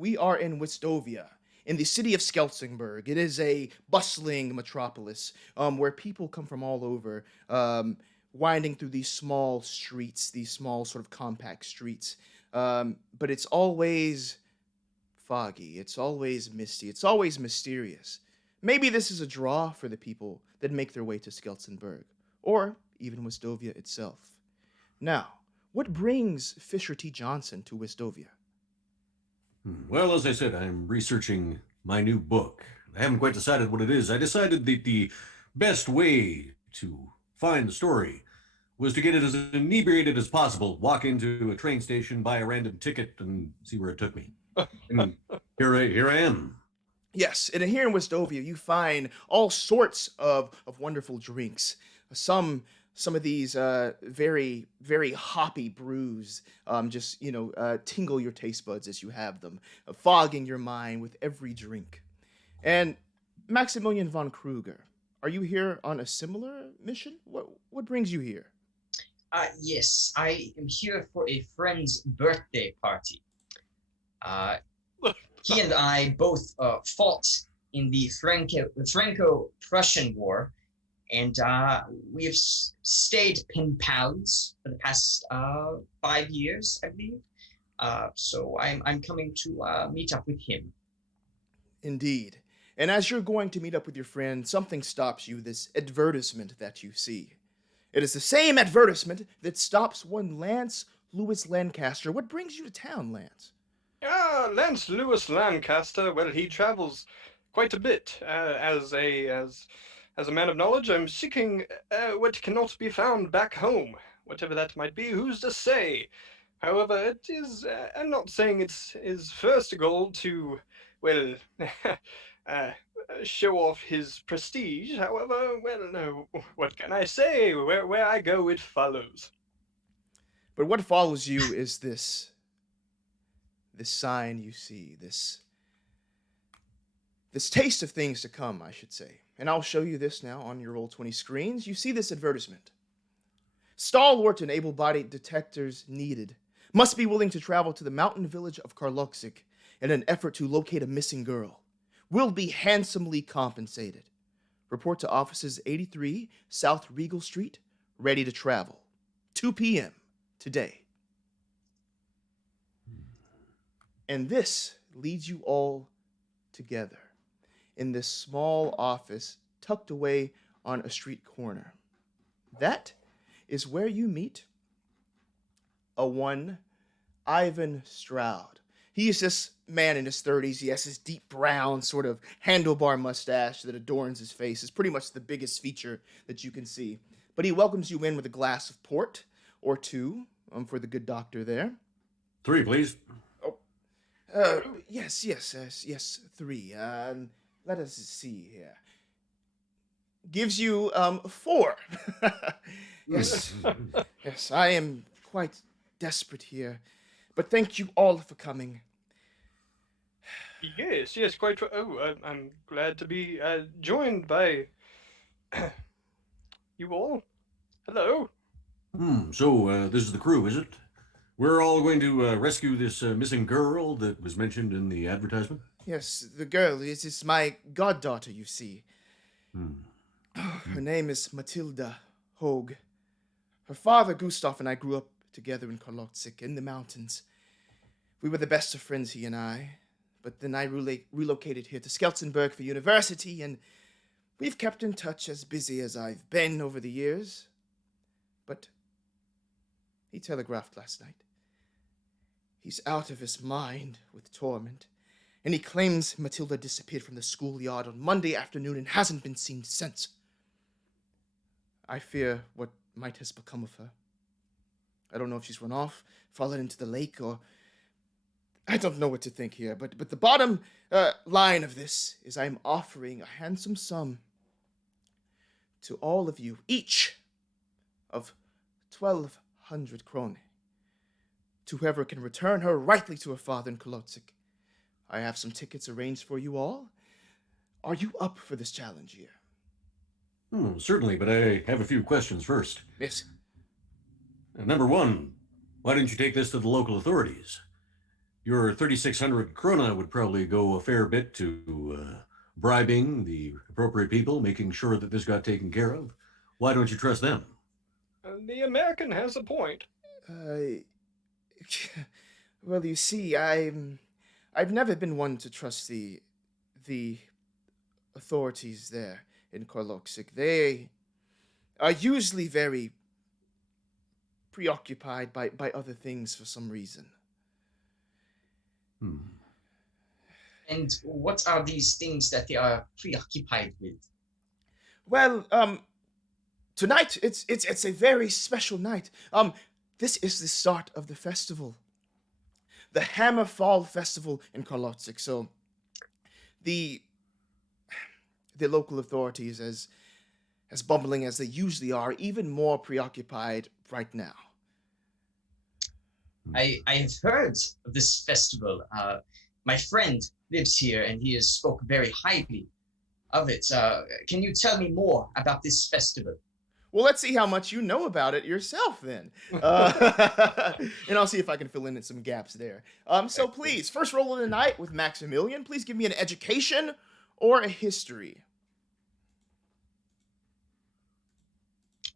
we are in Wystdovja, in the city of Skeltzenberg. It is a bustling metropolis where people come from all over, winding through these small streets, these small sort of compact streets. But it's always foggy, it's always misty, it's always mysterious. Maybe this is a draw for the people that make their way to Skeltzenberg, or even Wystdovja itself. Now, what brings Fisher T. Johnson to Wystdovja? Well, as I said, I'm researching my new book. I haven't quite decided what it is. I decided that the best way to find the story was to get it as inebriated as possible, walk into a train station, buy a random ticket, and see where it took me. And here I am. Yes, and here in Westovia, you find all sorts of wonderful drinks. Some of these very very hoppy brews, just tingle your taste buds as you have them, fogging your mind with every drink. And Maximilian von Kruger, are you here on a similar mission? What brings you here? Yes, I am here for a friend's birthday party. Uh, he and I both fought in the Franco-Prussian War, and we have stayed pen pals for the past 5 years, I believe. So I'm coming to meet up with him. Indeed. And as you're going to meet up with your friend, something stops you, this advertisement that you see. It is the same advertisement that stops one Lance Lewis Lancaster. What brings you to town, Lance? Lance Lewis Lancaster, well, he travels quite a bit. As a man of knowledge, I'm seeking what cannot be found back home. Whatever that might be, who's to say? However, it is, I'm not saying it's his first goal to, well, show off his prestige. However, well, no, what can I say? Where I go, it follows. But what follows you is this sign you see, this taste of things to come, I should say. And I'll show you this now on your Roll20 screens. You see this advertisement. Stalwart and able-bodied detectives needed. Must be willing to travel to the mountain village of Karloksik in an effort to locate a missing girl. Will be handsomely compensated. Report to offices 83 South Regal Street, ready to travel. 2 p.m. today. And this leads you all together in this small office tucked away on a street corner. That is where you meet a one Ivan Stroud. He is this man in his 30s. He has his deep brown sort of handlebar mustache that adorns his face. It's pretty much the biggest feature that you can see. But he welcomes you in with a glass of port or two for the good doctor there. 3, please. Yes, 3. Let us see here. Gives you 4. Yes, yes, I am quite desperate here. But thank you all for coming. Yes, quite. I'm glad to be joined by you all. Hello. So this is the crew, is it? We're all going to rescue this missing girl that was mentioned in the advertisement? Yes, the girl is my goddaughter, you see. Her name is Matilda Hogue. Her father, Gustav, and I grew up together in Karloksik, in the mountains. We were the best of friends, he and I. But then I relocated here to Skeltzenberg for university, and we've kept in touch, as busy as I've been over the years. But he telegraphed last night. He's out of his mind with torment, and he claims Matilda disappeared from the schoolyard on Monday afternoon and hasn't been seen since. I fear what might has become of her. I don't know if she's run off, fallen into the lake, or... I don't know what to think here, but the bottom line of this is I'm offering a handsome sum to all of you, each of 1,200 krone, to whoever can return her rightly to her father in Karloksik. I have some tickets arranged for you all. Are you up for this challenge here? Certainly, but I have a few questions first. Yes. Number 1, why didn't you take this to the local authorities? your 3,600 krona would probably go a fair bit to bribing the appropriate people, making sure that this got taken care of. Why don't you trust them? The American has a point. Uh, well, you see, I've never been one to trust the authorities there in Karloksik. They are usually very preoccupied by other things for some reason. And what are these things that they are preoccupied with? Well, tonight it's a very special night. This is the start of the festival, the Hammerfall Festival in Karlotsik. So, the local authorities, as bumbling as they usually are, even more preoccupied right now. I have heard of this festival. My friend lives here, and he has spoke very highly of it. Can you tell me more about this festival? Well, let's see how much you know about it yourself, then. And I'll see if I can fill in some gaps there. So please, first roll of the night with Maximilian. Please give me an education or a history.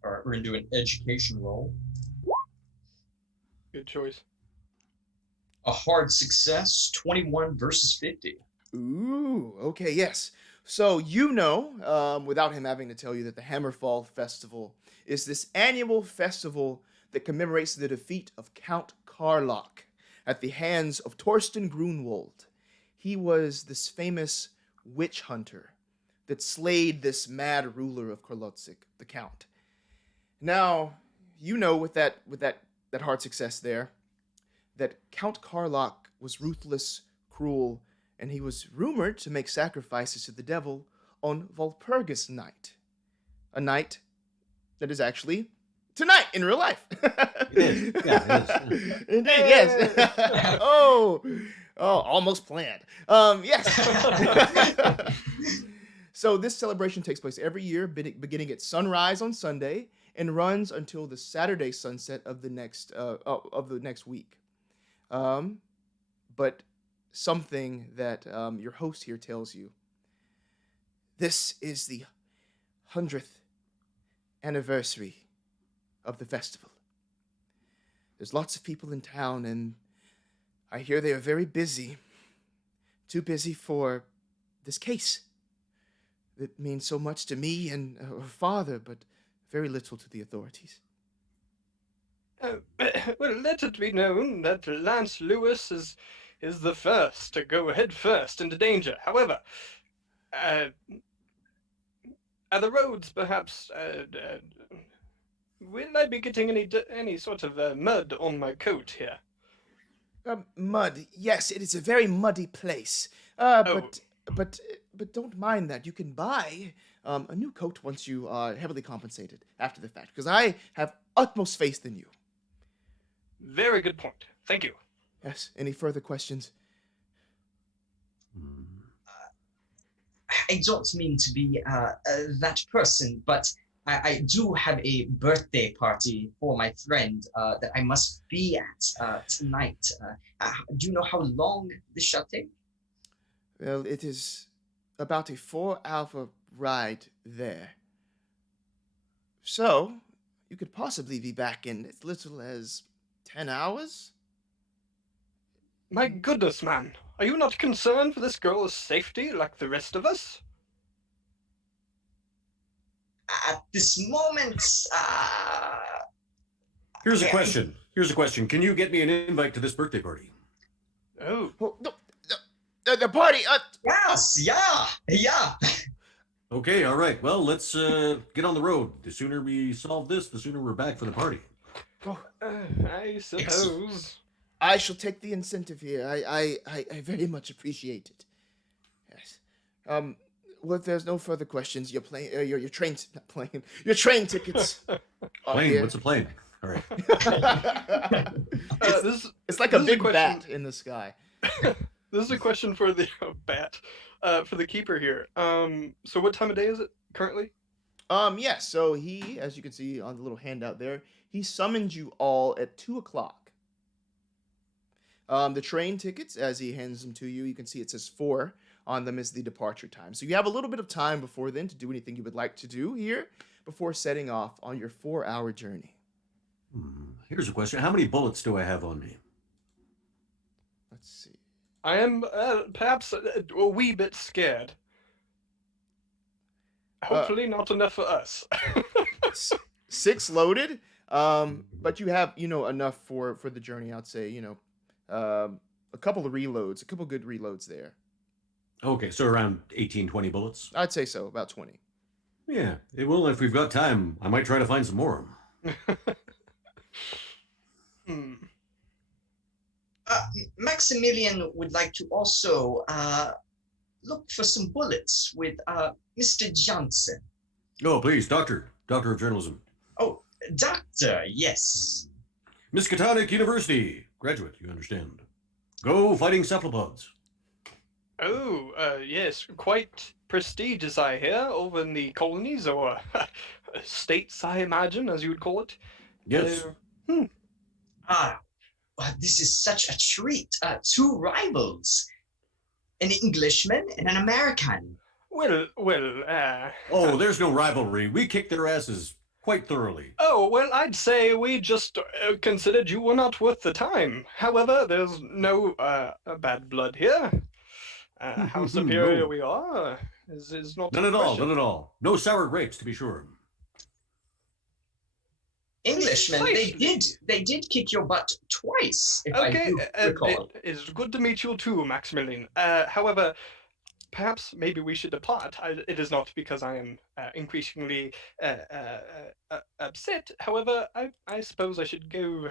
All right, we're going to do an education roll. Good choice. A hard success, 21 versus 50. Ooh, okay, yes. So you know, without him having to tell you, that the Hammerfall Festival is this annual festival that commemorates the defeat of Count Carlisle at the hands of Torsten Grunwald. He was this famous witch hunter that slayed this mad ruler of Karlotsik, the Count. Now, you know, with that hard success there, that Count Carlisle was ruthless, cruel, and he was rumored to make sacrifices to the devil on Walpurgis night. A night that is actually tonight in real life. It is. Yeah, it is. Indeed, yes. Oh, almost planned. Yes. So this celebration takes place every year, beginning at sunrise on Sunday and runs until the Saturday sunset of the next week. But something that your host here tells you. This is the 100th anniversary of the festival. There's lots of people in town, and I hear they are very busy. Too busy for this case. That means so much to me and her father, but very little to the authorities. Well, let it be known that Lance Lewis is the first to go head first into danger. However, are the roads perhaps? Will I be getting any sort of mud on my coat here? Mud. Yes, it is a very muddy place. Oh. But don't mind that. You can buy a new coat once you are heavily compensated after the fact, because I have utmost faith in you. Very good point. Thank you. Yes. Any further questions? I don't mean to be that person, but I do have a birthday party for my friend that I must be at tonight. Do you know how long this shall take? Well, it is about a 4-hour ride there. So, you could possibly be back in as little as 10 hours? My goodness, man. Are you not concerned for this girl's safety like the rest of us? At this moment, Here's a question. Can you get me an invite to this birthday party? Oh. Well, the party. Yes, yeah. Okay, all right. Well, let's get on the road. The sooner we solve this, the sooner we're back for the party. I suppose. I shall take the incentive here. I very much appreciate it. Yes. Well, if there's no further questions, your train tickets. Plane? What's a plane? All right. It's like a big bat in the sky. This is a question for the bat, for the keeper here. So what time of day is it currently? Yes. So he, as you can see on the little handout there, he summoned you all at 2:00. The train tickets, as he hands them to you, you can see it says 4 on them is the departure time. So you have a little bit of time before then to do anything you would like to do here before setting off on your 4-hour journey. Here's a question. How many bullets do I have on me? Let's see. I am perhaps a wee bit scared. Hopefully not enough for us. 6 loaded, but you have, enough for the journey, I'd say, a couple of reloads, a couple good reloads there. Okay, so around 18, 20 bullets? I'd say so, about 20. Yeah, well, if we've got time, I might try to find some more. Maximilian would like to also look for some bullets with Mr. Johnson. Oh, please, Doctor of Journalism. Oh, Doctor, yes. Miskatonic University. Graduate, you understand. Go fighting cephalopods. Oh, yes, quite prestigious, I hear, over in the colonies, or states, I imagine, as you would call it. Yes. This is such a treat. 2 rivals, an Englishman and an American. Well, Oh, there's no rivalry. We kicked their asses quite thoroughly. Oh, well, I'd say we just considered you were not worth the time. However, there's no bad blood here. How superior No. we are is not None a at all, question. none at all. No sour grapes, to be sure. Englishmen, Precisely. they did kick your butt twice, if Okay, I do recall. it is good to meet you too, Maximilian. However, perhaps maybe we should depart. It is not because I am increasingly upset. However, I suppose I should go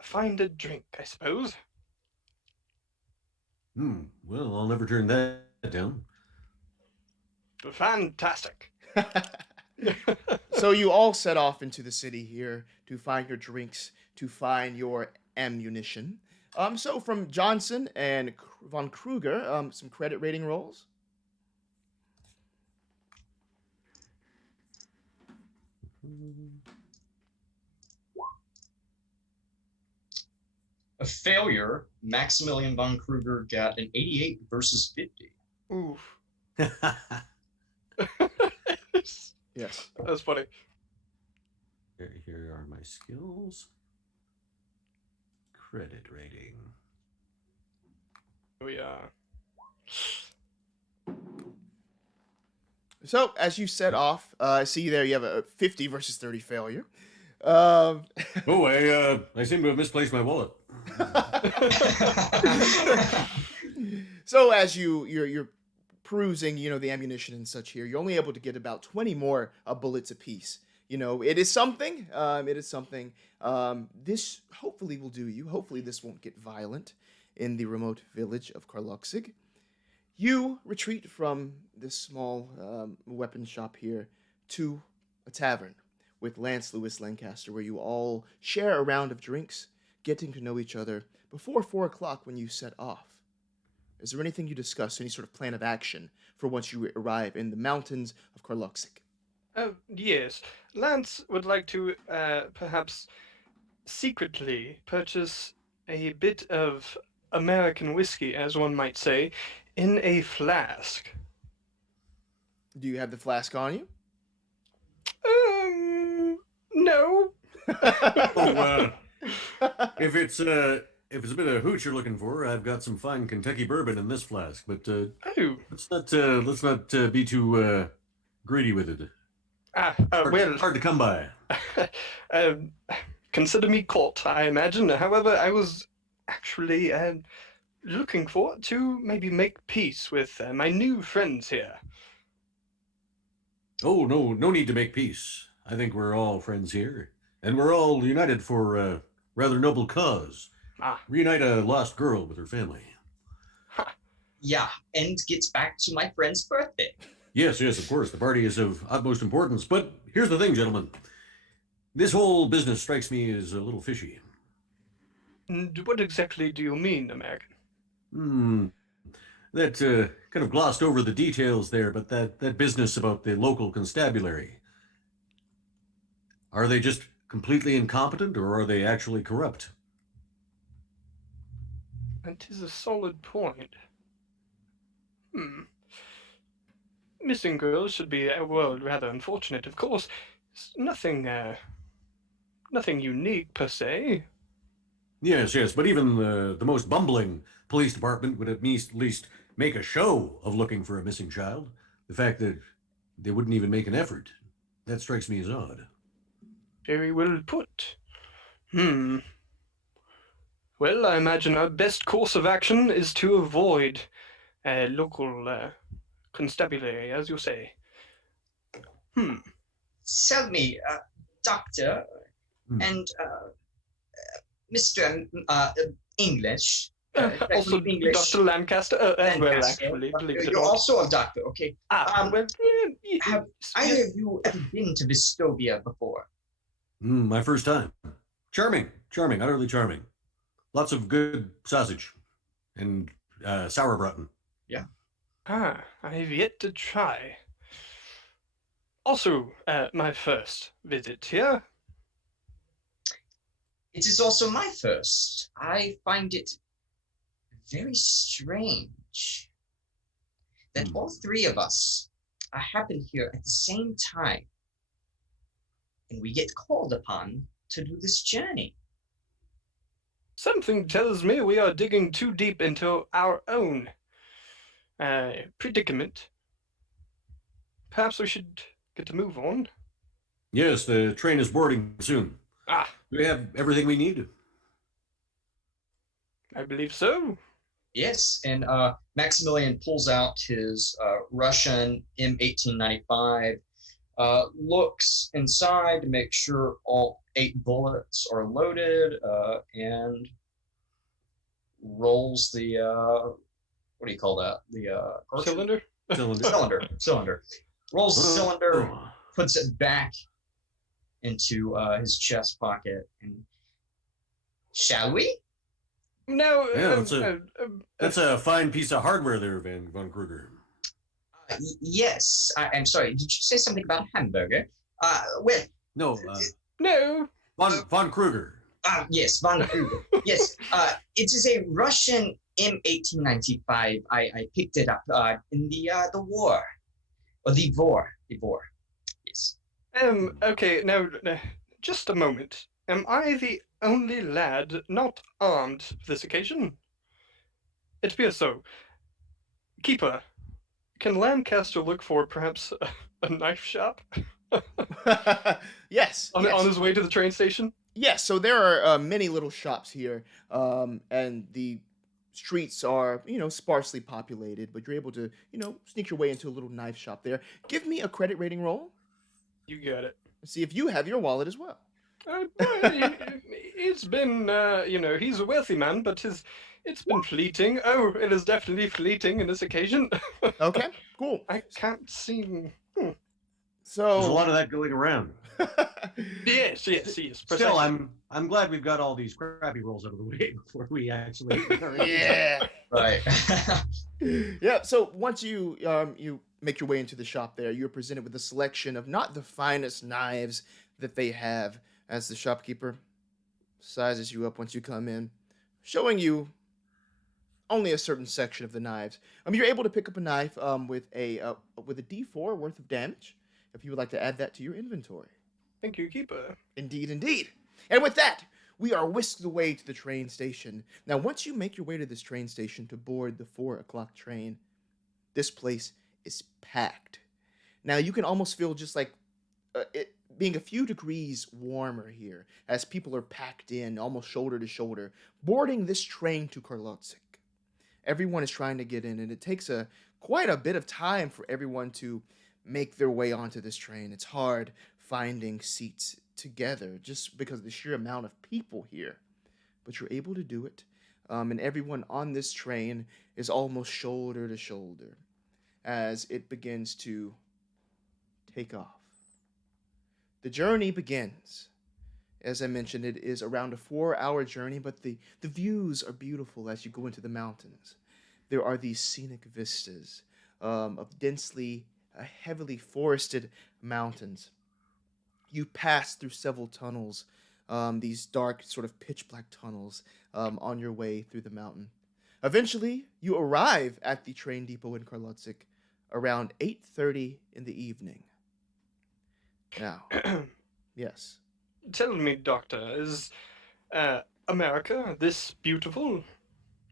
find a drink, I suppose. Well, I'll never turn that down. Fantastic. So you all set off into the city here to find your drinks, to find your ammunition. So from Johnson and Von Kruger, some credit rating rolls. A failure, Maximilian Von Kruger got an 88 versus 50. Oof. Yes. That's funny. Here are my skills. Credit rating. We are. So as you set off, I see there you have a 50 versus 30 failure. Um, Oh, I seem to have misplaced my wallet. So as you're perusing, the ammunition and such here, you're only able to get about 20 more bullets apiece. It is something. It is something. This hopefully will do you. Hopefully this won't get violent in the remote village of Karloxig. You retreat from this small weapon shop here to a tavern with Lance Lewis Lancaster, where you all share a round of drinks, getting to know each other before 4 o'clock when you set off. Is there anything you discuss, any sort of plan of action for once you arrive in the mountains of Karloxig? Oh, yes. Lance would like to perhaps secretly purchase a bit of American whiskey, as one might say, in a flask. Do you have the flask on you? No. Oh, if it's a bit of hooch you're looking for, I've got some fine Kentucky bourbon in this flask. But Oh. let's not be too greedy with it. Hard to come by. Consider me caught, I imagine. However, I was actually looking forward to maybe make peace with my new friends here. Oh, no need to make peace. I think we're all friends here, and we're all united for a rather noble cause. Reunite a lost girl with her family. Yeah, and gets back to my friend's birthday. Yes, of course. The party is of utmost importance. But here's the thing, gentlemen. This whole business strikes me as a little fishy. And what exactly do you mean, American? That kind of glossed over the details there, but that business about the local constabulary. Are they just completely incompetent, or are they actually corrupt? That is a solid point. Missing girls should be, well, rather unfortunate, of course. It's nothing unique per se. Yes, yes, but even the most bumbling police department would at least make a show of looking for a missing child. The fact that they wouldn't even make an effort, that strikes me as odd. Very well put. Well, I imagine our best course of action is to avoid local constabulary, as you say. Tell me, Doctor, and Mr. English. Also, English. Dr. Lancaster, as well, Lancaster. actually. Believe it or You're not. also a doctor, okay? Well, Have either of you ever been to Wystdovja before? My first time. Charming, utterly charming. Lots of good sausage and sauerbraten. Yeah. I have yet to try. Also, my first visit here. It is also my first. I find it very strange that all three of us happen here at the same time, and we get called upon to do this journey. Something tells me we are digging too deep into our own predicament. Perhaps we should get to move on. Yes, the train is boarding soon. Do we have everything we need? I believe so. Yes, and Maximilian pulls out his Russian M1895, looks inside to make sure all 8 bullets are loaded, and rolls the what do you call that? The Cylinder? Cylinder. Rolls the cylinder, puts it back into his chest pocket, and shall we? No. Yeah, that's a fine piece of hardware there, Von Kruger. Yes. I'm sorry. Did you say something about hamburger? Well. No. No. Von Kruger. Yes, Von Kruger. Yes. It is a Russian M1895. I picked it up in the war, or the vor. Yes. Okay. Now, just a moment. Am I the only lad not armed for this occasion? It appears so. Keeper, can Lancaster look for perhaps a knife shop? Yes. On his way to the train station? Yes, so there are many little shops here, and the streets are, sparsely populated, but you're able to, sneak your way into a little knife shop there. Give me a credit rating roll. You got it. See if you have your wallet as well. It's been, he's a wealthy man, but it's been fleeting. Oh, it is definitely fleeting in this occasion. Okay, cool. I can't seem. So there's a lot of that going around. Yes. Still, I'm glad we've got all these crappy rolls out of the way before we actually. Yeah. Right. Yeah. So once you make your way into the shop there, you're presented with a selection of not the finest knives that they have, as the shopkeeper sizes you up once you come in, showing you only a certain section of the knives. You're able to pick up a knife with a D4 worth of damage, if you would like to add that to your inventory. Thank you, Keeper. Indeed. And with that, we are whisked away to the train station. Now, once you make your way to this train station to board the 4 o'clock train, this place is packed. Now, you can almost feel just like it being a few degrees warmer here, as people are packed in, almost shoulder to shoulder, boarding this train to Carlisle. Everyone is trying to get in, and it takes quite a bit of time for everyone to make their way onto this train. It's hard finding seats together just because of the sheer amount of people here. But you're able to do it, and everyone on this train is almost shoulder to shoulder as it begins to take off. The journey begins. As I mentioned, it is around a 4-hour journey, but the views are beautiful as you go into the mountains. There are these scenic vistas of densely, heavily forested mountains. You pass through several tunnels, these dark, sort of pitch black tunnels on your way through the mountain. Eventually, you arrive at the train depot in Karlotzik around 8:30 in the evening. Now, yes. Tell me, Doctor, is America this beautiful?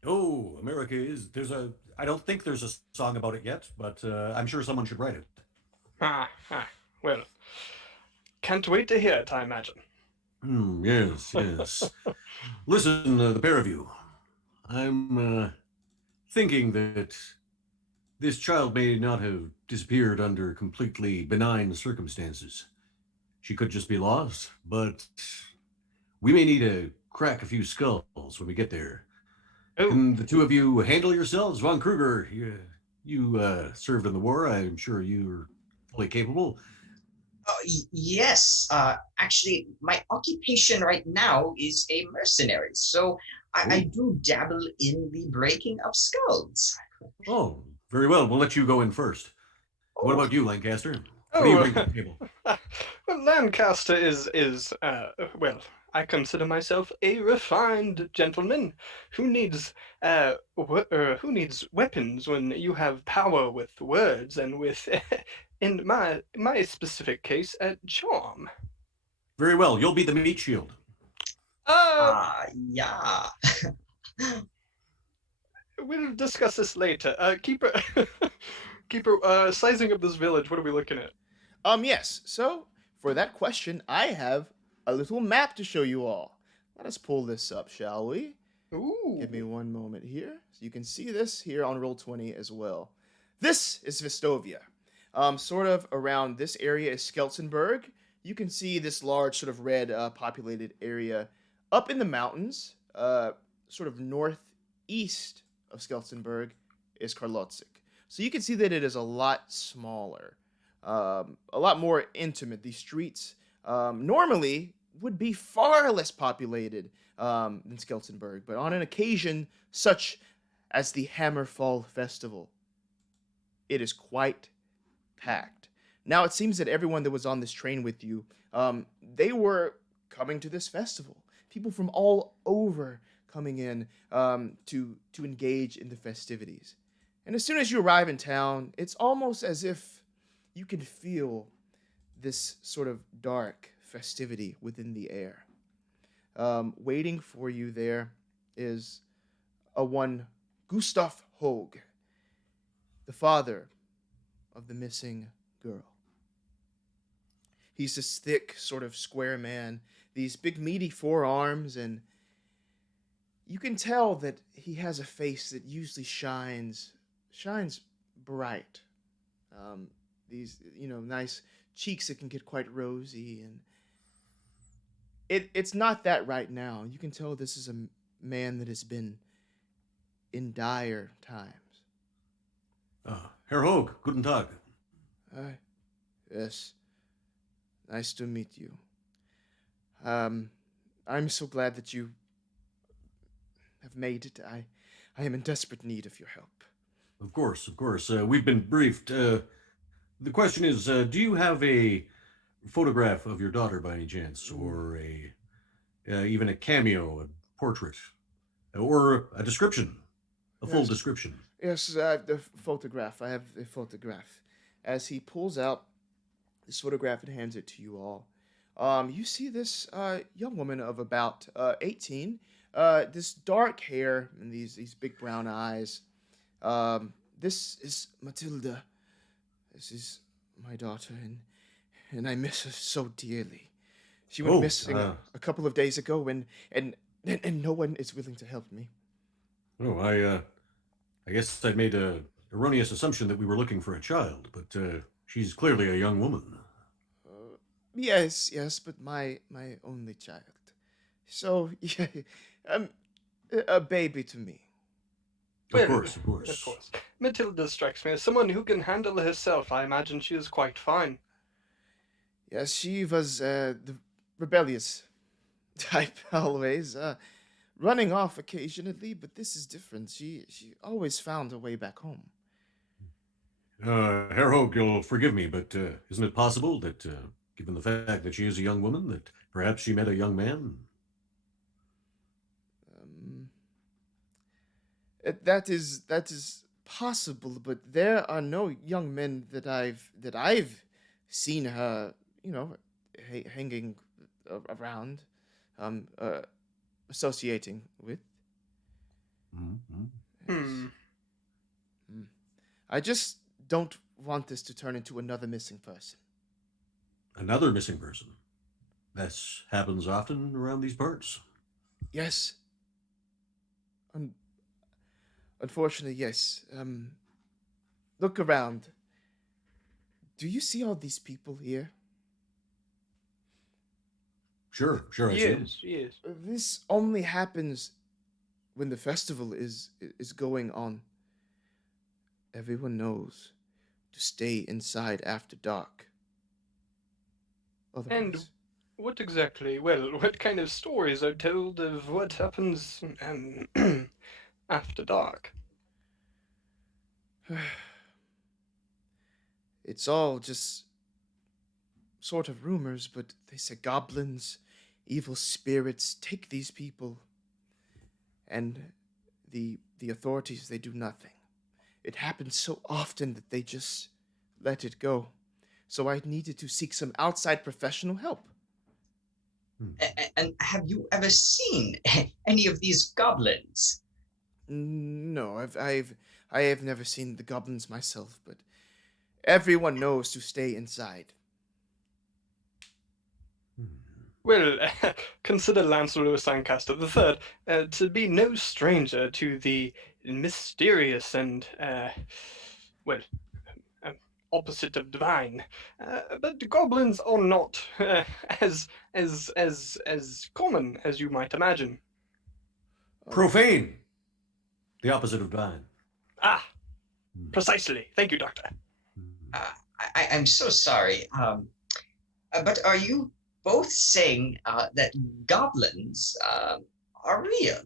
Oh, America is. I don't think there's a song about it yet, but I'm sure someone should write it. Well, can't wait to hear it, I imagine. Yes, yes. Listen, the pair of you. I'm thinking that this child may not have disappeared under completely benign circumstances. She could just be lost, but we may need to crack a few skulls when we get there. Oh, Can the two of you handle yourselves? Von Kruger, you served in the war. I'm sure you're fully capable. Yes. Actually, my occupation right now is a mercenary, so I do dabble in the breaking of skulls. Oh, very well. We'll let you go in first. What about you, Lancaster? What do you bring to the table? well, Lancaster is well, I consider myself a refined gentleman who needs weapons when you have power with words and with, in my specific case, charm. Very well. You'll be the meat shield. Yeah. We'll discuss this later. Keeper, keeper, sizing of this village. What are we looking at? Yes. So, for that question, I have a little map to show you all. Let us pull this up, shall we? Ooh. Give me one moment here. So you can see this here on Roll20 as well. This is Wystdovja. Sort of around this area is Skelzenberg. You can see this large sort of red populated area. Up in the mountains, sort of northeast of Skelzenberg is Karlotzik. So you can see that it is a lot smaller, a lot more intimate. These streets normally would be far less populated than Skelzenberg, but on an occasion such as the Hammerfall Festival, it is quite packed. Now, it seems that everyone that was on this train with you, they were coming to this festival. People from all over coming in to engage in the festivities. And as soon as you arrive in town, it's almost as if you can feel this sort of dark festivity within the air. Waiting for you there is a one Gustav Hogue, the father of the missing girl. He's this thick, sort of square man, these big meaty forearms, and you can tell that he has a face that usually shines bright. These, nice cheeks that can get quite rosy, and it's not that right now. You can tell this is a man that has been in dire times. Herr Hogue, guten Tag. Yes. Nice to meet you. I'm so glad that you have made it. I am in desperate need of your help. Of course, of course. We've been briefed. The question is, do you have a photograph of your daughter by any chance, or even a cameo, a portrait, or a description, a full description? Yes, the photograph. I have a photograph. As he pulls out this photograph and hands it to you all, you see this young woman of about 18, this dark hair and these big brown eyes. This is Matilda. This is my daughter, and I miss her so dearly. She went missing a couple of days ago, and no one is willing to help me. Oh, I guess I made a erroneous assumption that we were looking for a child, but she's clearly a young woman. Yes, but my only child. So, yeah, a baby to me. Of course. Of course. Matilda strikes me as someone who can handle herself. I imagine she is quite fine. Yes, she was the rebellious type always, running off occasionally, but this is different. She always found her way back home. Herr Hogue, you'll forgive me, but isn't it possible that, given the fact that she is a young woman, that perhaps she met a young man? That is possible, but there are no young men that I've seen her, hanging around, um, uh, associating with. Mm-hmm. Hmm. Mm. I just don't want this to turn into another missing person. Another missing person. This happens often around these parts. Yes. Unfortunately, yes. Look around. Do you see all these people here? Sure, I see 'em. Yes. This only happens when the festival is going on. Everyone knows to stay inside after dark. And Otherwise, what exactly? Well, what kind of stories are told of what happens after dark? it's all just sort of rumors, but they say goblins, evil spirits take these people, and the authorities, they do nothing. It happens so often that they just let it go. So I needed to seek some outside professional help. And have you ever seen any of these goblins? No, I have never seen the goblins myself, but everyone knows to stay inside. Well, consider Lance Lewis Lancaster III to be no stranger to the mysterious and, opposite of divine. But goblins are not as common as you might imagine. Profane. The opposite of divine. Ah, precisely. Thank you, Doctor. I'm so sorry. But are you both saying that goblins are real?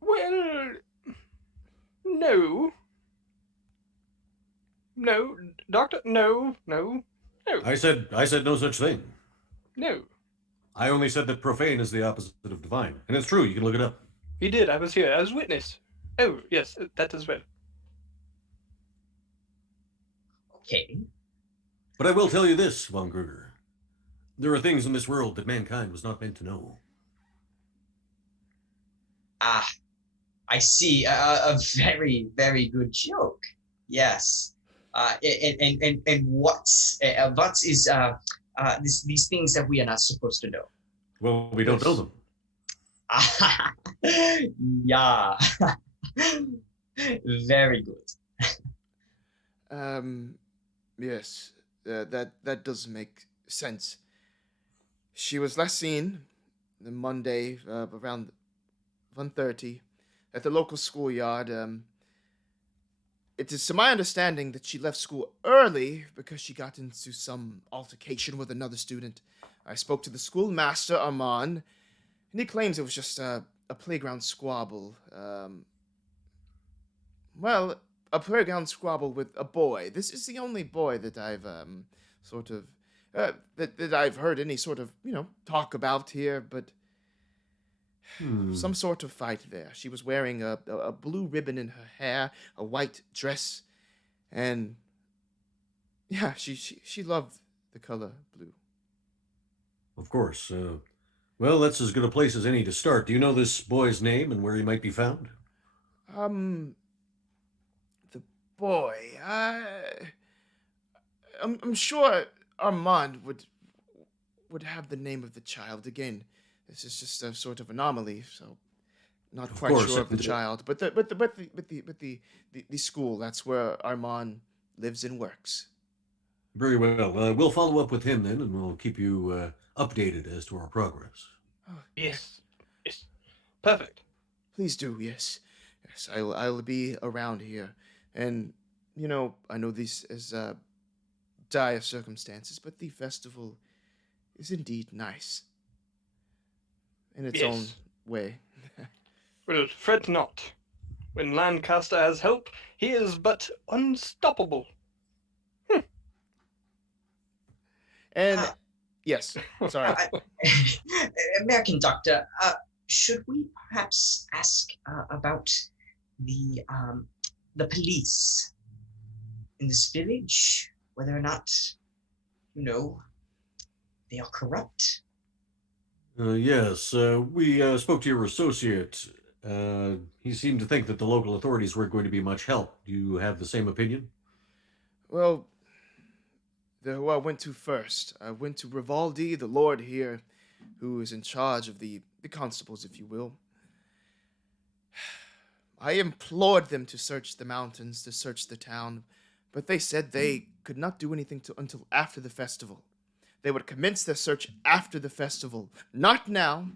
Well, no. No, Doctor, no. I said no such thing. No. I only said that profane is the opposite of divine. And it's true, you can look it up. He did, I was here as witness. Oh, yes, that as well. Okay. But I will tell you this, Von Kruger. There are things in this world that mankind was not meant to know. Ah, I see. A very, very good joke. Yes. And what is these things that we are not supposed to know? Well, we don't know them. Yeah. Very good. Yes, that does make sense. She was last seen the Monday around 1:30 at the local schoolyard. It is to my understanding that she left school early because she got into some altercation with another student. I spoke to the schoolmaster, Armand, and he claims it was just a playground squabble. A playground squabble with a boy. This is the only boy that I've that I've heard any sort of talk about here, but some sort of fight there. She was wearing a blue ribbon in her hair, a white dress, and yeah, she loved the color blue. Of course. Well, that's as good a place as any to start. Do you know this boy's name and where he might be found? The boy. I'm sure Armand would have the name of the child again. This is just a sort of anomaly, so not quite sure of the child. But the school, that's where Armand lives and works. Very well. We'll follow up with him then, and we'll keep you updated as to our progress. Oh, Yes. Perfect. please do, yes. Yes, I'll be around here. And, I know these is dire circumstances, but the festival is indeed nice. In its own way. Well, fret not. When Lancaster has help, he is but unstoppable. And, yes, sorry. American Doctor, should we perhaps ask about the police in this village, whether or not, they are corrupt? Yes, we spoke to your associate. He seemed to think that the local authorities weren't going to be much help. Do you have the same opinion? Well, who I went to first. I went to Rivaldi, the lord here, who is in charge of the constables, if you will. I implored them to search the mountains, to search the town, but they said they could not do anything until after the festival. They would commence their search after the festival, not now,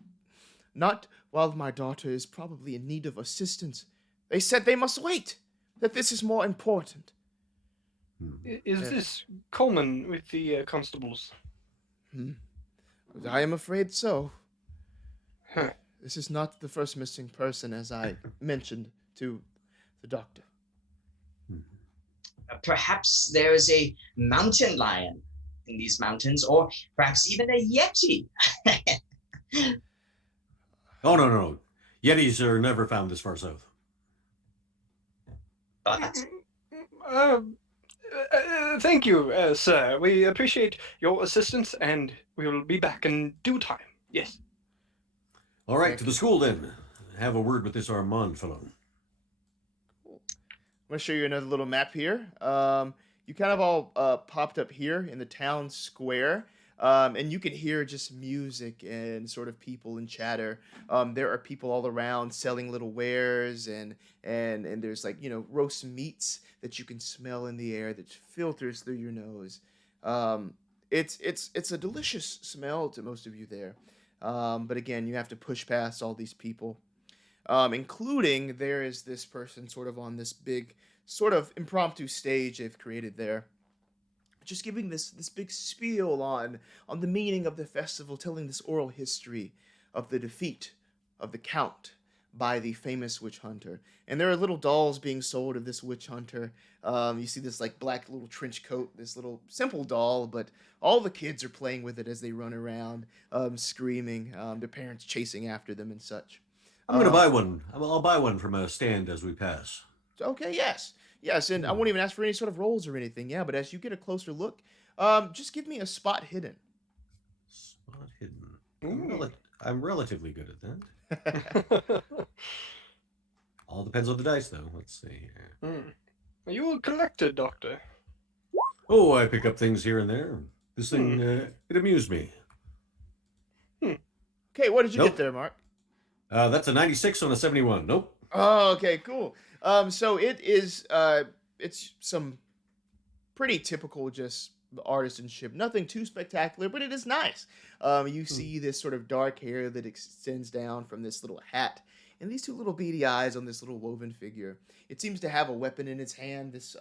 not while my daughter is probably in need of assistance. They said they must wait, that this is more important. Is this common with the constables? I am afraid so. Huh. This is not the first missing person, as I mentioned to the doctor. Perhaps there is a mountain lion in these mountains, or perhaps even a yeti. Oh, no. Yetis are never found this far south. But Thank you, sir. We appreciate your assistance, and we will be back in due time. Yes. All right, to the school then. Have a word with this Armand fellow. I'm going to show you another little map here. You kind of all popped up here in the town square, and you can hear just music and sort of people and chatter. There are people all around selling little wares, and there's like, roast meats that you can smell in the air that filters through your nose. It's a delicious smell to most of you there. But again, you have to push past all these people, including there is this person sort of on this big sort of impromptu stage they've created there, just giving this big spiel on the meaning of the festival, telling this oral history of the defeat of the Count by the famous witch hunter. And there are little dolls being sold of this witch hunter. You see this like black little trench coat, this little simple doll, but all the kids are playing with it as they run around, screaming, their parents chasing after them and such. I'm going to buy one. I'll buy one from a stand as we pass. Okay, yes, and I won't even ask for any sort of rolls or anything, yeah, but as you get a closer look, just give me a spot hidden. Spot hidden. I'm relatively good at that. All depends on the dice, though. Let's see. Are you a collector, Doctor? Oh, I pick up things here and there. This thing, it amused me. Okay, what did you get there, Mark? That's a 96 on a 71. Nope. Oh, okay, cool. So it is, it's some pretty typical just artisanship. Nothing too spectacular, but it is nice. You see this sort of dark hair that extends down from this little hat, and these two little beady eyes on this little woven figure. It seems to have a weapon in its hand, this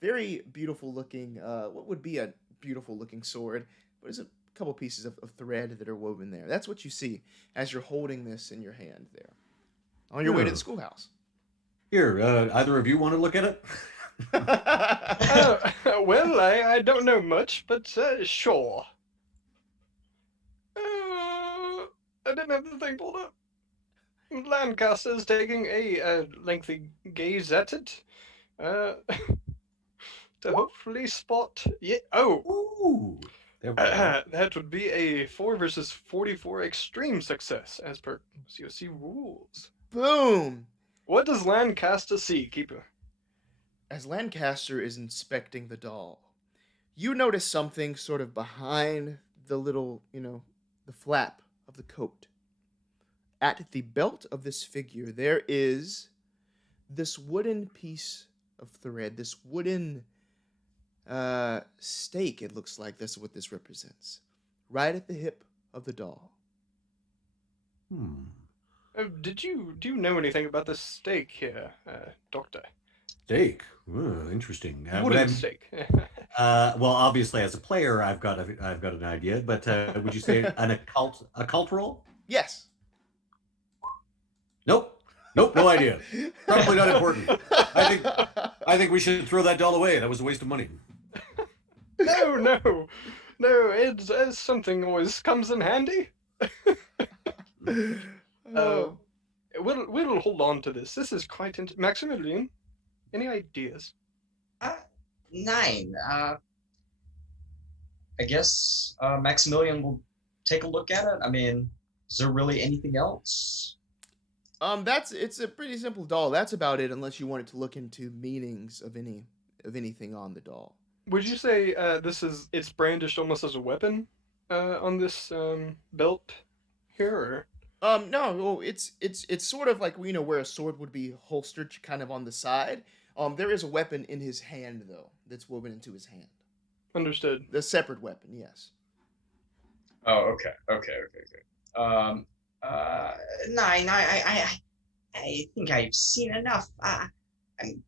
very beautiful looking, what would be a beautiful looking sword, but it's a couple pieces of thread that are woven there. That's what you see as you're holding this in your hand there, on your way to the schoolhouse. Here, either of you want to look at it? Well, I don't know much, but sure. I didn't have the thing pulled up. Lancaster's taking a lengthy gaze at it, to hopefully spot. Yeah. Oh. Ooh. That would be a 4 versus 44 extreme success as per COC rules. Boom. What does Lancaster see, Keeper? As Lancaster is inspecting the doll, you notice something sort of behind the little, the flap of the coat. At the belt of this figure, there is this wooden piece of thread, this wooden stake, it looks like. That's what this represents. Right at the hip of the doll. Do you know anything about this stake here, Doctor? Stake. Interesting. Wooden stake. Well, obviously, as a player, I've got an idea. But would you say an occult roll? Yes. Nope, no idea. Probably not important. I think we should throw that doll away. That was a waste of money. No. It's something always comes in handy. Oh. We'll hold on to this. This is quite Maximilian, any ideas? 9. I guess Maximilian will take a look at it. I mean, is there really anything else? It's a pretty simple doll. That's about it, unless you wanted to look into meanings of anything on the doll. Would you say it's brandished almost as a weapon on this belt here? Or? No, well, it's sort of like where a sword would be holstered, kind of on the side. There is a weapon in his hand though, that's woven into his hand. Understood. The separate weapon, yes. Oh, okay. 9. I think I've seen enough. I'm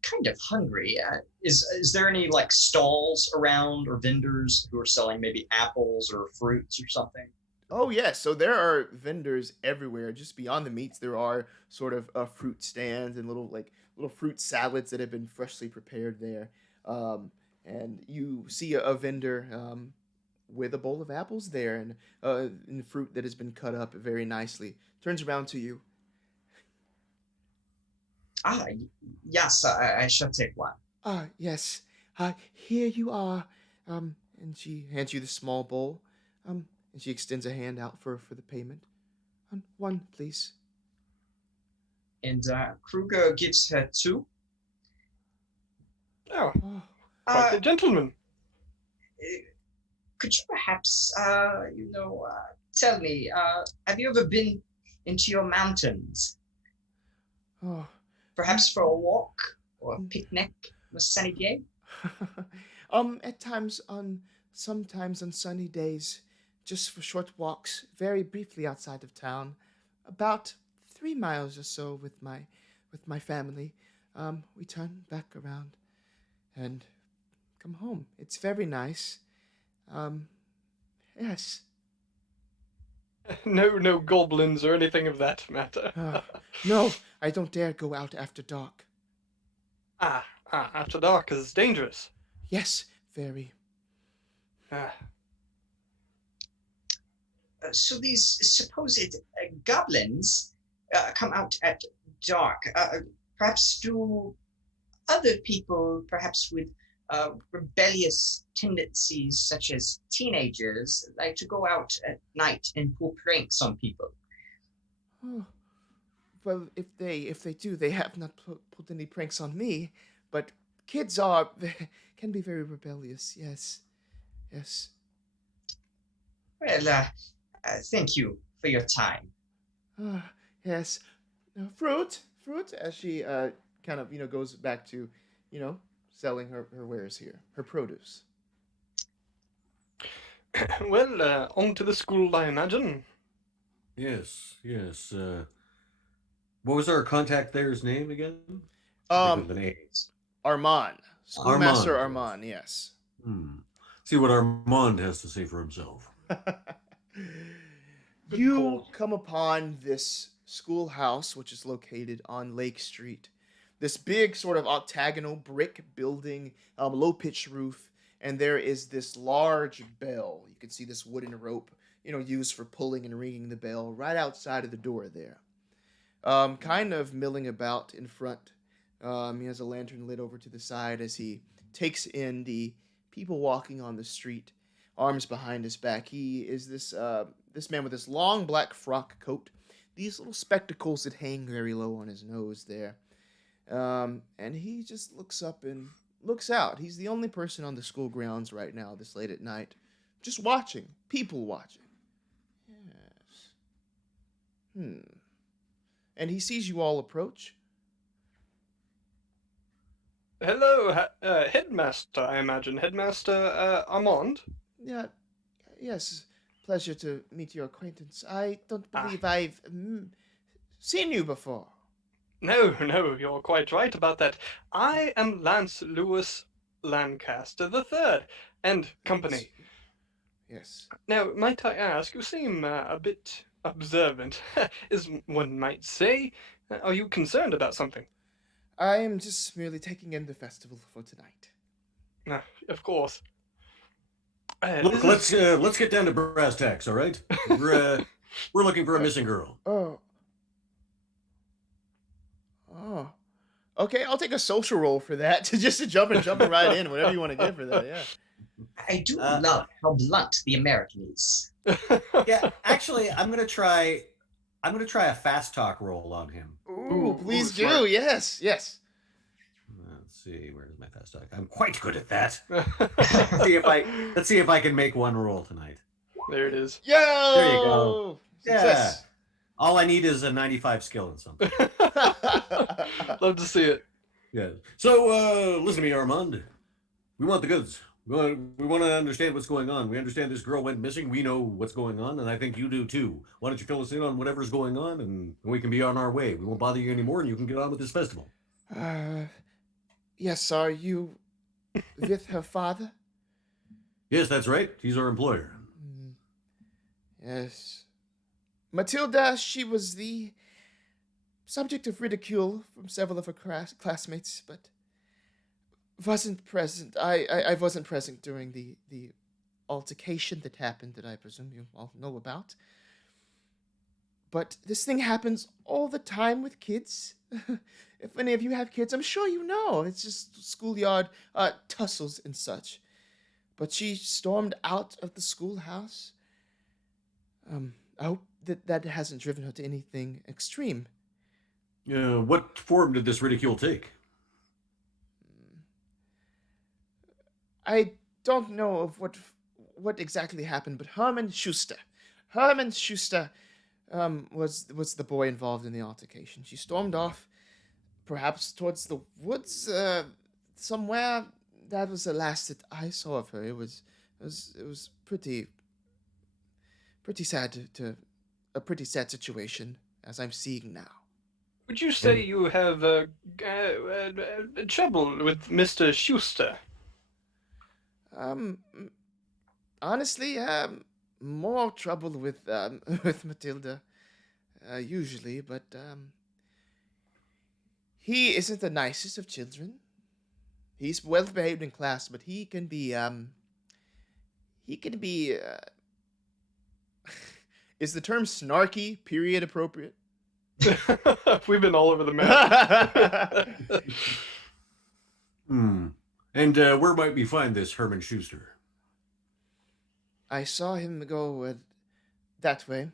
kind of hungry. Is there any like stalls around or vendors who are selling maybe apples or fruits or something? Oh yes, so there are vendors everywhere. Just beyond the meats, there are sort of fruit stands and little fruit salads that have been freshly prepared there. And you see a vendor with a bowl of apples there and fruit that has been cut up very nicely. Turns around to you. Yes, I shall take one. Yes. Here you are. And she hands you the small bowl. And she extends a hand out for the payment. One, please. And Kruger gives her 2. Oh, quite the gentleman. Could you perhaps, tell me, have you ever been into your mountains? Oh. Perhaps for a walk or a picnic on a sunny day? At times sometimes on sunny days, just for short walks, very briefly outside of town, about 3 miles or so with my family. We turn back around and come home. It's very nice. Yes. No goblins or anything of that matter. No, I don't dare go out after dark. After dark is dangerous. Yes, very. So these supposed goblins come out at dark. Perhaps do other people, perhaps with rebellious tendencies, such as teenagers, like to go out at night and pull pranks on people? Oh, well, if they do, they have not pulled any pranks on me. But kids can be very rebellious. Yes. Well, thank you for your time. Yes. Fruit. As she kind of goes back to selling her wares here, her produce. Well, on to the school, I imagine. Yes. What was our contact there's name again? Armand. Schoolmaster Armand, yes. See what Armand has to say for himself. You come upon this schoolhouse, which is located on Lake Street. This big sort of octagonal brick building, low-pitched roof, and there is this large bell. You can see this wooden rope, used for pulling and ringing the bell right outside of the door there. Kind of milling about in front. He has a lantern lit over to the side as he takes in the people walking on the street, arms behind his back. He is this man with this long black frock coat, these little spectacles that hang very low on his nose there. And he just looks up and looks out. He's the only person on the school grounds right now this late at night. Just watching. People watching. Yes. And he sees you all approach. Hello, Headmaster, I imagine. Headmaster Armand? Yeah. Yes. Pleasure to meet your acquaintance. I don't believe I've seen you before. No, you're quite right about that. I am Lance Lewis Lancaster III and company. Yes. Now, might I ask, you seem a bit observant, as one might say. Are you concerned about something? I am just merely taking in the festival for tonight. Of course. Look, let's get down to brass tacks, all right? We're looking for a missing girl. Oh, Oh. Okay, I'll take a social roll for that. Just to jumping right in, whatever you want to give for that, yeah. I do love how blunt the American is. Yeah, actually, I'm gonna try a fast talk roll on him. Ooh, please do. smart. Yes. Let's see, where's my fast talk? I'm quite good at that. Let's see if I can make one roll tonight. There it is. Yo! There you go. Success. All I need is a 95 skill in something. Love to see it. Yeah. So, listen to me, Armand. We want the goods. We want to understand what's going on. We understand this girl went missing. We know what's going on, and I think you do too. Why don't you fill us in on whatever's going on, and we can be on our way. We won't bother you anymore, and you can get on with this festival. Yes, are you with her father? Yes, that's right. He's our employer. Yes. Matilda, she was the subject of ridicule from several of her classmates, but wasn't present. I wasn't present during the altercation that happened that I presume you all know about. But this thing happens all the time with kids. If any of you have kids, I'm sure you know. It's just schoolyard tussles and such. But she stormed out of the schoolhouse. I hope that hasn't driven her to anything extreme. What form did this ridicule take? I don't know of what exactly happened, but Herman Schuster was the boy involved in the altercation. She stormed off, perhaps towards the woods, somewhere. That was the last that I saw of her. It was pretty sad a pretty sad situation, as I'm seeing now. Would you say you have trouble with Mr. Schuster? Honestly, more trouble with Matilda, usually, but he isn't the nicest of children. He's well behaved in class, but he can be is the term snarky period appropriate? We've been all over the map. And where might we find this Herman Schuster? I saw him go that way,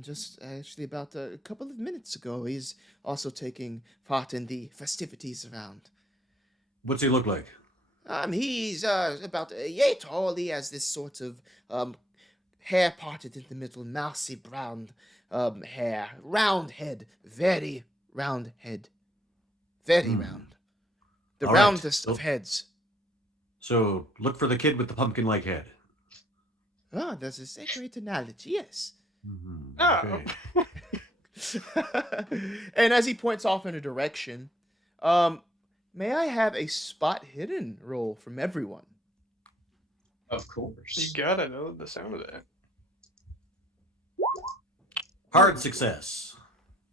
just actually about a couple of minutes ago. He's also taking part in the festivities around. What's he look like? He's about yay tall. He has this sort of hair parted in the middle, mousy brown hair, round head, very round head, very round, the All roundest right. of heads. So look for the kid with the pumpkin-like head. Ah, that's a great analogy. Yes. Okay. And as he points off in a direction, may I have a spot hidden roll from everyone? Of course. You gotta know the sound of that. Hard success.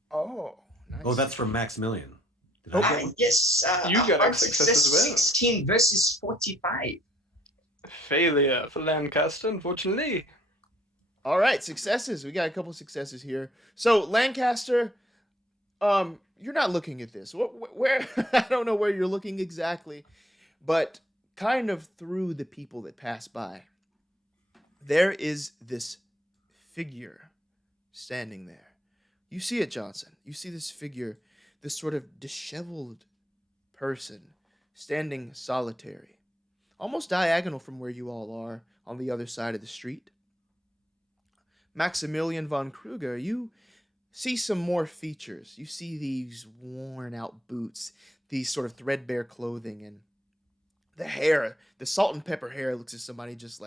Oh, nice. Oh, that's from Maximilian. Did I get one? Yes. You got hard a success as well. 16 versus 45. Failure for Lancaster, unfortunately. All right, successes. We got a couple successes here. So Lancaster, you're not looking at this. Where I don't know where you're looking exactly, but kind of through the people that pass by, there is this figure standing there. You see it, Johnson. You see this figure, this sort of disheveled person standing solitary, almost diagonal from where you all are on the other side of the street. Maximilian Von Kruger, you see some more features. You see these worn out boots, these sort of threadbare clothing, and the hair, the salt and pepper hair looks as somebody just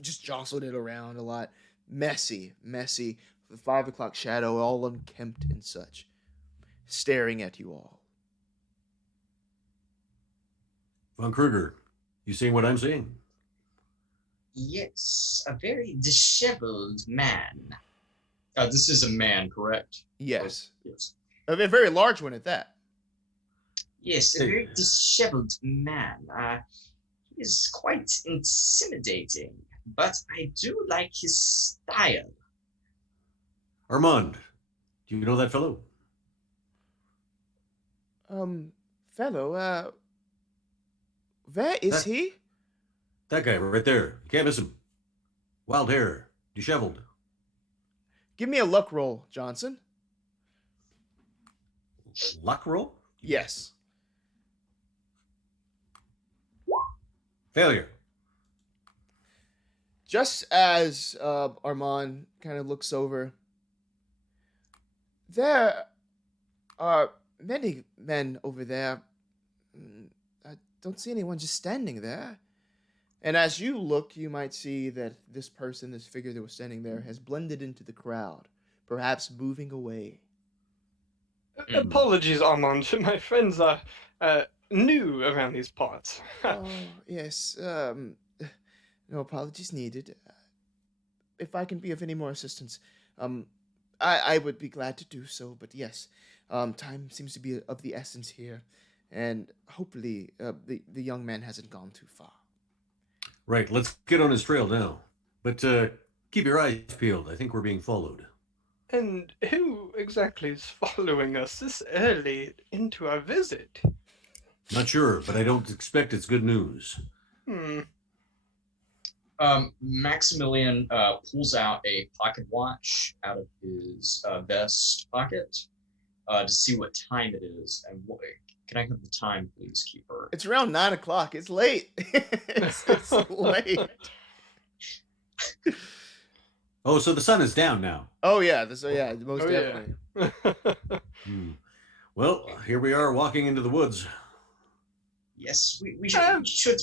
just jostled it around a lot. Messy. The 5 o'clock shadow, all unkempt and such, staring at you all. Von Kruger, you seeing what I'm seeing? Yes, a very disheveled man. This is a man, correct? Yes. Yes. A very large one at that. Yes, a very disheveled man. He is quite intimidating, but I do like his style. Armand, do you know that fellow? Fellow, where is he? That guy right there. You can't miss him. Wild hair, disheveled. Give me a luck roll, Johnson. Luck roll? Yes. Failure. Just as Armand kind of looks over, there are many men over there. I don't see anyone just standing there. And as you look, you might see that this person, this figure that was standing there, has blended into the crowd, perhaps moving away. Apologies, Armand. My friends are new around these parts. Oh, yes. No apologies needed. If I can be of any more assistance, I would be glad to do so. But yes, time seems to be of the essence here, and hopefully, the young man hasn't gone too far. Right, let's get on his trail now. But keep your eyes peeled. I think we're being followed. And who exactly is following us this early into our visit? Not sure, but I don't expect it's good news. Maximilian pulls out a pocket watch out of his vest pocket to see what time it is. And can I have the time, please, Keeper? It's around 9 o'clock. It's late. it's late. Oh, so the sun is down now. Oh yeah, most definitely. Yeah. Well, here we are walking into the woods. Yes, we should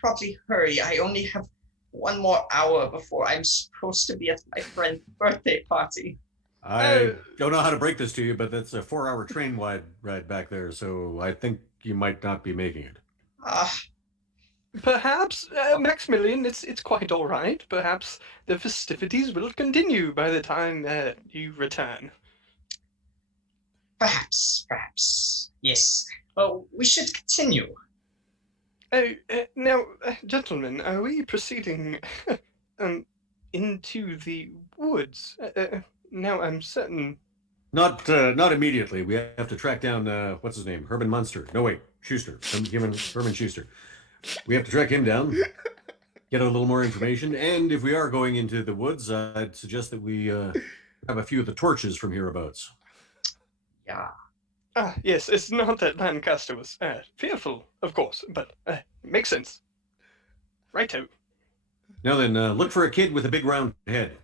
probably hurry. I only have one more hour before I'm supposed to be at my friend's birthday party. I don't know how to break this to you, but that's a 4-hour train ride back there, so I think you might not be making it. Perhaps, Maximilian, it's quite all right. Perhaps the festivities will continue by the time you return. Perhaps. Yes. We should continue. Now, gentlemen, are we proceeding into the woods? Now I'm certain. Not immediately. We have to track down what's his name, Herman Munster. No wait, Schuster. Herman Schuster. We have to track him down, get a little more information, and if we are going into the woods, I'd suggest that we have a few of the torches from hereabouts. Yeah. Yes, it's not that Lancaster was fearful, of course, but makes sense. Righto. Now then, look for a kid with a big round head.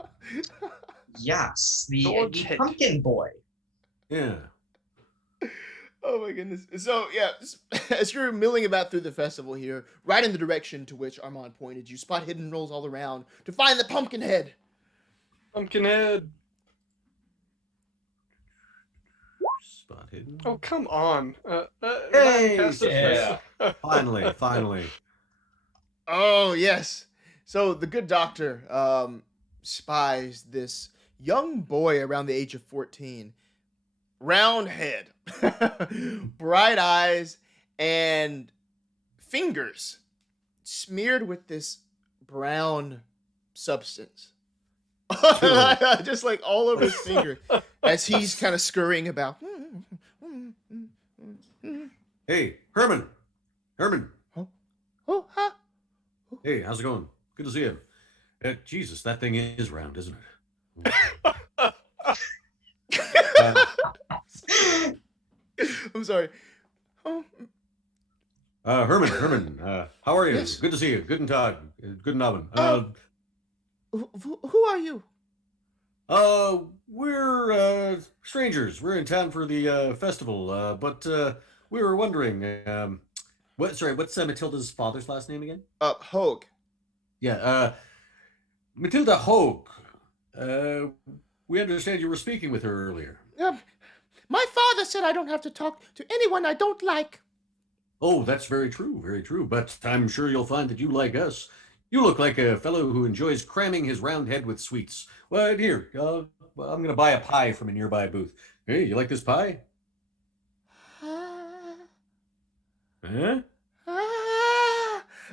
Yes, the Head. pumpkin boy. Yeah. Oh my goodness. So yeah, as you're milling about through the festival here, right in the direction to which Armand pointed, you spot hidden rolls all around to find the pumpkin head. Pumpkinhead. Spot hidden. Oh, come on. Hey, Lancaster, yeah. Finally. Oh yes. So the good doctor spies this young boy around the age of 14. Round head, bright eyes, and fingers smeared with this brown substance. Just like all over his finger as he's kind of scurrying about. Hey, Herman. Oh, huh? Hey, how's it going? Good to see you. Jesus, that thing is round, isn't it? I'm sorry. Oh. Herman, how are you? Yes. Good to see you. Guten Tag. Guten Abend. Who are you? We're strangers. We're in town for the festival, but we were wondering, what's Matilda's father's last name again? Hogue. Yeah, Matilda Hogue. We understand you were speaking with her earlier. My father said I don't have to talk to anyone I don't like. Oh, that's very true. But I'm sure you'll find that you like us. You look like a fellow who enjoys cramming his round head with sweets. Well, here, I'm going to buy a pie from a nearby booth. Hey, you like this pie? Huh?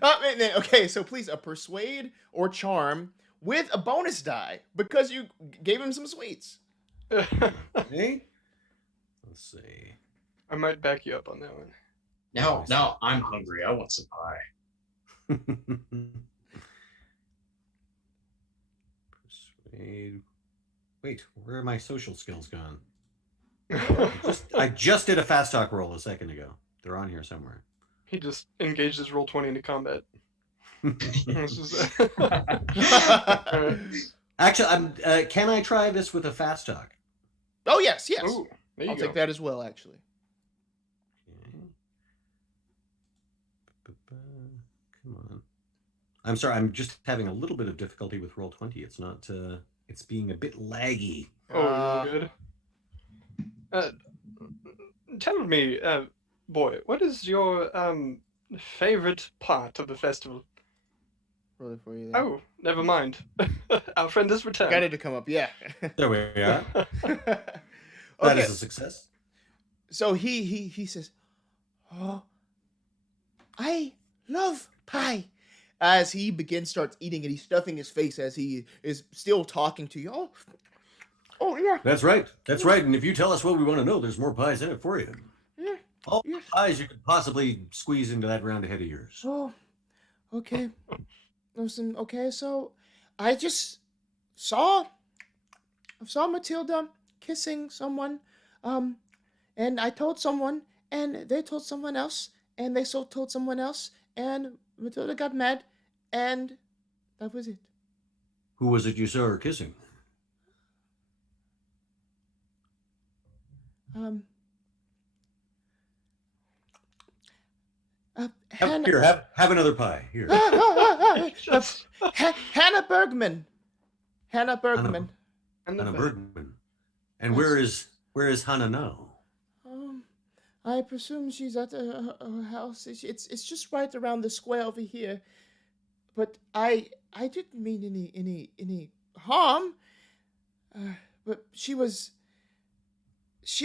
Okay, so please, a persuade or charm with a bonus die because you gave him some sweets. Hey? Let's see. I might back you up on that one. Now I'm hungry. I want some pie. Persuade. Wait, where are my social skills gone? I just did a fast talk roll a second ago. They're on here somewhere. He just engaged his roll 20 into combat. Actually, can I try this with a fast talk? Oh, yes. Ooh, there you I'll go. take that as well, actually. Come on. I'm sorry, I'm just having a little bit of difficulty with roll 20. It's not, it's being a bit laggy. Oh, you're good. Tell me, boy, what is your favorite part of the festival? Roll it for you there. Oh, never mind. Our friend has returned. Got it to come up, yeah. There we are. Okay. That is a success. So he says, "Oh, I love pie." As he starts eating it, he's stuffing his face as he is still talking to you. Oh yeah. That's right. That's right. And if you tell us what we want to know, there's more pies in it for you. Yeah. All the Yes. pies you could possibly squeeze into that round ahead of yours. Oh, okay. Listen, okay, so I just saw Matilda kissing someone, and I told someone, and they told someone else, and they told someone else, and Matilda got mad, and that was it. Who was it you saw her kissing? Hannah, Here, have another pie. Here. Hannah Bergman. Hannah Bergman. Hannah Bergman. And where is Hannah now? I presume she's at her house. It's just right around the square over here. But I didn't mean any harm. But she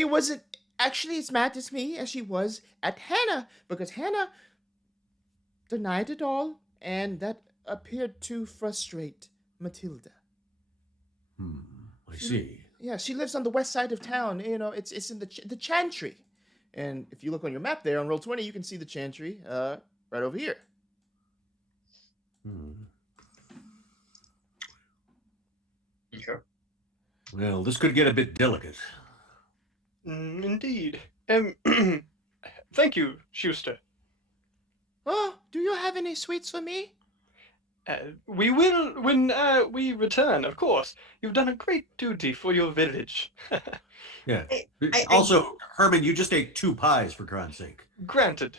wasn't actually as mad as me as she was at Hannah, because Hannah denied it all, and that appeared to frustrate Matilda. I see. Yeah, she lives on the west side of town. You know, it's in the Chantry. And if you look on your map there on roll 20, you can see the Chantry right over here. Okay. Well, this could get a bit delicate. Indeed. Thank you, Schuster. Oh, do you have any sweets for me? We will when we return, of course. You've done a great duty for your village. Yeah. Also, Herman, you just ate 2 pies, for God's sake. Granted.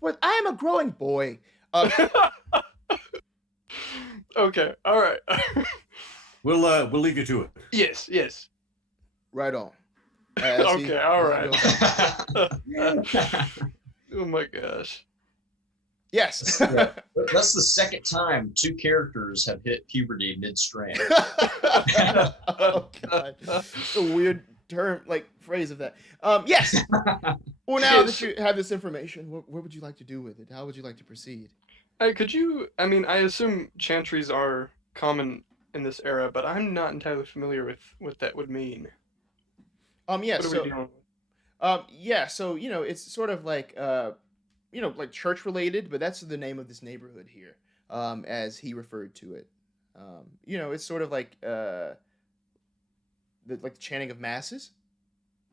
But I am a growing boy. Okay, all right. We'll leave you to it. Yes. Right on. Okay, all right. Oh my gosh. Yes. Yeah. That's the second time 2 characters have hit puberty mid-strain. Oh god, it's a weird term, like phrase of that. Yes. Well, now that you have this information, what would you like to do with it? How would you like to proceed? Could you? I mean, I assume chantries are common in this era, but I'm not entirely familiar with what that would mean. Yeah. What are we So, dealing with? yeah. So it's sort of like like church related, but that's the name of this neighborhood here, as he referred to it. It's sort of like the chanting of masses.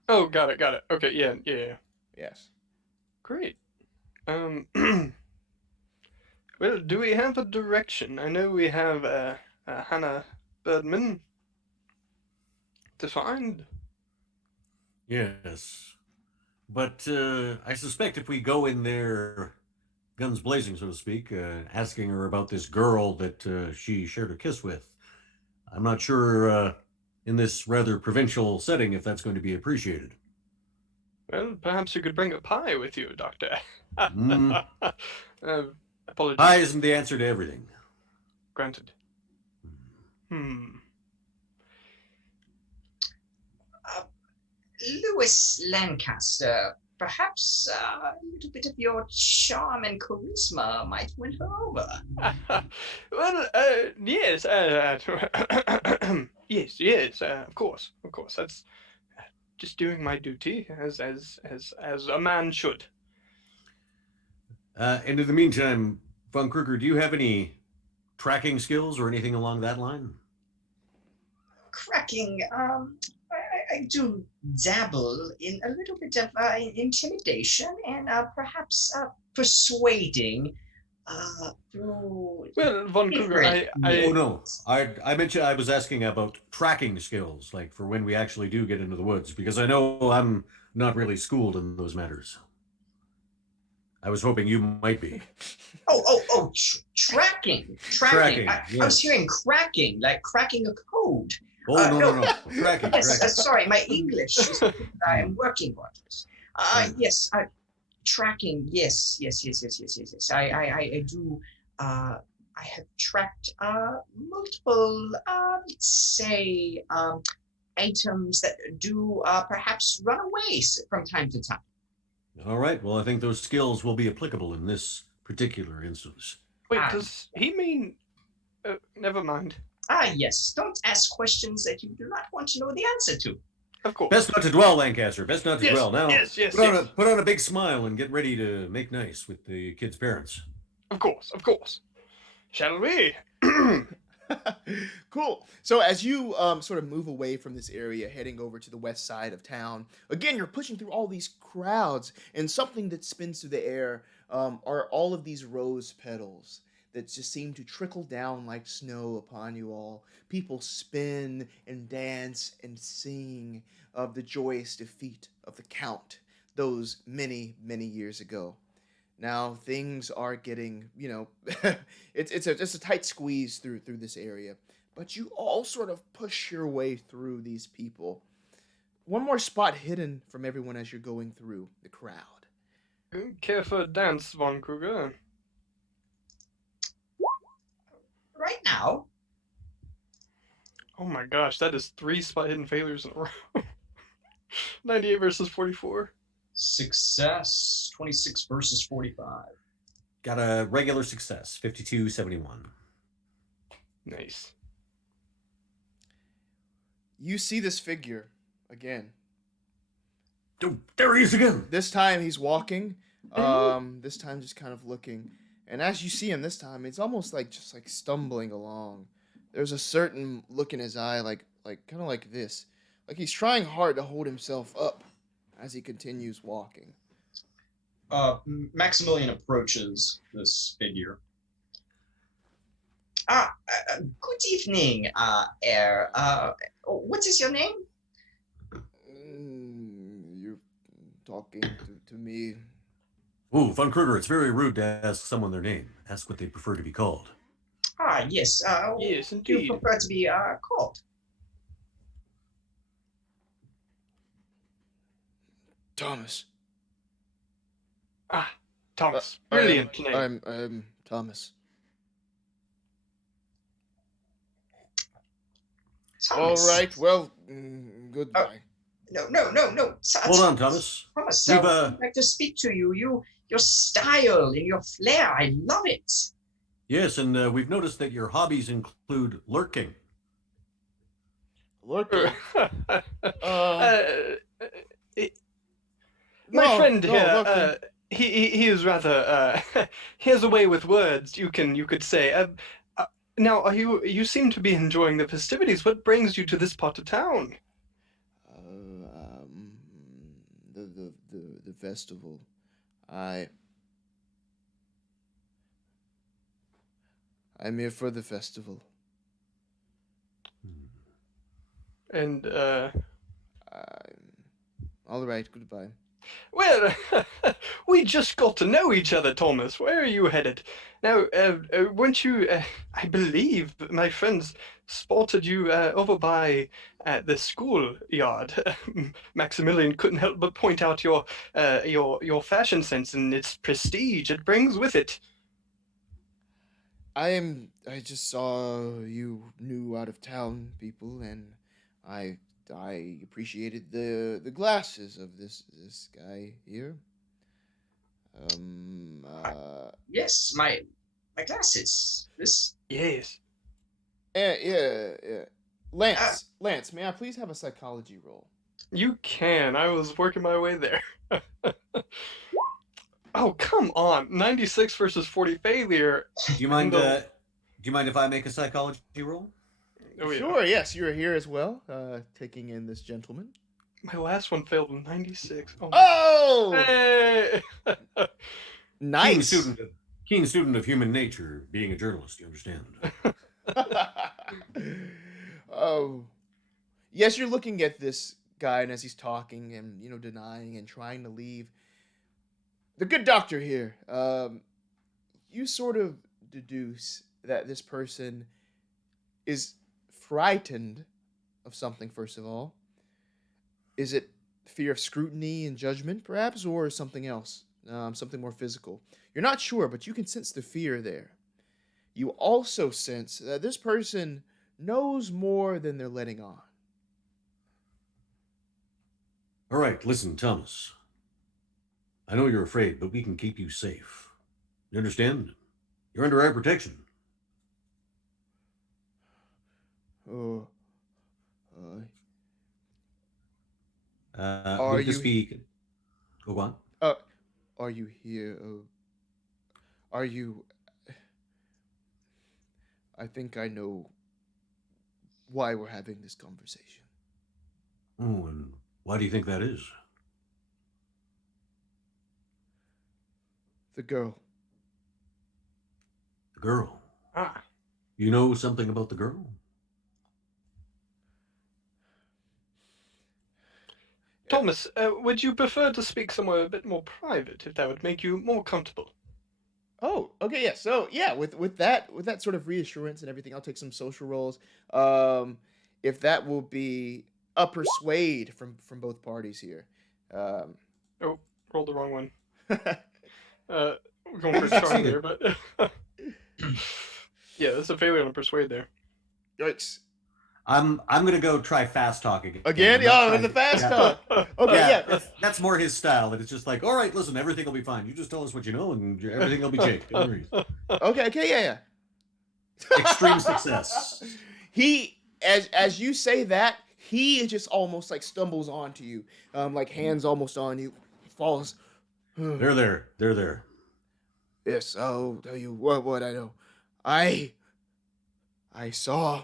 Oh, got it. Okay, yeah. Yes. Great. Well, do we have a direction? I know we have Hannah Birdman to find. Yes. But I suspect if we go in there, guns blazing, so to speak, asking her about this girl that she shared a kiss with, I'm not sure in this rather provincial setting if that's going to be appreciated. Well, perhaps you could bring a pie with you, Doctor. Apologies. Pie isn't the answer to everything. Granted. Lewis Lancaster, perhaps a little bit of your charm and charisma might win her over. Well, yes. Yes, of course. That's just doing my duty as a man should. And in the meantime, Von Kruger, do you have any tracking skills or anything along that line? Cracking. I do dabble in a little bit of intimidation and perhaps persuading through. Well, Von Kruger, Oh no, I mentioned I was asking about tracking skills, like for when we actually do get into the woods, because I know I'm not really schooled in those matters. I was hoping you might be. Tracking. Tracking, I was yes. hearing cracking, like cracking a code. Oh, no. Tracking. Yes, sorry, my English is, I am working on this. Yes, tracking, yes. I do, I have tracked multiple, let's say, items that do perhaps run away from time to time. All right. Well, I think those skills will be applicable in this particular instance. Wait, does he mean? Never mind. Yes. Don't ask questions that you do not want to know the answer to. Of course. Best not to dwell, Lancaster. Best not to Yes, dwell. Now, yes. put on a big smile and get ready to make nice with the kid's parents. Of course. Shall we? Cool. So as you sort of move away from this area, heading over to the west side of town, again, you're pushing through all these crowds, and something that spins through the air are all of these rose petals that just seem to trickle down like snow upon you all. People spin and dance and sing of the joyous defeat of the Count those many, many years ago. Now things are getting, it's a tight squeeze through this area, but you all sort of push your way through these people. One more spot hidden from everyone as you're going through the crowd. Care for a dance, Von Kruger? Right now. Oh my gosh, that is 3 spot hidden failures in a row. 98 versus 44. Success, 26 versus 45. Got a regular success, 52-71. Nice. You see this figure again. Oh, there he is again. This time he's walking. This time just kind of looking. And as you see him this time, it's almost like just like stumbling along. There's a certain look in his eye, like kind of like this. Like he's trying hard to hold himself up as he continues walking. Maximilian approaches this figure. Good evening, Air. What is your name? You're talking to me. Ooh, Von Kruger, it's very rude to ask someone their name. Ask what they prefer to be called. Yes. Yes, Do you indeed. prefer to be called? Thomas. Thomas. Brilliant name. I'm Thomas. Thomas. All right. Well, goodbye. No. Hold on, Thomas. Thomas, We've, I'd like to speak to you. Your style and your flair, I love it. Yes, and we've noticed that your hobbies include lurking. Lurking. My friend here, he is rather he has a way with words. You could say. Now, you seem to be enjoying the festivities. What brings you to this part of town? The festival. I'm here for the festival. And all right. Goodbye. well, we just got to know each other, Thomas. Where are you headed? Now, weren't you? I believe my friends spotted you over by the schoolyard. Maximilian couldn't help but point out your fashion sense and its prestige it brings with it. I just saw you new out of town people, and I appreciated the glasses of this guy here. Yes, my glasses. This. Yes. Yeah. Lance, may I please have a psychology roll? You can. I was working my way there. Oh, come on. 96 versus 40 failure. Do you mind? No. Do you mind if I make a psychology roll? Oh, yeah. Sure, yes, you're here as well, taking in this gentleman. My last one failed in 96. Oh! Oh! Hey! Nice! Keen student of human nature, being a journalist, you understand. Oh. Yes, you're looking at this guy, and as he's talking and, denying and trying to leave, the good doctor here, you sort of deduce that this person is frightened of something, first of all. Is it fear of scrutiny and judgment, perhaps, or something else? Something more physical. You're not sure, but you can sense the fear there. You also sense that this person knows more than they're letting on. All right, listen, Thomas. I know you're afraid, but we can keep you safe. You understand? You're under our protection. Oh. Would this be... Go on. Are you here? Are you... I think I know why we're having this conversation. Oh, and why do you think that is? The girl. The girl. Ah. You know something about the girl? Thomas, would you prefer to speak somewhere a bit more private, if that would make you more comfortable? Oh, okay, yeah. So yeah, with that sort of reassurance and everything, I'll take some social roles. If that will be a persuade from both parties here. Oh, rolled the wrong one. We're going for charm there, but yeah, that's a failure on a persuade there. Yikes. I'm gonna go try fast talk again. Again? Yeah, in the fast talk. Okay, yeah. That's more his style. And it's just like, all right, listen, everything will be fine. You just tell us what you know, and everything will be changed. Don't worry. Okay, yeah. Extreme success. He, as you say that, he just almost like stumbles onto you, like hands almost on you, falls. They're there. Yes, I'll tell you what I know. I saw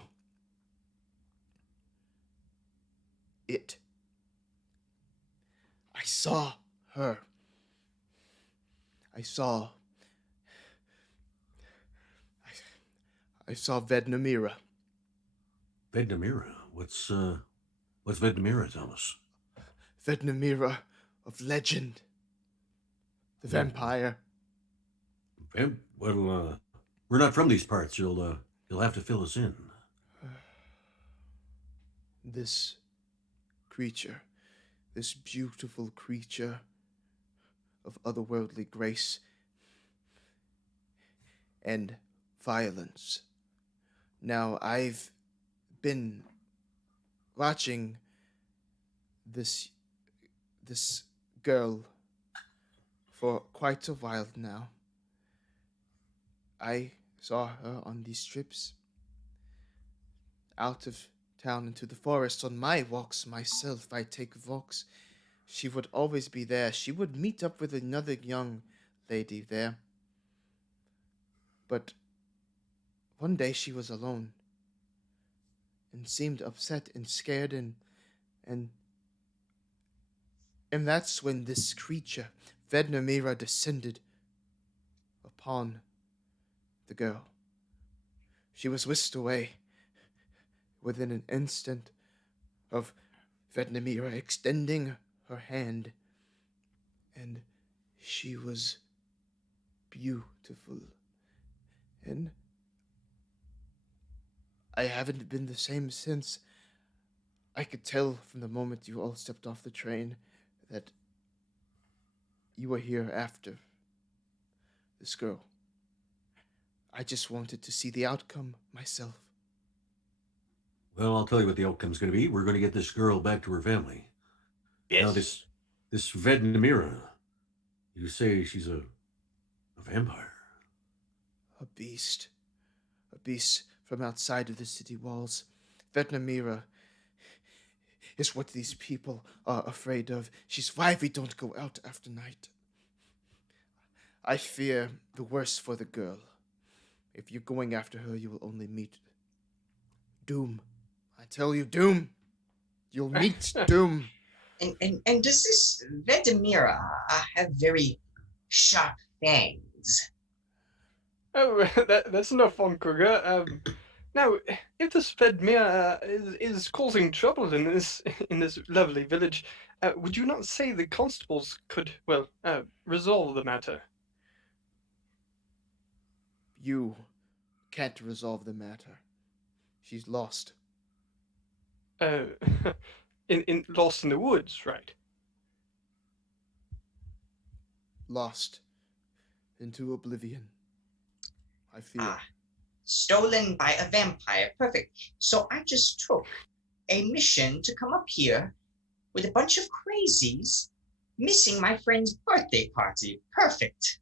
it. I saw her. I saw Vednamira. Vednamira? What's Vednamira, Thomas? Vednamira of legend. The vampire. Well, we're not from these parts. You'll have to fill us in. This creature, this beautiful creature of otherworldly grace and violence. Now, I've been watching this girl for quite a while now. I saw her on these trips out of town into the forest on my walks myself. I take walks. She would always be there. She would meet up with another young lady there. But one day she was alone and seemed upset and scared and that's when this creature, Vednamira, descended upon the girl. She was whisked away within an instant of Vednamira extending her hand, and she was beautiful. And I haven't been the same since. I could tell from the moment you all stepped off the train that you were here after this girl. I just wanted to see the outcome myself. Well, I'll tell you what the outcome's going to be. We're going to get this girl back to her family. Yes. Now, this Vednamira, you say she's a vampire. A beast from outside of the city walls. Vednamira is what these people are afraid of. She's why we don't go out after night. I fear the worst for the girl. If you're going after her, you will only meet doom. I tell you, doom. You'll meet doom. And does this Vedemira have very sharp fangs? Oh, that's enough, Von Kruger. Now, if this Vedmir is causing trouble in this lovely village, would you not say the constables could, resolve the matter? You can't resolve the matter. She's lost. Lost in the woods, right? Lost into oblivion. I fear. Stolen by a vampire. Perfect. So I just took a mission to come up here with a bunch of crazies missing my friend's birthday party. Perfect.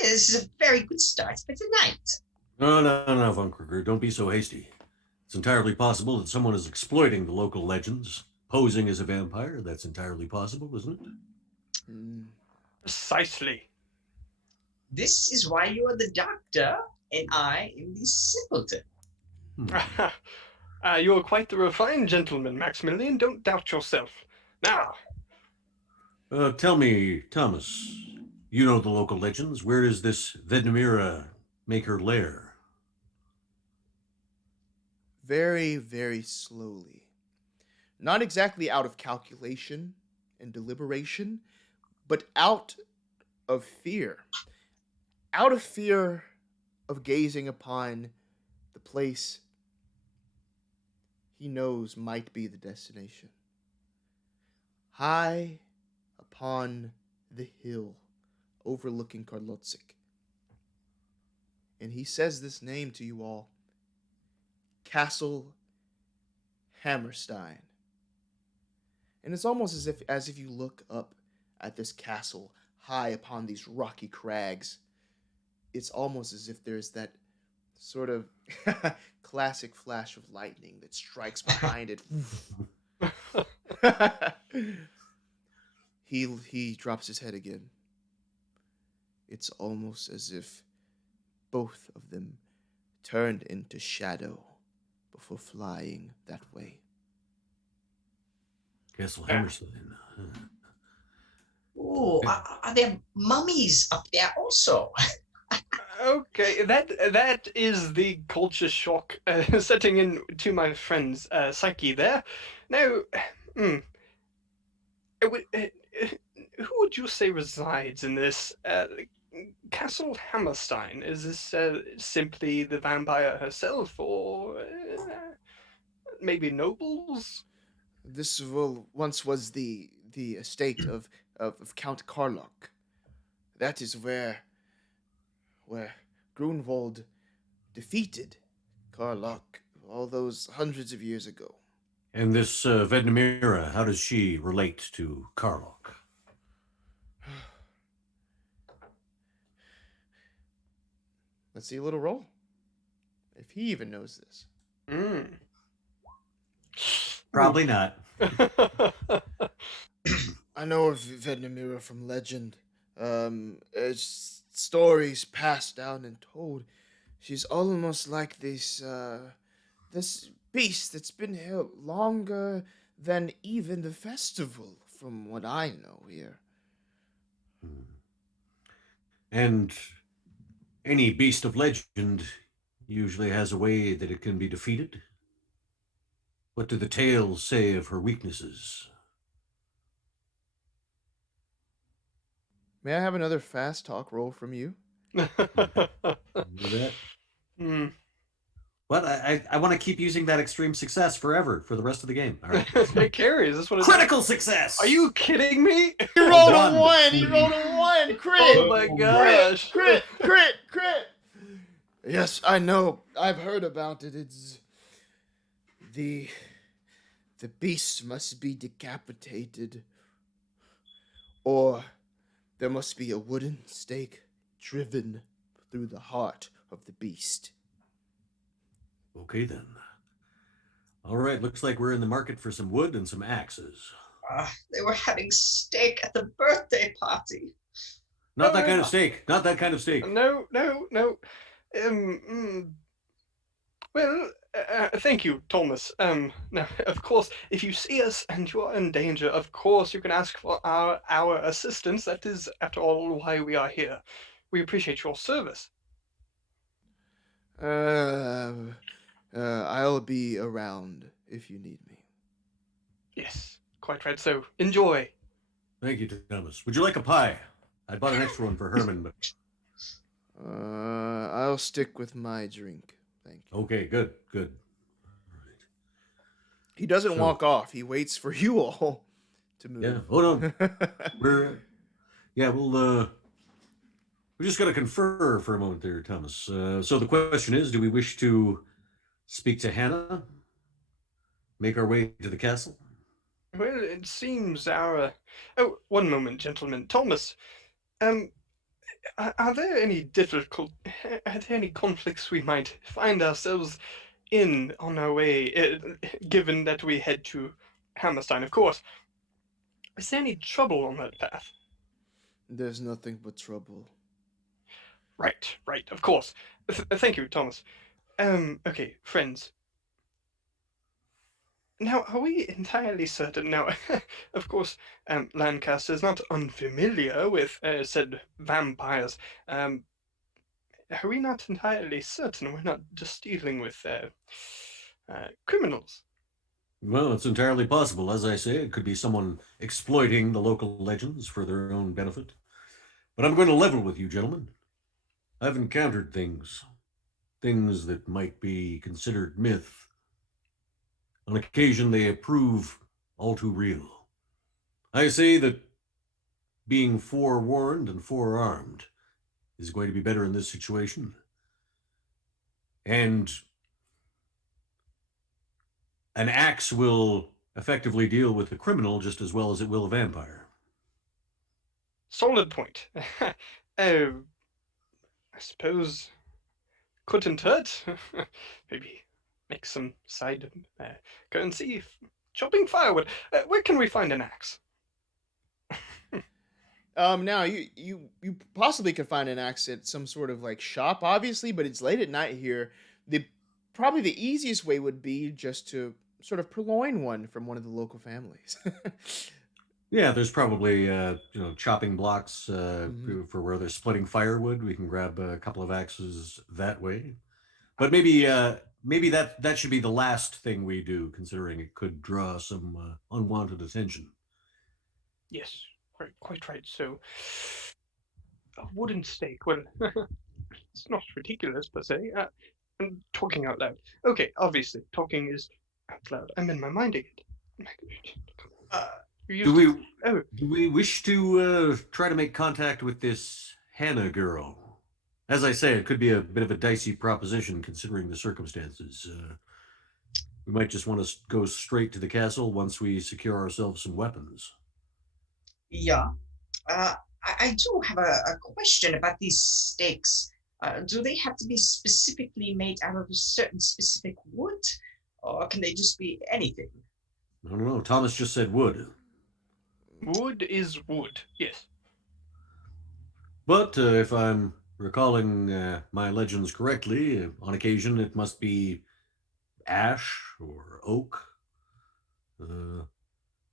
This is a very good start for tonight. No, Von Kruger, don't be so hasty. It's entirely possible that someone is exploiting the local legends, posing as a vampire. That's entirely possible, isn't it? Precisely. This is why you are the doctor and I am the simpleton. You are quite the refined gentleman, Maximilian. Don't doubt yourself. Now. Tell me, Thomas, you know the local legends. Where does this Vedemira make her lair? Very, very slowly. Not exactly out of calculation and deliberation, but out of fear. Out of fear of gazing upon the place he knows might be the destination. High upon the hill overlooking Karlotzik. And he says this name to you all. Castle Hammerstein. And it's almost as if you look up at this castle high upon these rocky crags. It's almost as if there's that sort of classic flash of lightning that strikes behind it. He drops his head again. It's almost as if both of them turned into shadow before flying that way. Castle Hammerstein. Ooh, are there mummies up there also? Okay, that is the culture shock setting in to my friend's psyche there. Now, who would you say resides in this Castle Hammerstein? Is this simply the vampire herself, or maybe nobles? This once was the estate of Count Carlisle. That is where Grunwald defeated Carlisle all those hundreds of years ago. And this Vedemira, how does she relate to Carlisle? Let's see a little roll. If he even knows this. Probably not. I know of Vedemira from legend. It's stories passed down and told. She's almost like this beast that's been here longer than even the festival, from what I know here. And any beast of legend usually has a way that it can be defeated. What do the tales say of her weaknesses? May I have another fast talk roll from you? Do that? What? I want to keep using that extreme success forever for the rest of the game. All right. It carries. That's what it's Critical success. Are you kidding me? He rolled done. a 1! He rolled a 1! Crit! Oh my gosh! Crit! Yes, I know. I've heard about it. It's the beast must be decapitated, or there must be a wooden stake driven through the heart of the beast. Okay then. All right, looks like we're in the market for some wood and some axes. They were having steak at the birthday party. Not that kind of steak. Not that kind of steak. No. Well, thank you, Thomas. Now, of course, if you see us and you are in danger, of course you can ask for our assistance. That is, after all, why we are here. We appreciate your service. I'll be around if you need me. Yes, quite right. So, enjoy. Thank you, Thomas. Would you like a pie? I bought an extra one for Herman, but... I'll stick with my drink. Thank you. Okay, good. All right. He doesn't walk off. He waits for you all to move. Yeah. Oh, no. We're just got to confer for a moment there, Thomas. So the question is, do we wish to speak to Hannah? Make our way to the castle? Well, it seems our... Oh, one moment, gentlemen. Thomas, are there any conflicts we might find ourselves in on our way, given that we head to Hammerstein, of course? Is there any trouble on that path? There's nothing but trouble. Right, of course. Thank you, Thomas. Okay, friends. Now, are we entirely certain? Now, of course, Lancaster is not unfamiliar with said vampires. Are we not entirely certain we're not just dealing with criminals? Well, it's entirely possible. As I say, it could be someone exploiting the local legends for their own benefit. But I'm going to level with you, gentlemen. I've encountered things that might be considered myth. On occasion, they prove all too real. I say that being forewarned and forearmed is going to be better in this situation. And an axe will effectively deal with the criminal just as well as it will a vampire. Solid point. I suppose couldn't hurt. Maybe make some side currency, chopping firewood. Where can we find an axe? Now you possibly could find an axe at some sort of like shop, obviously, but it's late at night here. Probably the easiest way would be just to sort of purloin one from one of the local families. Yeah, there's probably chopping blocks for where they're splitting firewood. We can grab a couple of axes that way. But maybe that should be the last thing we do, considering it could draw some unwanted attention. Yes, quite right. So, a wooden stake. Well, it's not ridiculous per se. I'm talking out loud. Okay, obviously, talking is out loud. I'm in my mind again. Do we wish to try to make contact with this Hannah girl? As I say, it could be a bit of a dicey proposition considering the circumstances. We might just want to go straight to the castle once we secure ourselves some weapons. Yeah. I do have a question about these stakes. Do they have to be specifically made out of a certain specific wood? Or can they just be anything? I don't know. Thomas just said wood. Wood is wood, yes. But if I'm recalling my legends correctly, on occasion it must be ash or oak.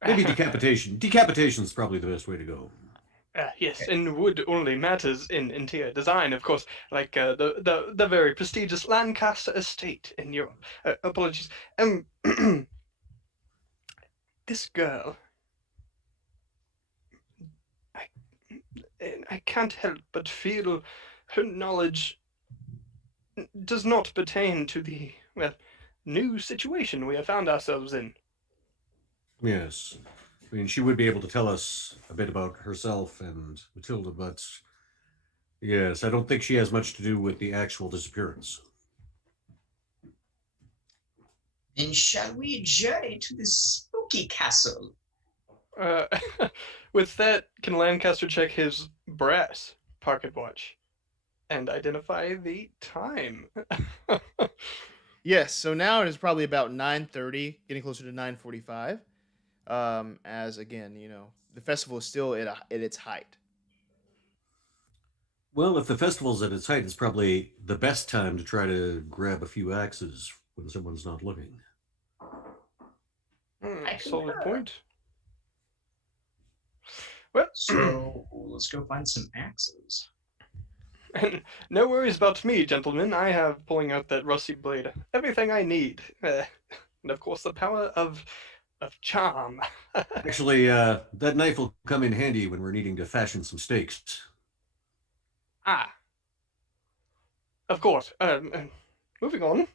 Maybe decapitation. Decapitation is probably the best way to go. Yes, and wood only matters in interior design, of course, like the very prestigious Lancaster estate in Europe. Apologies. This girl, I can't help but feel her knowledge does not pertain to the, new situation we have found ourselves in. Yes. I mean, she would be able to tell us a bit about herself and Matilda, but yes, I don't think she has much to do with the actual disappearance. Then shall we journey to the spooky castle? With that, can Lancaster check his brass pocket watch and identify the time? Yes, so now it is probably about 9:30, getting closer to 9:45. As again, the festival is still at its height. Well, if the festival's at its height, it's probably the best time to try to grab a few axes when someone's not looking. Solid point. Well, So let's go find some axes. and no worries about me, gentlemen. I have pulling out that rusty blade. Everything I need. And of course, the power of charm. Actually, that knife will come in handy when we're needing to fashion some stakes. Ah. Of course. Moving on.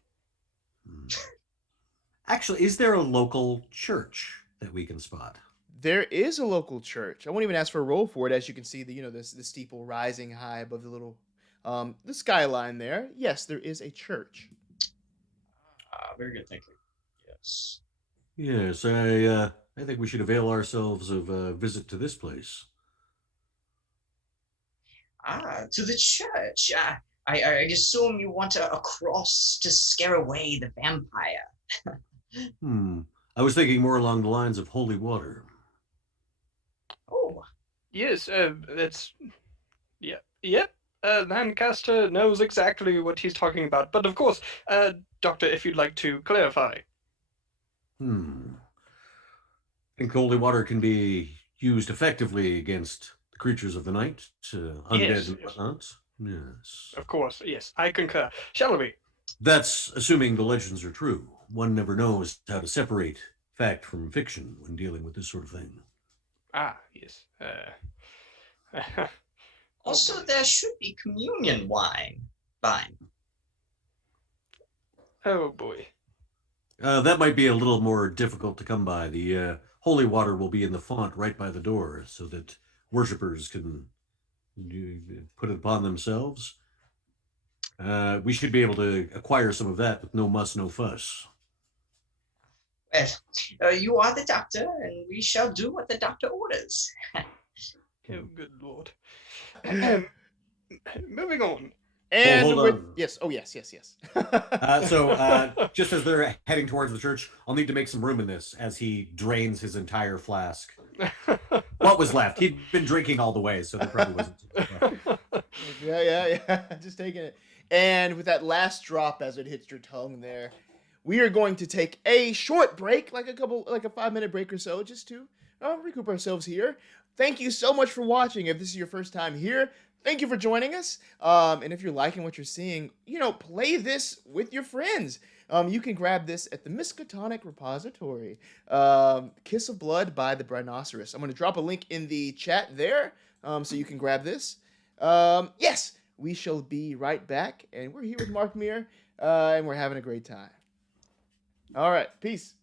Actually, is there a local church that we can spot? There is a local church. I won't even ask for a roll for it, as you can see the steeple rising high above the little the skyline there. Yes, there is a church. Very good thinking. Yes. Yes, I think we should avail ourselves of a visit to this place. To the church. I assume you want a cross to scare away the vampire. I was thinking more along the lines of holy water. Oh. Yes, that's... Yeah. Yep. Lancaster knows exactly what he's talking about. But of course, Doctor, if you'd like to clarify. I think holy water can be used effectively against the creatures of the night, undead Yes, and yes. whatnot. Yes. Of course, yes, I concur. Shall we? That's assuming the legends are true. One never knows how to separate fact from fiction when dealing with this sort of thing. Yes. Also, there should be communion wine. Fine. Oh boy. That might be a little more difficult to come by. The holy water will be in the font right by the door so that worshippers can put it upon themselves. We should be able to acquire some of that with no muss, no fuss. Well, you are the doctor, and we shall do what the doctor orders. Oh, good lord. Moving on. And hold with on. yes, oh yes. So just as they're heading towards the church, I'll need to make some room in this as he drains his entire flask. What was left? He'd been drinking all the way, so there probably wasn't too much left. Yeah. Just taking it. And with that last drop as it hits your tongue there, we are going to take a short break, like a 5-minute break or so, just to recoup ourselves here. Thank you so much for watching. If this is your first time here, thank you for joining us. And if you're liking what you're seeing, play this with your friends. You can grab this at the Miskatonic repository. Kiss of Blood by the Brinocerous. I'm going to drop a link in the chat there so you can grab this. Yes, we shall be right back. And we're here with Mark Meer, and we're having a great time. All right, peace.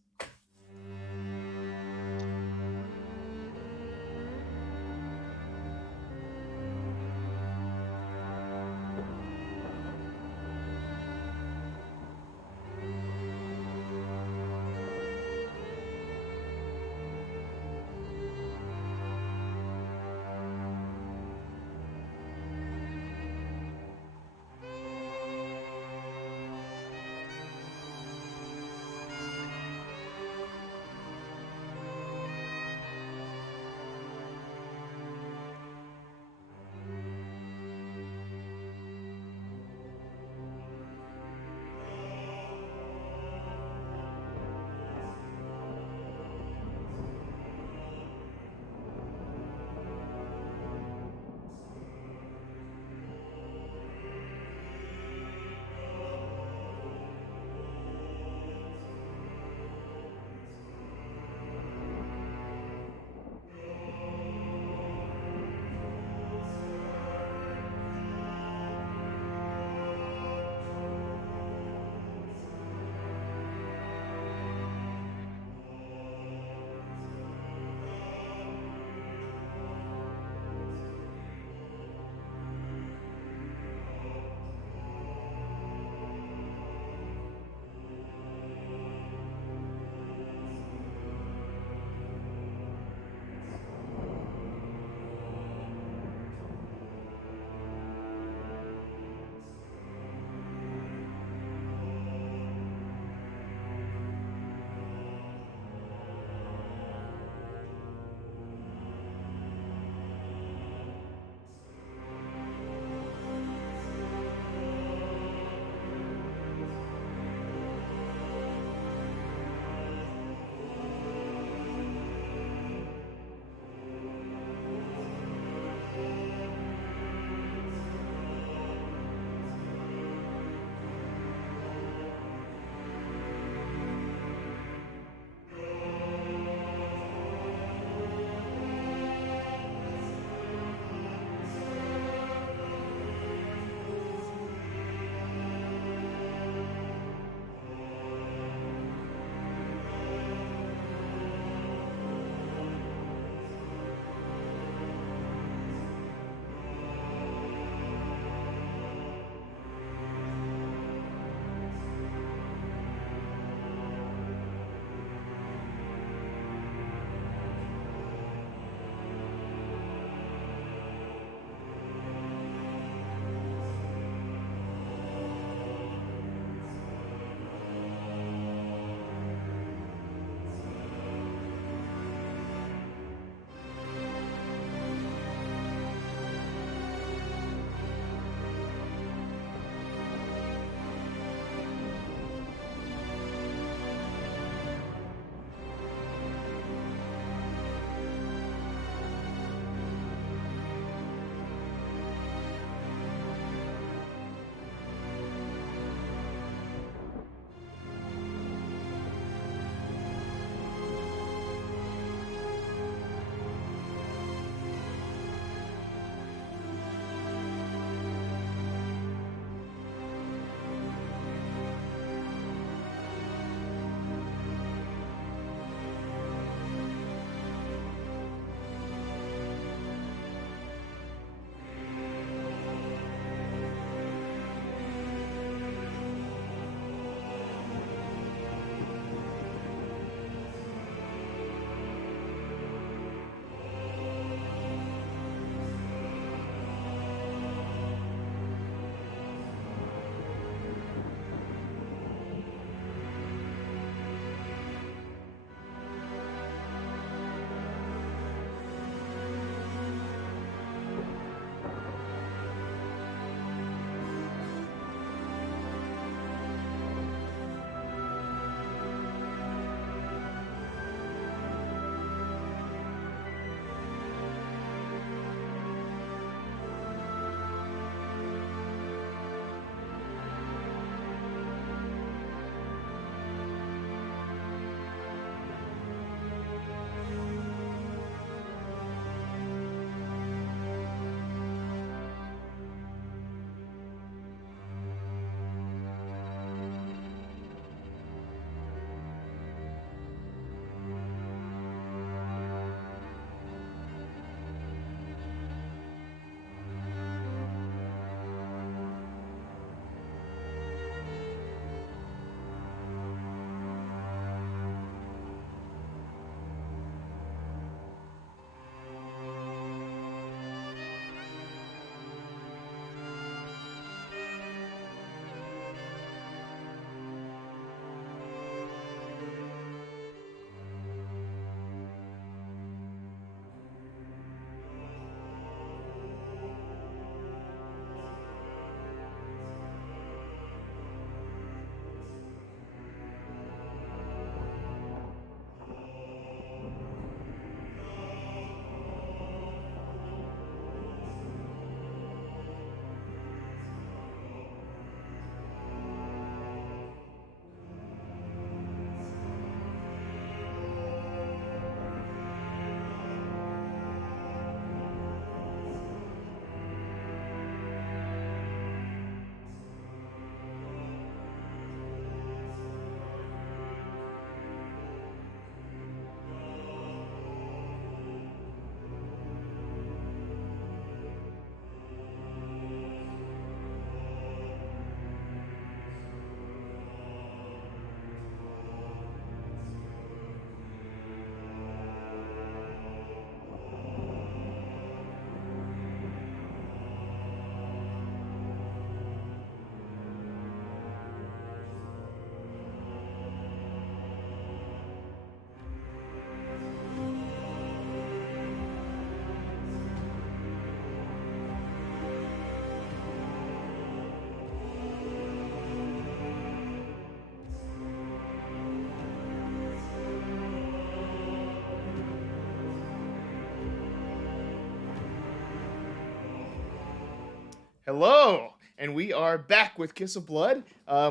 Hello, and we are back with Kiss of Blood.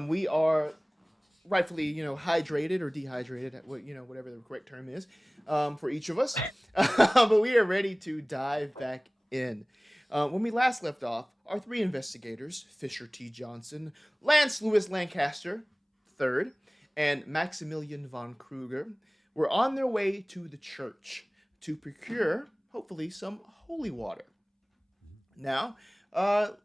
We are rightfully, hydrated or dehydrated, whatever the correct term is, for each of us. But we are ready to dive back in. When we last left off, our three investigators, Fisher T. Johnson, Lance Lewis Lancaster, third, and Maximilian Von Kruger, were on their way to the church to procure, hopefully, some holy water. Now,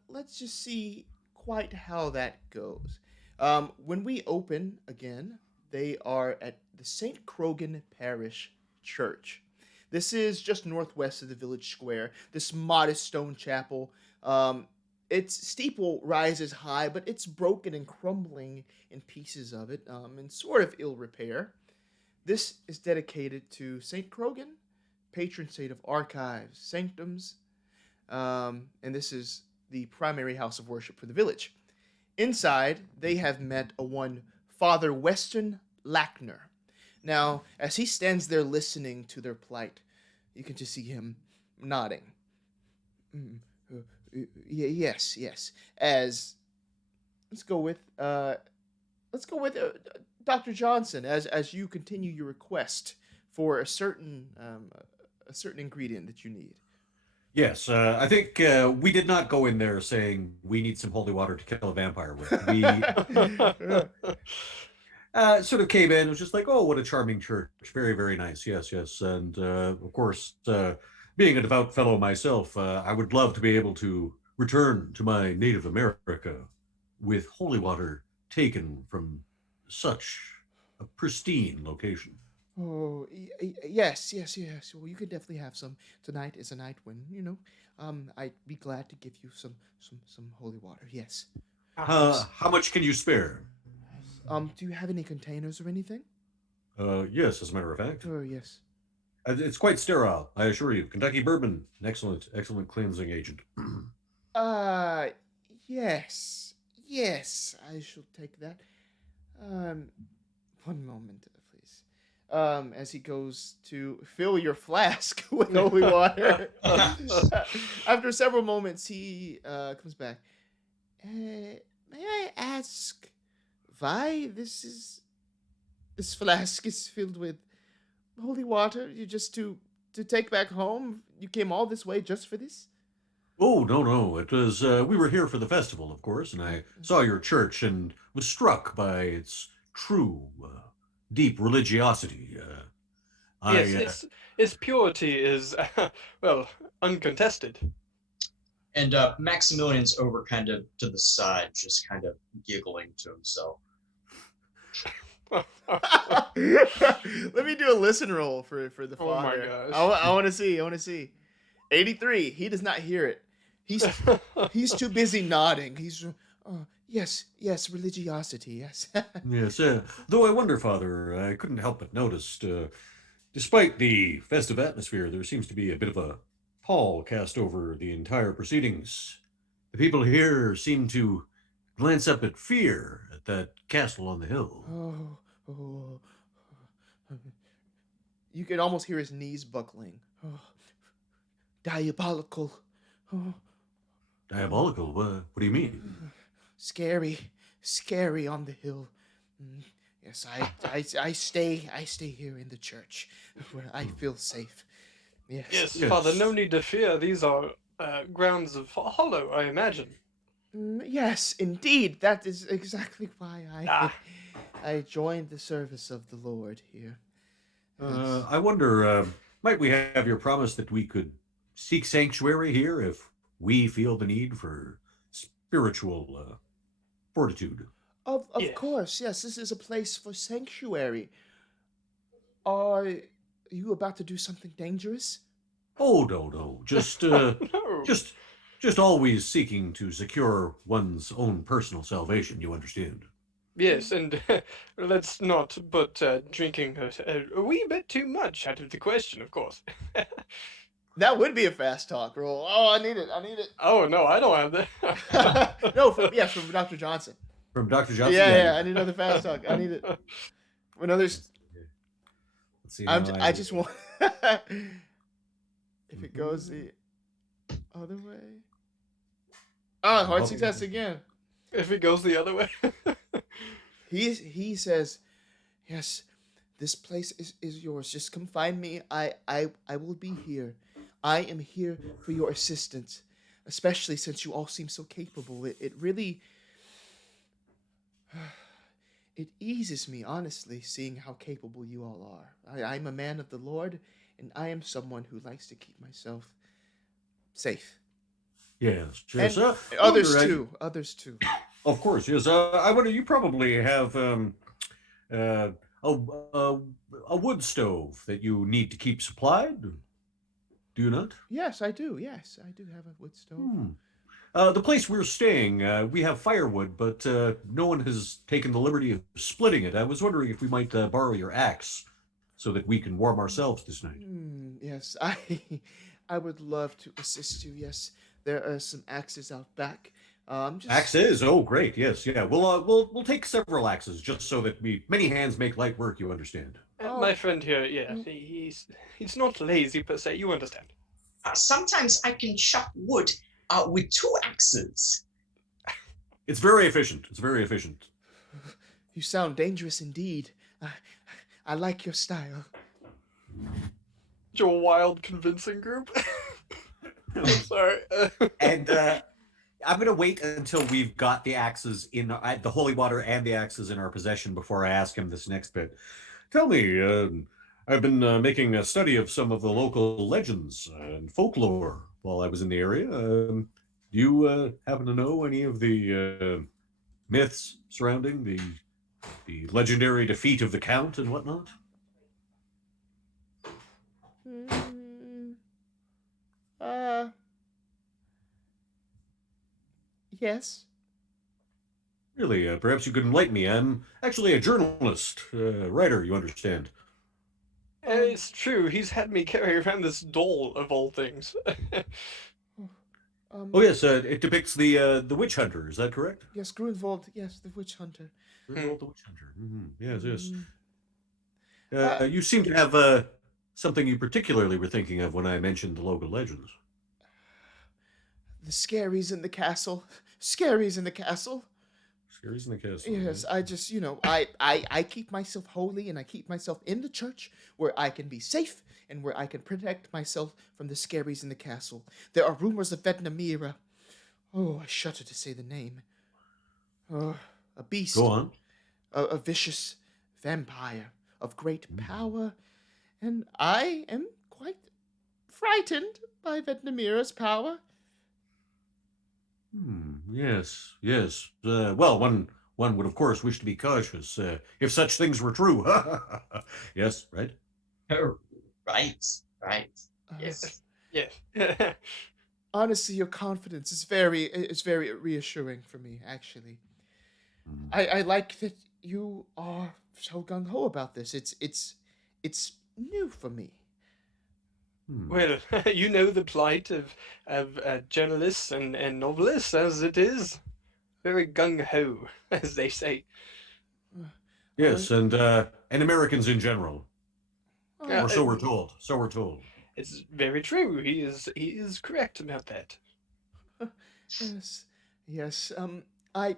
let's just see quite how that goes. When we open again, they are at the St. Crogan Parish Church. This is just northwest of the village square. This modest stone chapel. Its steeple rises high, but it's broken and crumbling in pieces of it, in sort of ill repair. This is dedicated to St. Crogan, patron saint of archives, sanctums, and this is the primary house of worship for the village. Inside, they have met a one Father Weston Lackner. Now, as he stands there listening to their plight, you can just see him nodding. Yes. Let's go with Dr. Johnson as you continue your request for a certain ingredient that you need. Yes, I think we did not go in there saying we need some holy water to kill a vampire with. We sort of came in, it was just like, oh, what a charming church. Very, very nice. Yes. And of course, being a devout fellow myself, I would love to be able to return to my native America with holy water taken from such a pristine location. Oh, yes. Well, you could definitely have some. Tonight is a night when, I'd be glad to give you some holy water. Yes. How much can you spare? Do you have any containers or anything? Yes, as a matter of fact. Oh, yes. It's quite sterile, I assure you. Kentucky bourbon, an excellent cleansing agent. Yes, I shall take that. One moment, please. As he goes to fill your flask with holy water. After several moments, he comes back. May I ask why this flask is filled with holy water? You just to take back home? You came all this way just for this? Oh, no. It was, we were here for the festival, of course, and I saw your church and was struck by its true, deep religiosity. Yes, its purity is, uncontested. And Maximilian's over kind of to the side, just kind of giggling to himself. Let me do a listen roll for the father. Oh my gosh. I want to see. 83. He does not hear it. He's too busy nodding. He's yes, religiosity. Yes. Yes. Though I wonder, Father, I couldn't help but notice, despite the festive atmosphere, there seems to be a bit of a pall cast over the entire proceedings. The people here seem to glance up at fear at that castle on the hill. Oh. You can almost hear his knees buckling. Oh. Diabolical. Oh. Diabolical? What do you mean? Scary on the hill. Yes, I stay here in the church where I feel safe. Yes, Father, no need to fear. These are grounds of hollow, I imagine. Yes, indeed. That is exactly why I joined the service of the Lord here. Yes. I wonder, might we have your promise that we could seek sanctuary here if we feel the need for spiritual fortitude? Of course, yes. This is a place for sanctuary. Are you about to do something dangerous? Oh, no. Just, No. just always seeking to secure one's own personal salvation, you understand? Yes, and let's not put drinking a wee bit too much out of the question, of course. That would be a fast talk roll. Oh, I need it. Oh, no, I don't have that. No, from Dr. Johnson. From Dr. Johnson? Yeah, I need another fast talk. I need it. Another. Let's see. I just want. If it goes the other way. Ah, hard success again. If it goes the other way. He says, "Yes, this place is yours. Just come find me. I will be here. I am here for your assistance, especially since you all seem so capable. It really it eases me, honestly, seeing how capable you all are. I'm a man of the Lord, and I am someone who likes to keep myself safe. Yes, And yes. others Baldur, too. Others too. of course, yes. I wonder, you probably have uh, a wood stove that you need to keep supplied. Do you not? Yes, I do. Yes, I do have a wood stove. Hmm. The place we're staying, we have firewood, but no one has taken the liberty of splitting it. I was wondering if we might borrow your axe so that we can warm ourselves this night. Yes, I would love to assist you. Yes, there are some axes out back. Just Axes? Oh, great. Yes, yeah. We'll take several axes just so that many hands make light work. You understand? My friend here, yeah, he's not lazy per se. You understand? Sometimes I can chop wood with 2 axes. It's very efficient. It's very efficient. You sound dangerous indeed. I like your style. You're a wild, convincing group. I'm sorry. And I'm going to wait until we've got the axes in the holy water and the axes in our possession before I ask him this next bit. Tell me, I've been making a study of some of the local legends and folklore while I was in the area. Do you happen to know any of the myths surrounding the legendary defeat of the Count and whatnot? Yes. Really, perhaps you could enlighten me. I'm actually a journalist, writer, you understand. It's true. He's had me carry around this doll of all things. Oh yes, it depicts the witch hunter. Is that correct? Yes, Grunwald. Yes, the witch hunter. Grunwald the witch hunter. Yes, yes. Mm. You seem to have something you particularly were thinking of when I mentioned the local legends. The scaries in the castle. Scaries in the castle. Scaries in the castle. Yes, I just, I keep myself holy and I keep myself in the church where I can be safe and where I can protect myself from the scaries in the castle. There are rumors of Vednamira. Oh, I shudder to say the name. A beast. Go on. A vicious vampire of great power. And I am quite frightened by Vednamira's power. Yes, yes. Well, one would, of course, wish to be cautious if such things were true. Yes, right? Right. Yes. Yes. Honestly, your confidence is very reassuring for me, actually. I like that you are so gung-ho about this. It's new for me. Well, you know the plight of journalists and novelists as it is. Very gung-ho, as they say. Yes, and Americans in general. Or so we're told. So we're told. It's very true. He is correct about that. Yes. I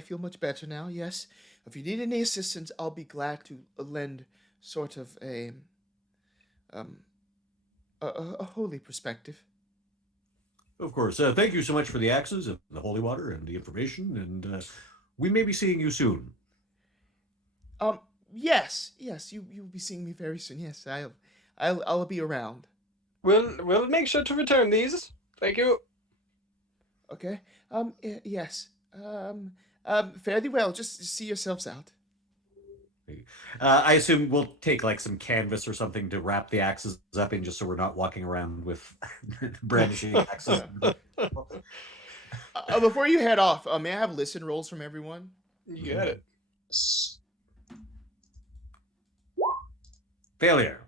feel much better now. Yes. If you need any assistance, I'll be glad to lend sort of a holy perspective. Of course. Thank you so much for the axes and the holy water and the information, and we may be seeing you soon. Yes, you'll be seeing me very soon. Yes, I'll be around. We'll make sure to return these. Thank you. Okay. Yes. Fairly well. Just see yourselves out. I assume we'll take like some canvas or something to wrap the axes up in, just so we're not walking around with brandishing axes. Before you head off, may I have listen rolls from everyone? You got it. Failure.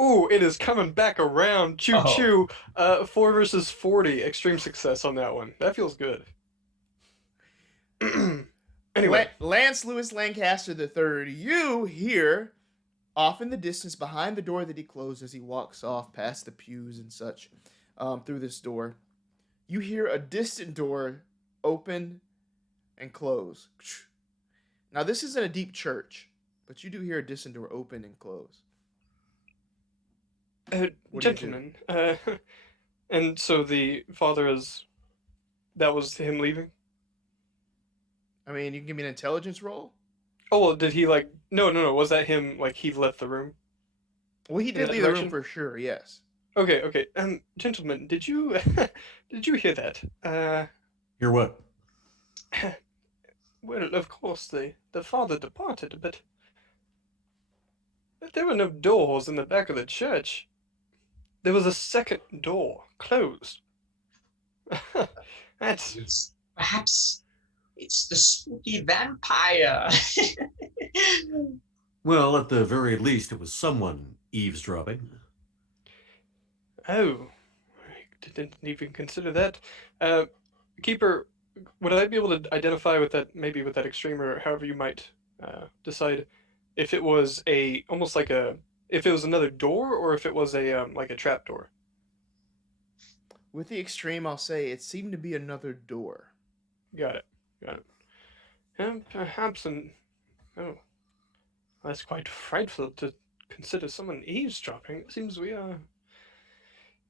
Ooh, it is coming back around. Choo. 4 versus 40. Extreme success on that one. That feels good. Anyway. Lance Lewis Lancaster III, you hear Off in the distance, behind the door that he closed as he walks off past the pews and such, through this door, you hear a distant door open and close. Now, this isn't a deep church, but you do hear a distant door open and close. What do you do? Gentlemen, and so the father is. That was him leaving? I mean, you can give me an intelligence roll. Oh, well, did he, like. No. Was that him, like, he left the room? Well, he did that leave the room direction? for sure, yes. Okay. Gentlemen, did you. Did you hear that? Hear what? Well, of course, the father departed, but there were no doors in the back of the church. There was a second door, closed. That's... Perhaps it's the spooky vampire. Well, at the very least, it was someone eavesdropping. Oh, I didn't even consider that. Keeper, would I be able to identify with that, maybe with that extreme, or however you might decide, if it was if it was another door, or if it was like a trap door? With the extreme, I'll say it seemed to be another door. Got it. And perhaps oh, that's quite frightful to consider someone eavesdropping. It seems we no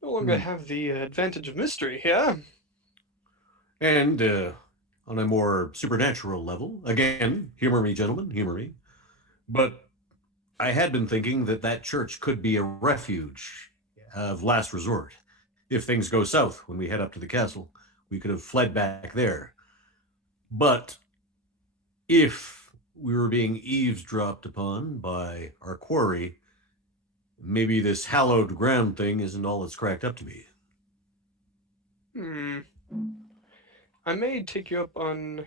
longer have the advantage of mystery here. And on a more supernatural level, again, humor me, gentlemen, humor me. But I had been thinking that church could be a refuge of last resort. If things go south when we head up to the castle, we could have fled back there. But if we were being eavesdropped upon by our quarry, maybe this hallowed ground thing isn't all it's cracked up to be. I may take you up on...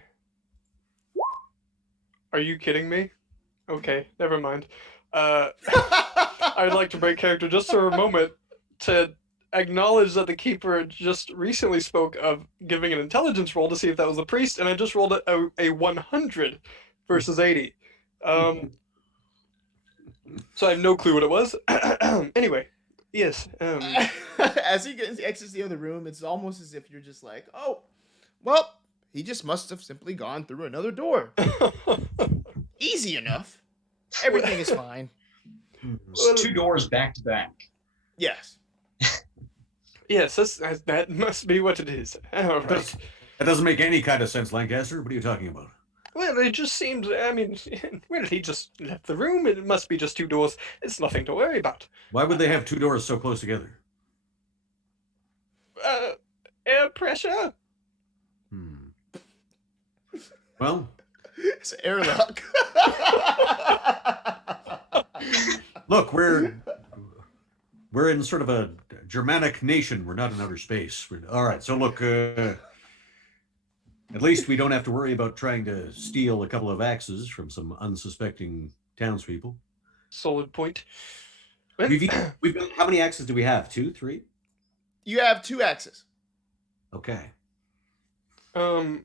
Are you kidding me? Okay, never mind. I'd like to break character just for a moment to acknowledge that the keeper just recently spoke of giving an intelligence roll to see if that was a priest, and I just rolled a 100 versus 80. So I have no clue what it was. Anyway, yes. As he exits the other room, it's almost as if you're just like, oh, well, he just must have simply gone through another door. Easy enough. Everything is fine. It's 2 doors back to back. Yes. Yes, that must be what it is. All right. That doesn't make any kind of sense, Lancaster. What are you talking about? Well, it just seems, I mean, well, he just left the room. It must be just 2 doors. It's nothing to worry about. Why would they have 2 doors so close together? Air pressure? Well, It's airlock. look, we're in sort of a Germanic nation. We're not in outer space. All right, so look, at least we don't have to worry about trying to steal a couple of axes from some unsuspecting townspeople. Solid point. We've got, how many axes do we have? 2, 3? You have 2 axes. Okay. Well,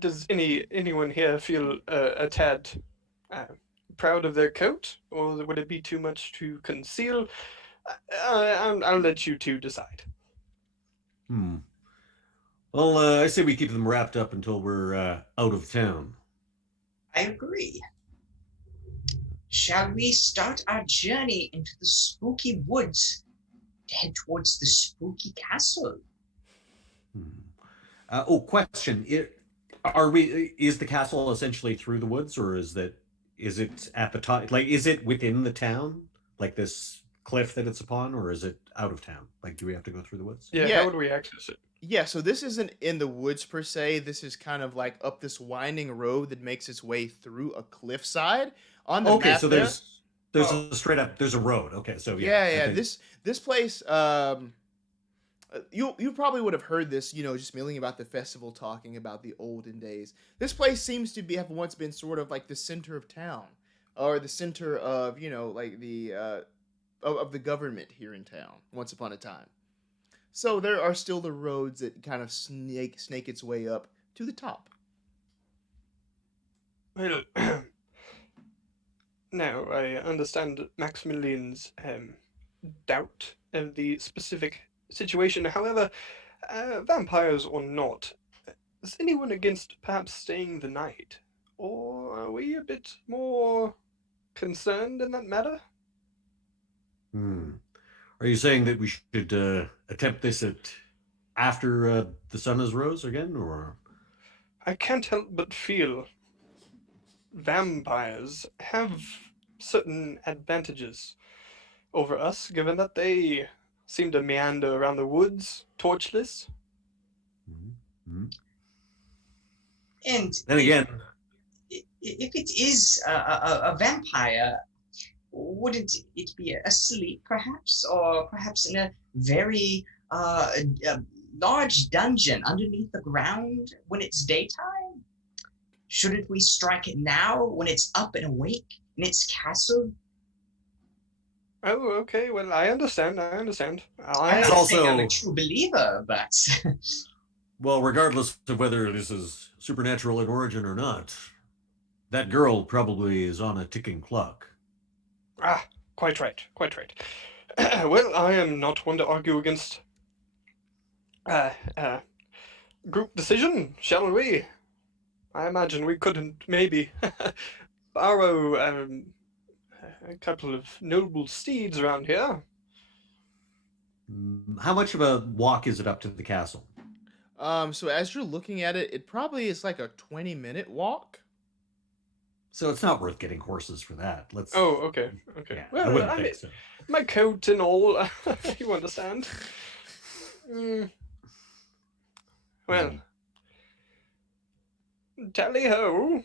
does anyone here feel a tad proud of their coat, or would it be too much to conceal? I'll let you two decide. Well, I say we keep them wrapped up until we're out of town. I agree. Shall we start our journey into the spooky woods to head towards the spooky castle? Question. Is the castle essentially through the woods, or is it at the top? Like, is it within the town, like this cliff that it's upon, or is it out of town? Like, do we have to go through the woods? Yeah. How would we access it? Yeah, so this isn't in the woods per se. This is kind of like up this winding road that makes its way through a cliffside. On the map so there, there's a straight up, there's a road. Okay, so yeah. This place, you probably would have heard this, just milling about the festival, talking about the olden days. This place seems to have once been sort of like the center of town, or the center of like the of the government here in town once upon a time. So there are still the roads that kind of snake its way up to the top. Well, Now, I understand Maximilian's doubt of the specific situation. However, vampires or not, is anyone against perhaps staying the night? Or are we a bit more concerned in that matter? Are you saying that we should attempt this after the sun has rose again, or? I can't help but feel vampires have certain advantages over us, given that they seem to meander around the woods, torchless. Mm-hmm. And Then again, if it is a vampire, wouldn't it be asleep, perhaps, or perhaps in a very large dungeon underneath the ground when it's daytime? Shouldn't we strike it now when it's up and awake in its castle? Oh, okay. Well, I understand. I'm I not also- saying I'm a true believer, but well, regardless of whether this is supernatural in origin or not, that girl probably is on a ticking clock. quite right. Well, I am not one to argue against group decision, shall we? I imagine we couldn't maybe borrow a couple of noble steeds around here. How much of a walk is it up to the castle? So as you're looking at it, it probably is like a 20-minute walk. So it's not worth getting horses for that. Oh, okay. Yeah, I Well, wouldn't think so. my coat and all, you understand. Well, tally ho.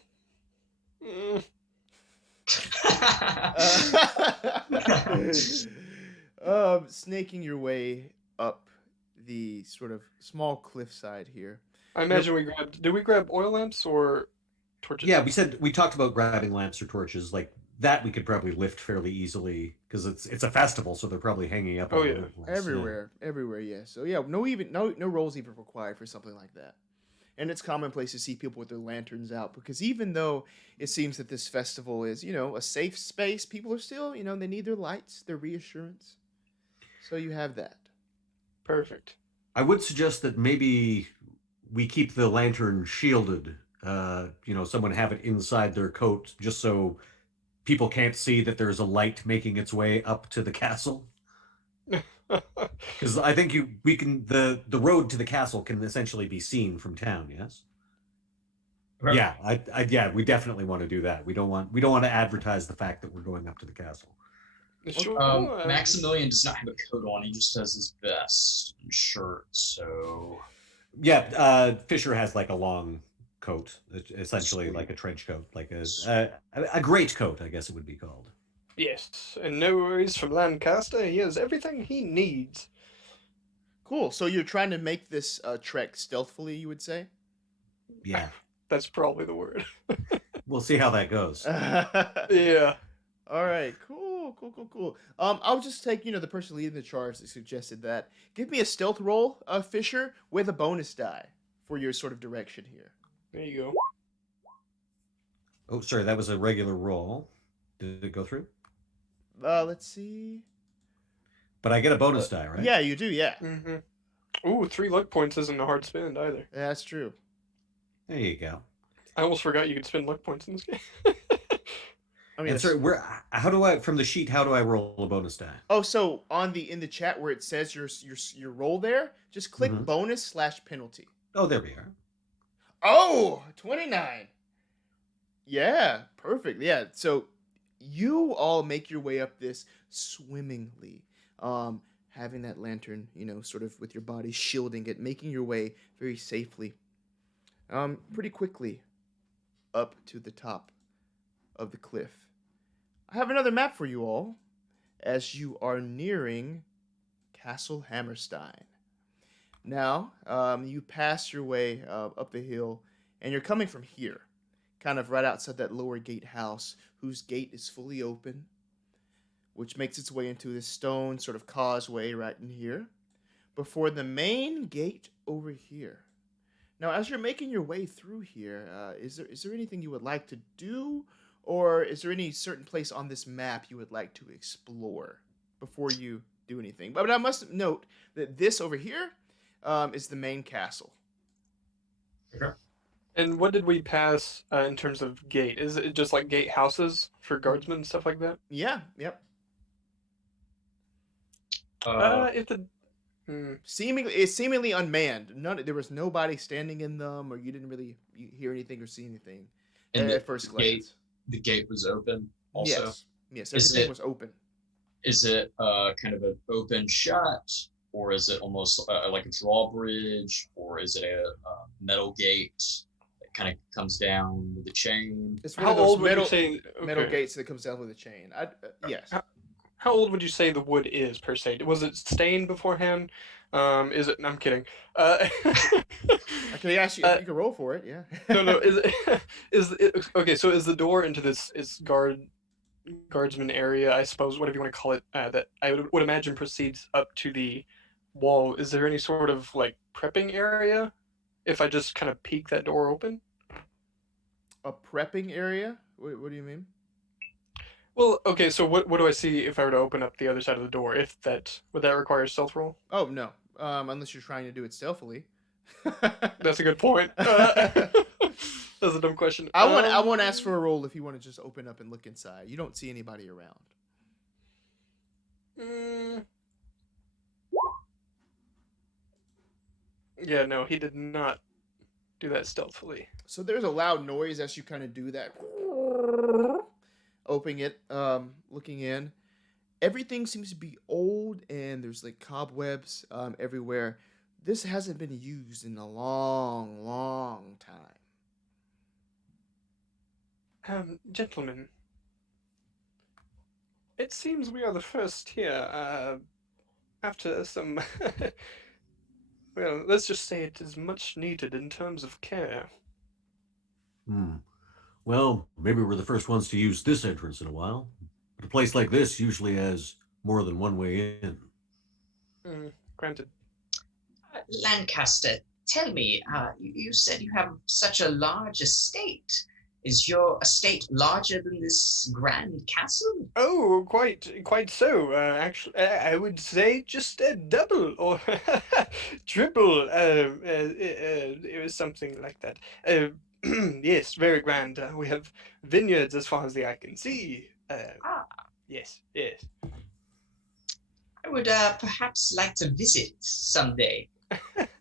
Snaking your way up the sort of small cliffside here. I imagine did we grab oil lamps or torches? Yeah, we talked about grabbing lamps or torches like that. We could probably lift fairly easily because it's a festival, so they're probably hanging up. Oh, all yeah. over the place. Everywhere, yeah. So yeah, no rolls even required for something like that. And it's commonplace to see people with their lanterns out because even though it seems that this festival is, a safe space, people are still, they need their lights, their reassurance. So you have that. Perfect. I would suggest that maybe we keep the lantern shielded. Someone have it inside their coat just so people can't see that there's a light making its way up to the castle. Because I think the road to the castle can essentially be seen from town. Yes. Right. Yeah, we definitely want to do that. We don't want to advertise the fact that we're going up to the castle. Sure. Maximilian does not have a coat on. He just has his vest and shirt. So Yeah, Fisher has like a long coat, essentially like a trench coat, like a great coat, I guess it would be called. Yes, and no worries from Lancaster. He has everything he needs. Cool. So you're trying to make this trek stealthily, you would say? Yeah, That's probably the word. we'll see how that goes. Yeah. All right, cool. I'll just take, the person leading the charge that suggested that. Give me a stealth roll, Fisher, with a bonus die for your sort of direction here. There you go. Oh, sorry, that was a regular roll. Did it go through? Let's see. But I get a bonus die, right? Yeah, you do, yeah. Mm-hmm. Ooh, 3 luck points isn't a hard spend either. That's true. There you go. I almost forgot you could spend luck points in this game. I mean, And sorry, from the sheet, how do I roll a bonus die? oh, so in the chat where it says your roll there, just click Mhm. bonus/penalty. Oh, there we are. Oh, 29. Yeah, perfect. Yeah, so you all make your way up this swimmingly, having that lantern, sort of with your body shielding it, making your way very safely, pretty quickly up to the top of the cliff. I have another map for you all as you are nearing Castle Hammerstein. Now, you pass your way up the hill, and you're coming from here, kind of right outside that lower gatehouse, whose gate is fully open, which makes its way into this stone sort of causeway right in here, before the main gate over here. Now, as you're making your way through here, is there anything you would like to do, or is there any certain place on this map you would like to explore before you do anything? But I must note that this over here is the main castle. Okay. And what did we pass in terms of gate? Is it just like gate houses for guardsmen and stuff like that? Yeah, yep. If the It's seemingly unmanned. There was nobody standing in them, or you didn't really hear anything or see anything And at first glance. the gate was open also. Yes, Is everything it- was open. Is it kind of an open shut, or is it almost like a drawbridge, or is it a metal gate that kind of comes down with a chain? It's one how of those old would metal you say? metal Okay. gates that comes down with a chain. Yes. How old would you say the wood is per se? Was it stained beforehand? Is it? No, I'm kidding. I can ask you. You can roll for it. Yeah. no. Is it okay? So is the door into this guardsman area, I suppose, whatever you want to call it, that I would imagine proceeds up to the wall? Is there any sort of like prepping area? If I just kind of peek that door open? A prepping area? What do you mean? Well, okay. So what do I see if I were to open up the other side of the door? If that would that require a stealth roll? Oh no. Unless you're trying to do it stealthily. That's a good point. That's a dumb question. I won't ask for a roll if you want to just open up and look inside. You don't see anybody around. Yeah, no, he did not do that stealthily. So there's a loud noise as you kind of do that. Opening it, looking in. Everything seems to be old, and there's like cobwebs everywhere. This hasn't been used in a long, long time. Gentlemen, it seems we are the first here, after some, well, let's just say it is much needed in terms of care. Well, maybe we're the first ones to use this entrance in a while. But a place like this usually has more than one way in. Granted. Lancaster, tell me, you said you have such a large estate. Is your estate larger than this grand castle? Oh, quite so. Actually, I would say just double or triple. It was something like that. Yes, very grand. We have vineyards as far as the eye can see. Yes. I would perhaps like to visit someday.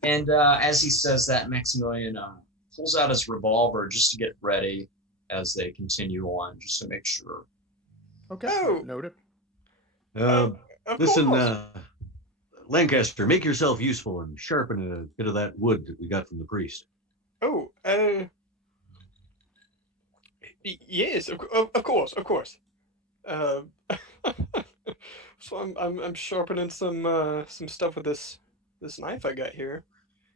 And as he says that, Maximilian pulls out his revolver just to get ready as they continue on, just to make sure. Okay. Oh. Noted. Of Listen, course. Lancaster, make yourself useful and sharpen a bit of that wood that we got from the priest. Oh, yes, of course. So I'm sharpening some stuff with this knife I got here.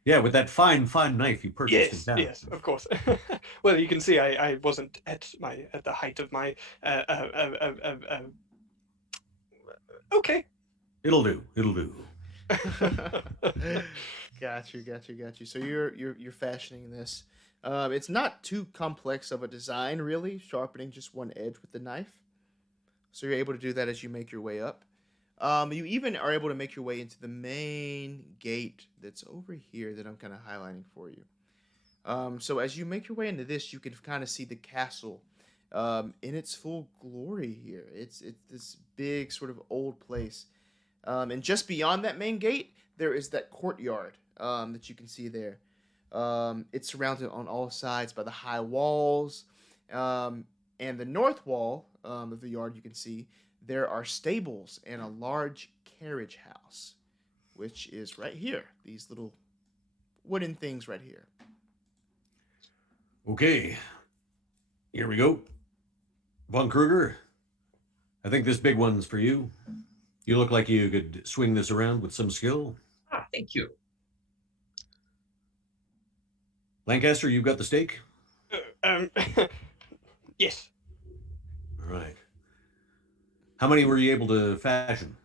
Yeah, with that fine knife you purchased in town. Yes, of course. Well, you can see I wasn't at the height of my okay. It'll do. Got you. So you're fashioning this. It's not too complex of a design, really. Sharpening just one edge with the knife. So you're able to do that as you make your way up. You even are able to make your way into the main gate that's over here that I'm kind of highlighting for you. So as you make your way into this, you can kind of see the castle in its full glory here. It's this big sort of old place. And just beyond that main gate, there is that courtyard that you can see there. It's surrounded on all sides by the high walls. And the north wall of the yard, you can see, there are stables and a large carriage house, which is right here. These little wooden things right here. Okay, here we go. Von Kruger, I think this big one's for you. You look like you could swing this around with some skill. Thank you. Lancaster, you've got the stake? Yes. All right. How many were you able to fashion?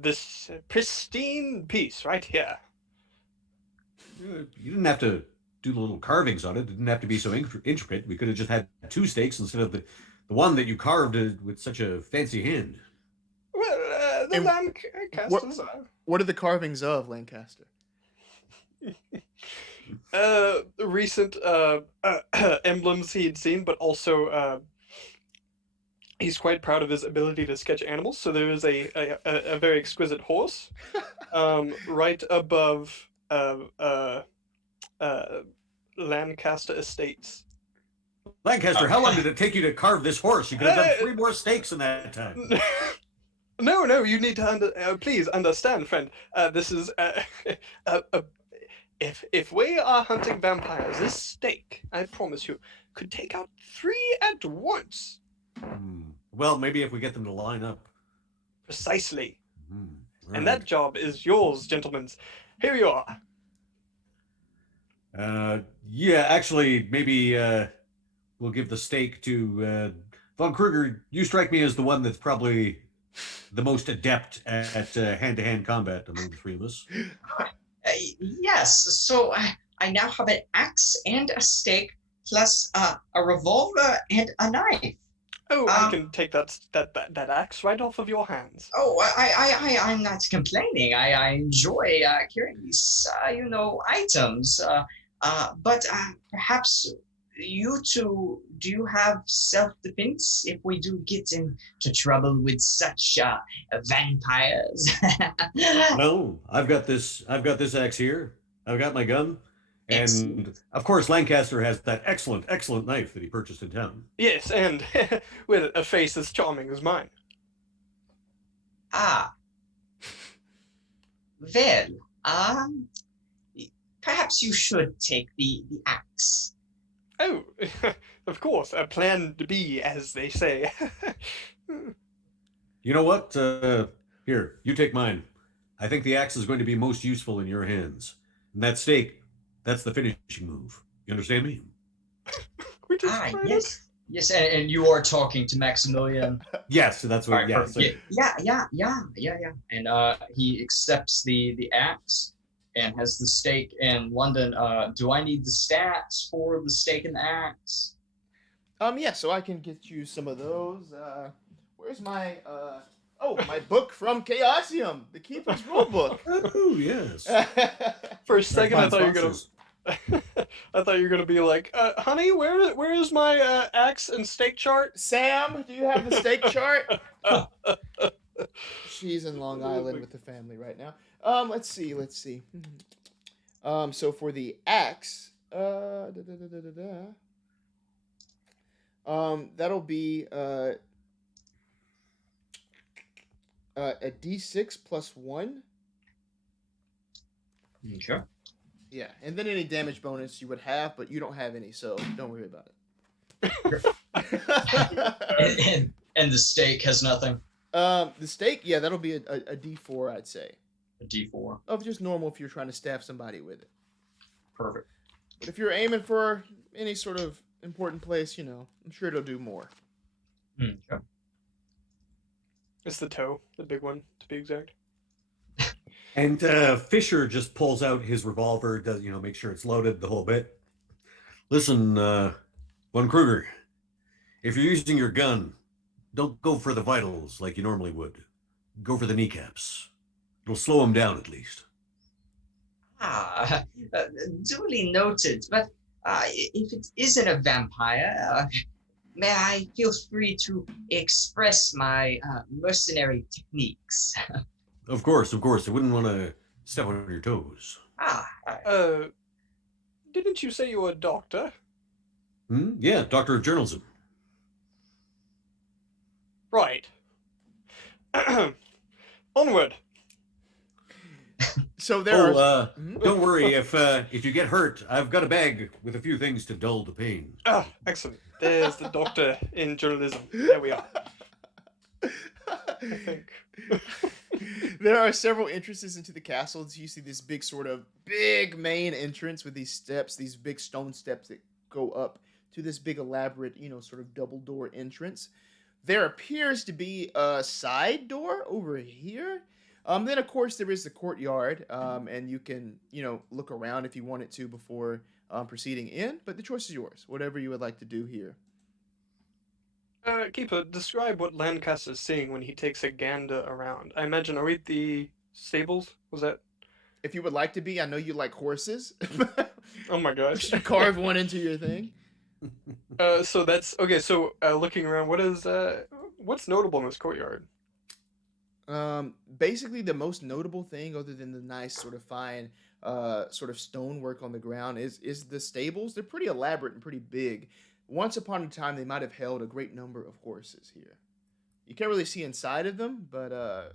This pristine piece right here. You didn't have to do the little carvings on it. It didn't have to be so intricate. We could have just had 2 stakes instead of the one that you carved with such a fancy hand. Well, the And Lancasters are. What are the carvings of, Lancaster? Recent emblems he'd seen, but also he's quite proud of his ability to sketch animals. So there is a very exquisite horse right above Lancaster Estates. Lancaster, how long did it take you to carve this horse? You could have done 3 more stakes in that time. No, you need to please understand, friend. This is if we are hunting vampires, this stake, I promise you, could take out 3 at once. Well, maybe if we get them to line up. Precisely. Right. And that job is yours, gentlemen. Here you are. Yeah, actually, maybe we'll give the stake to Von Kruger. You strike me as the one that's probably the most adept at hand-to-hand combat among the 3 of us. Yes, so I now have an axe and a stake, plus a revolver and a knife. Oh, I can take that axe right off of your hands. Oh, I'm not complaining. I enjoy carrying these, items. But perhaps you two, do you have self-defense if we do get into trouble with such vampires? No, I've got this axe here. I've got my gun. And Excellent. of course, Lancaster has that excellent knife that he purchased in town. Yes, and with a face as charming as mine. Ah. Well, perhaps you should take the axe. Oh, of course, a plan B, as they say. You know what? Here, you take mine. I think the axe is going to be most useful in your hands. And that stake, that's the finishing move. You understand me? Yes. Yes, and you are talking to Maximilian. Yes, that's what. Right, Yeah, perfect. Yeah. And he accepts the axe and has the stake in London. Do I need the stats for the stake and the axe? Yeah, so I can get you some of those. Where's my my book from Chaosium, the Keeper's Rulebook. Oh yes. For a second, I thought you were gonna. Sponsors. I thought you were gonna be like, honey, where is my axe and stake chart? Sam, do you have the stake chart? She's in Long Island with the family right now. Let's see. So for the axe, that'll be a D6 plus 1. Okay. Yeah, and then any damage bonus you would have, but you don't have any, so don't worry about it. And the stake has nothing. The stake, yeah, that'll be a D4, I'd say. A D4. Of just normal if you're trying to stab somebody with it. Perfect. But if you're aiming for any sort of important place, I'm sure it'll do more. Okay. It's the toe, the big one, to be exact. And Fisher just pulls out his revolver, does make sure it's loaded, the whole bit. Listen, Von Kruger, if you're using your gun, don't go for the vitals like you normally would. Go for the kneecaps. It'll slow him down at least. Duly noted. But if it isn't a vampire, may I feel free to express my mercenary techniques? Of course. I wouldn't want to step on your toes. Didn't you say you were a doctor? Yeah, doctor of journalism. Right. Onward. So there are. Don't worry if you get hurt. I've got a bag with a few things to dull the pain. Ah, excellent. There's the doctor in journalism. There we are. I think. There are several entrances into the castle. You see this big main entrance with these steps, these big stone steps that go up to this big elaborate, sort of double door entrance. There appears to be a side door over here. Then of course there is the courtyard, and you can, look around if you wanted to before proceeding in, but the choice is yours. Whatever you would like to do here. Keeper, describe what Lancaster's seeing when he takes a gander around. I imagine, are we at the stables? Was that? If you would like to be, I know you like horses. Oh my gosh. Carve one into your thing. So that's okay. So looking around, what's notable in this courtyard? Basically, the most notable thing, other than the nice sort of fine sort of stonework on the ground, is the stables. They're pretty elaborate and pretty big. Once upon a time, they might have held a great number of horses here. You can't really see inside of them, but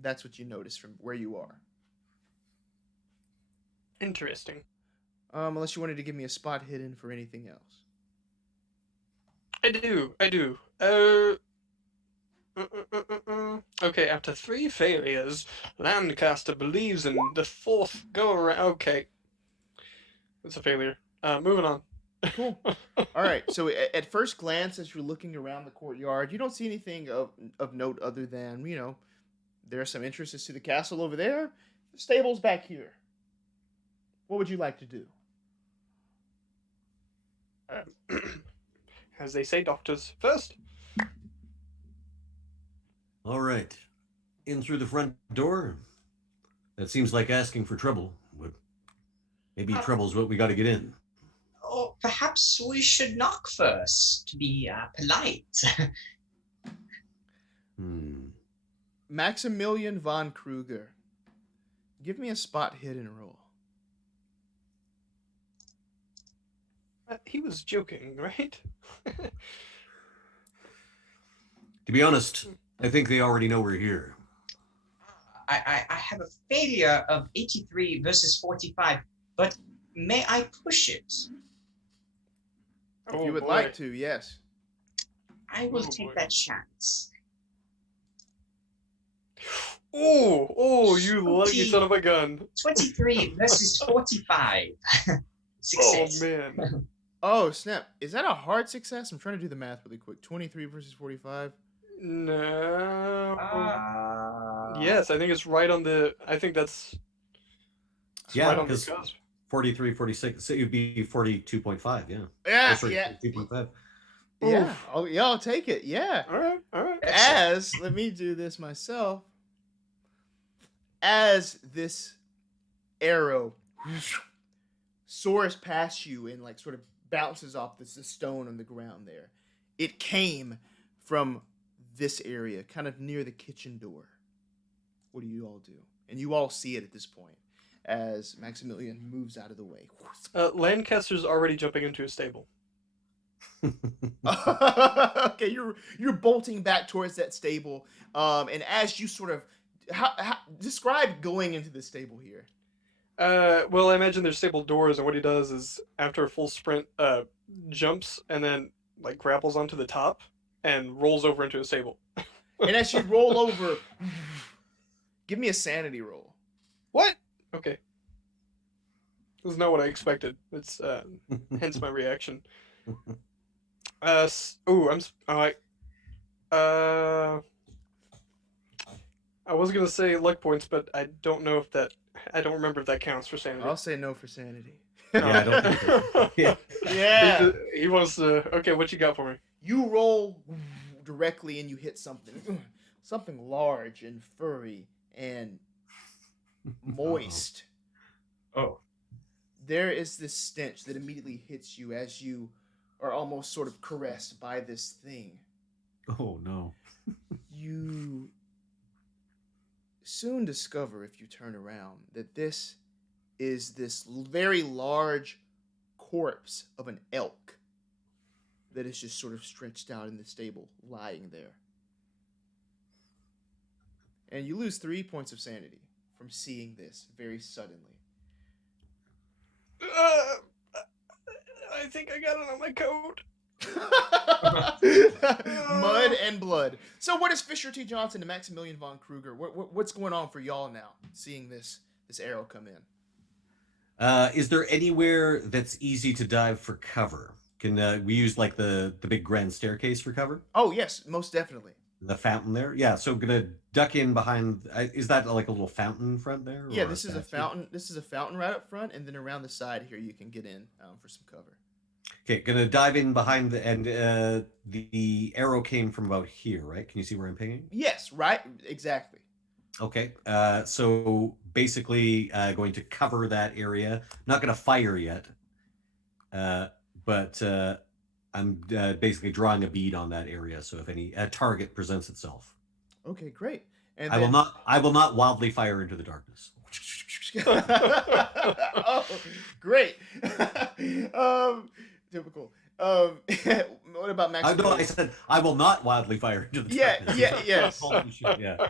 that's what you notice from where you are. Interesting. Unless you wanted to give me a spot hidden for anything else. I do. Okay, after 3 failures, Lancaster believes in the 4th go around. Okay. It's a failure. Moving on. Cool. All right. So at first glance, as you're looking around the courtyard, you don't see anything of note other than, there's some entrances to the castle over there. The stable's back here. What would you like to do? As they say, doctors first. All right. In through the front door. That seems like asking for trouble. But maybe trouble's what we got to get in. Or perhaps we should knock first to be polite. Maximilian Von Kruger. Give me a spot hidden roll. He was joking, right? To be honest, I think they already know we're here. I have a failure of 83 versus 45, but may I push it? If you would like to, yes. I will take that chance. Oh, you lucky son of a gun. 23 versus 45. Success. Oh, man. Oh, snap. Is that a hard success? I'm trying to do the math really quick. 23 versus 45? No. Yes, I think it's right on the... I think that's... Yeah, right on the because cusp. 43, 46, so it would be 42.5, yeah. Yeah, Sorry, yeah. 42.5. Yeah, I'll take it, yeah. All right. Let me do this myself. As this arrow soars past you and like sort of bounces off the stone on the ground there, it came from this area, kind of near the kitchen door. What do you all do? And you all see it at this point as Maximilian moves out of the way. Lancaster's already jumping into a stable. Okay, you're bolting back towards that stable, and as you sort of describe going into the stable here. Well, I imagine there's stable doors, and what he does is, after a full sprint, jumps and then like grapples onto the top and rolls over into a stable. And as you roll over, give me a sanity roll. What? Okay. This is not what I expected. It's hence my reaction. I was gonna say luck points, but I don't know if that. I don't remember if that counts for sanity. I'll say no for sanity. Yeah, I don't think so. Yeah. Yeah. He wants to. Okay, what you got for me? You roll directly and you hit something large and furry and moist. Oh. There is this stench that immediately hits you as you are almost sort of caressed by this thing. Oh, no. You soon discover, if you turn around, that this is this very large corpse of an elk that is just sort of stretched out in the stable, lying there. And you lose 3 points of sanity from seeing this very suddenly. I think I got it on my coat. Mud and blood. So what is Fisher T. Johnson to Maximilian Von Kruger? What's going on for y'all now, seeing this arrow come in? Is there anywhere that's easy to dive for cover? Can we use like the big grand staircase for cover? Oh, yes, most definitely. The fountain there? Yeah, so gonna duck in behind. Is that like a little fountain in front there? Yeah, or this is a statue? fountain. This is a fountain right up front, and then around the side here you can get in for some cover. Okay, gonna dive in behind the arrow came from about here, right? Can you see where I'm pinging? Yes, right, exactly. Okay, so basically going to cover that area. Not gonna fire yet, but I'm basically drawing a bead on that area. So if any target presents itself, Okay, great. And I will not wildly fire into the darkness. Oh, great. Typical. What about No, Maximilian? I said I will not wildly fire into the darkness. Yes. Holy shit, yeah.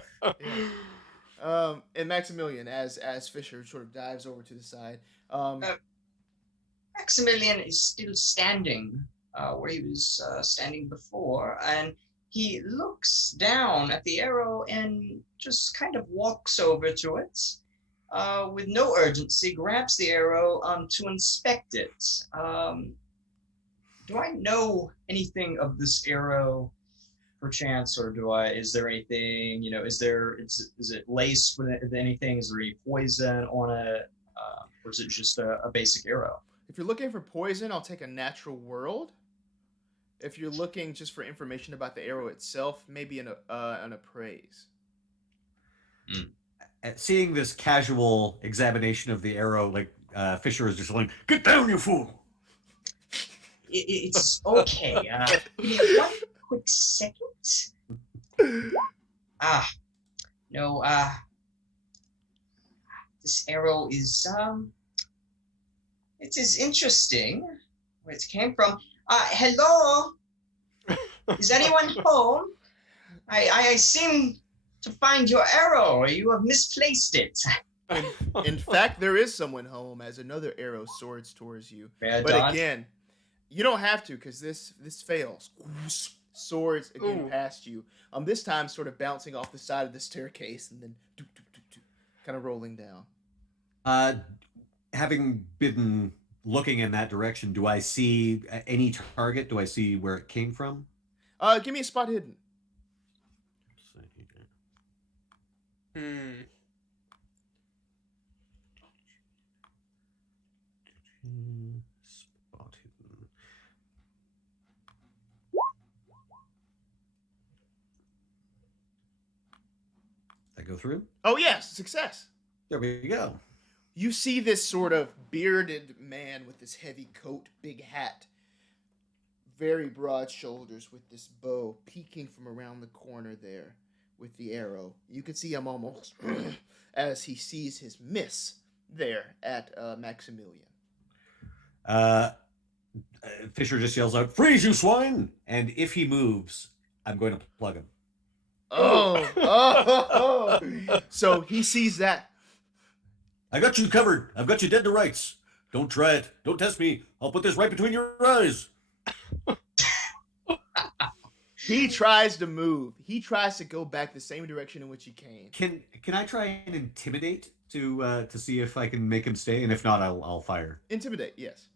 And Maximilian, as Fisher sort of dives over to the side. Maximilian is still standing where he was standing before, and he looks down at the arrow and just kind of walks over to it with no urgency, grabs the arrow to inspect it. Do I know anything of this arrow perchance, or is there anything, is it laced with anything? Is there any poison on it? Or is it just a basic arrow? If you're looking for poison, I'll take a natural world. If you're looking just for information about the arrow itself, maybe an appraise. Seeing this casual examination of the arrow, like Fisher is just like, "Get down, you fool!" It's okay. Give me one quick second. No. This arrow is it is interesting where it came from. Hello. Is anyone home? I seem to find your arrow. You have misplaced it. In fact, there is someone home as another arrow soars towards you. Bad But dodge. again, you don't have to because this fails. Soars again Ooh. past you. This time sort of bouncing off the side of the staircase and then kind of rolling down. Having been looking in that direction, do I see any target? Do I see where it came from? Give me a spot hidden. Spot hidden. That go through? Oh yes, success. There we go. You see this sort of bearded man with this heavy coat, big hat, very broad shoulders with this bow peeking from around the corner there with the arrow. You can see him almost as he sees his miss there at Maximilian. Fisher just yells out, "Freeze, you swine!" And if he moves, I'm going to plug him. Oh. So he sees that. I got you covered. I've got you dead to rights. Don't try it. Don't test me. I'll put this right between your eyes. He tries to move. He tries to go back the same direction in which he came. Can I try and intimidate to see if I can make him stay? And if not, I'll fire. Intimidate, yes.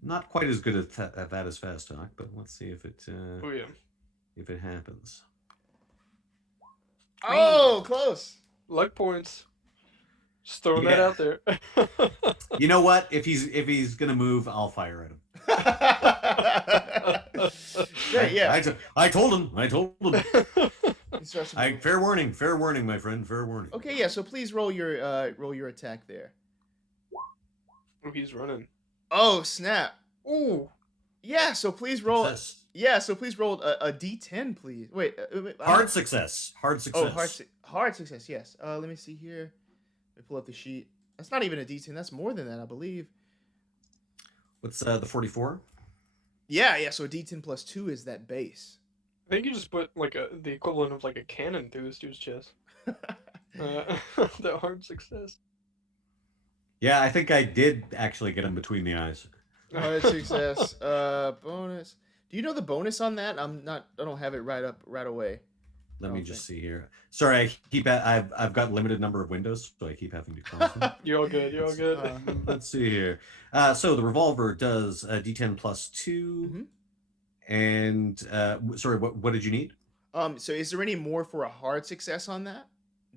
Not quite as good at that as fast talk, but let's see if it Oh yeah. if it happens. Oh, close. Luck points. Just throwing that out there. You know what? If he's gonna move, I'll fire at him. Yeah. I told him. He starts to move. Fair warning, my friend. Fair warning. Okay, yeah. So please roll your attack there. Oh, he's running. Oh snap! Ooh. Yeah. So please roll. Success. Yeah. So please roll a D10, please. Wait. Hard success. Hard success. Oh, hard success. Yes. Let me see here. Let me pull up the sheet. That's not even a D10. That's more than that, I believe. What's the 44? Yeah. So a D10 plus 2 is that base. I think you just put like the equivalent of like a cannon through this dude's chest. That hard success. Yeah, I think I did actually get him between the eyes. Hard success. Bonus. Do you know the bonus on that? I don't have it right away. Let me just see here. Sorry, I've got limited number of windows, so I keep having to close them. You're all good. You're all good. Let's see here. So the revolver does a D10 plus 2, And sorry, what did you need? So is there any more for a hard success on that?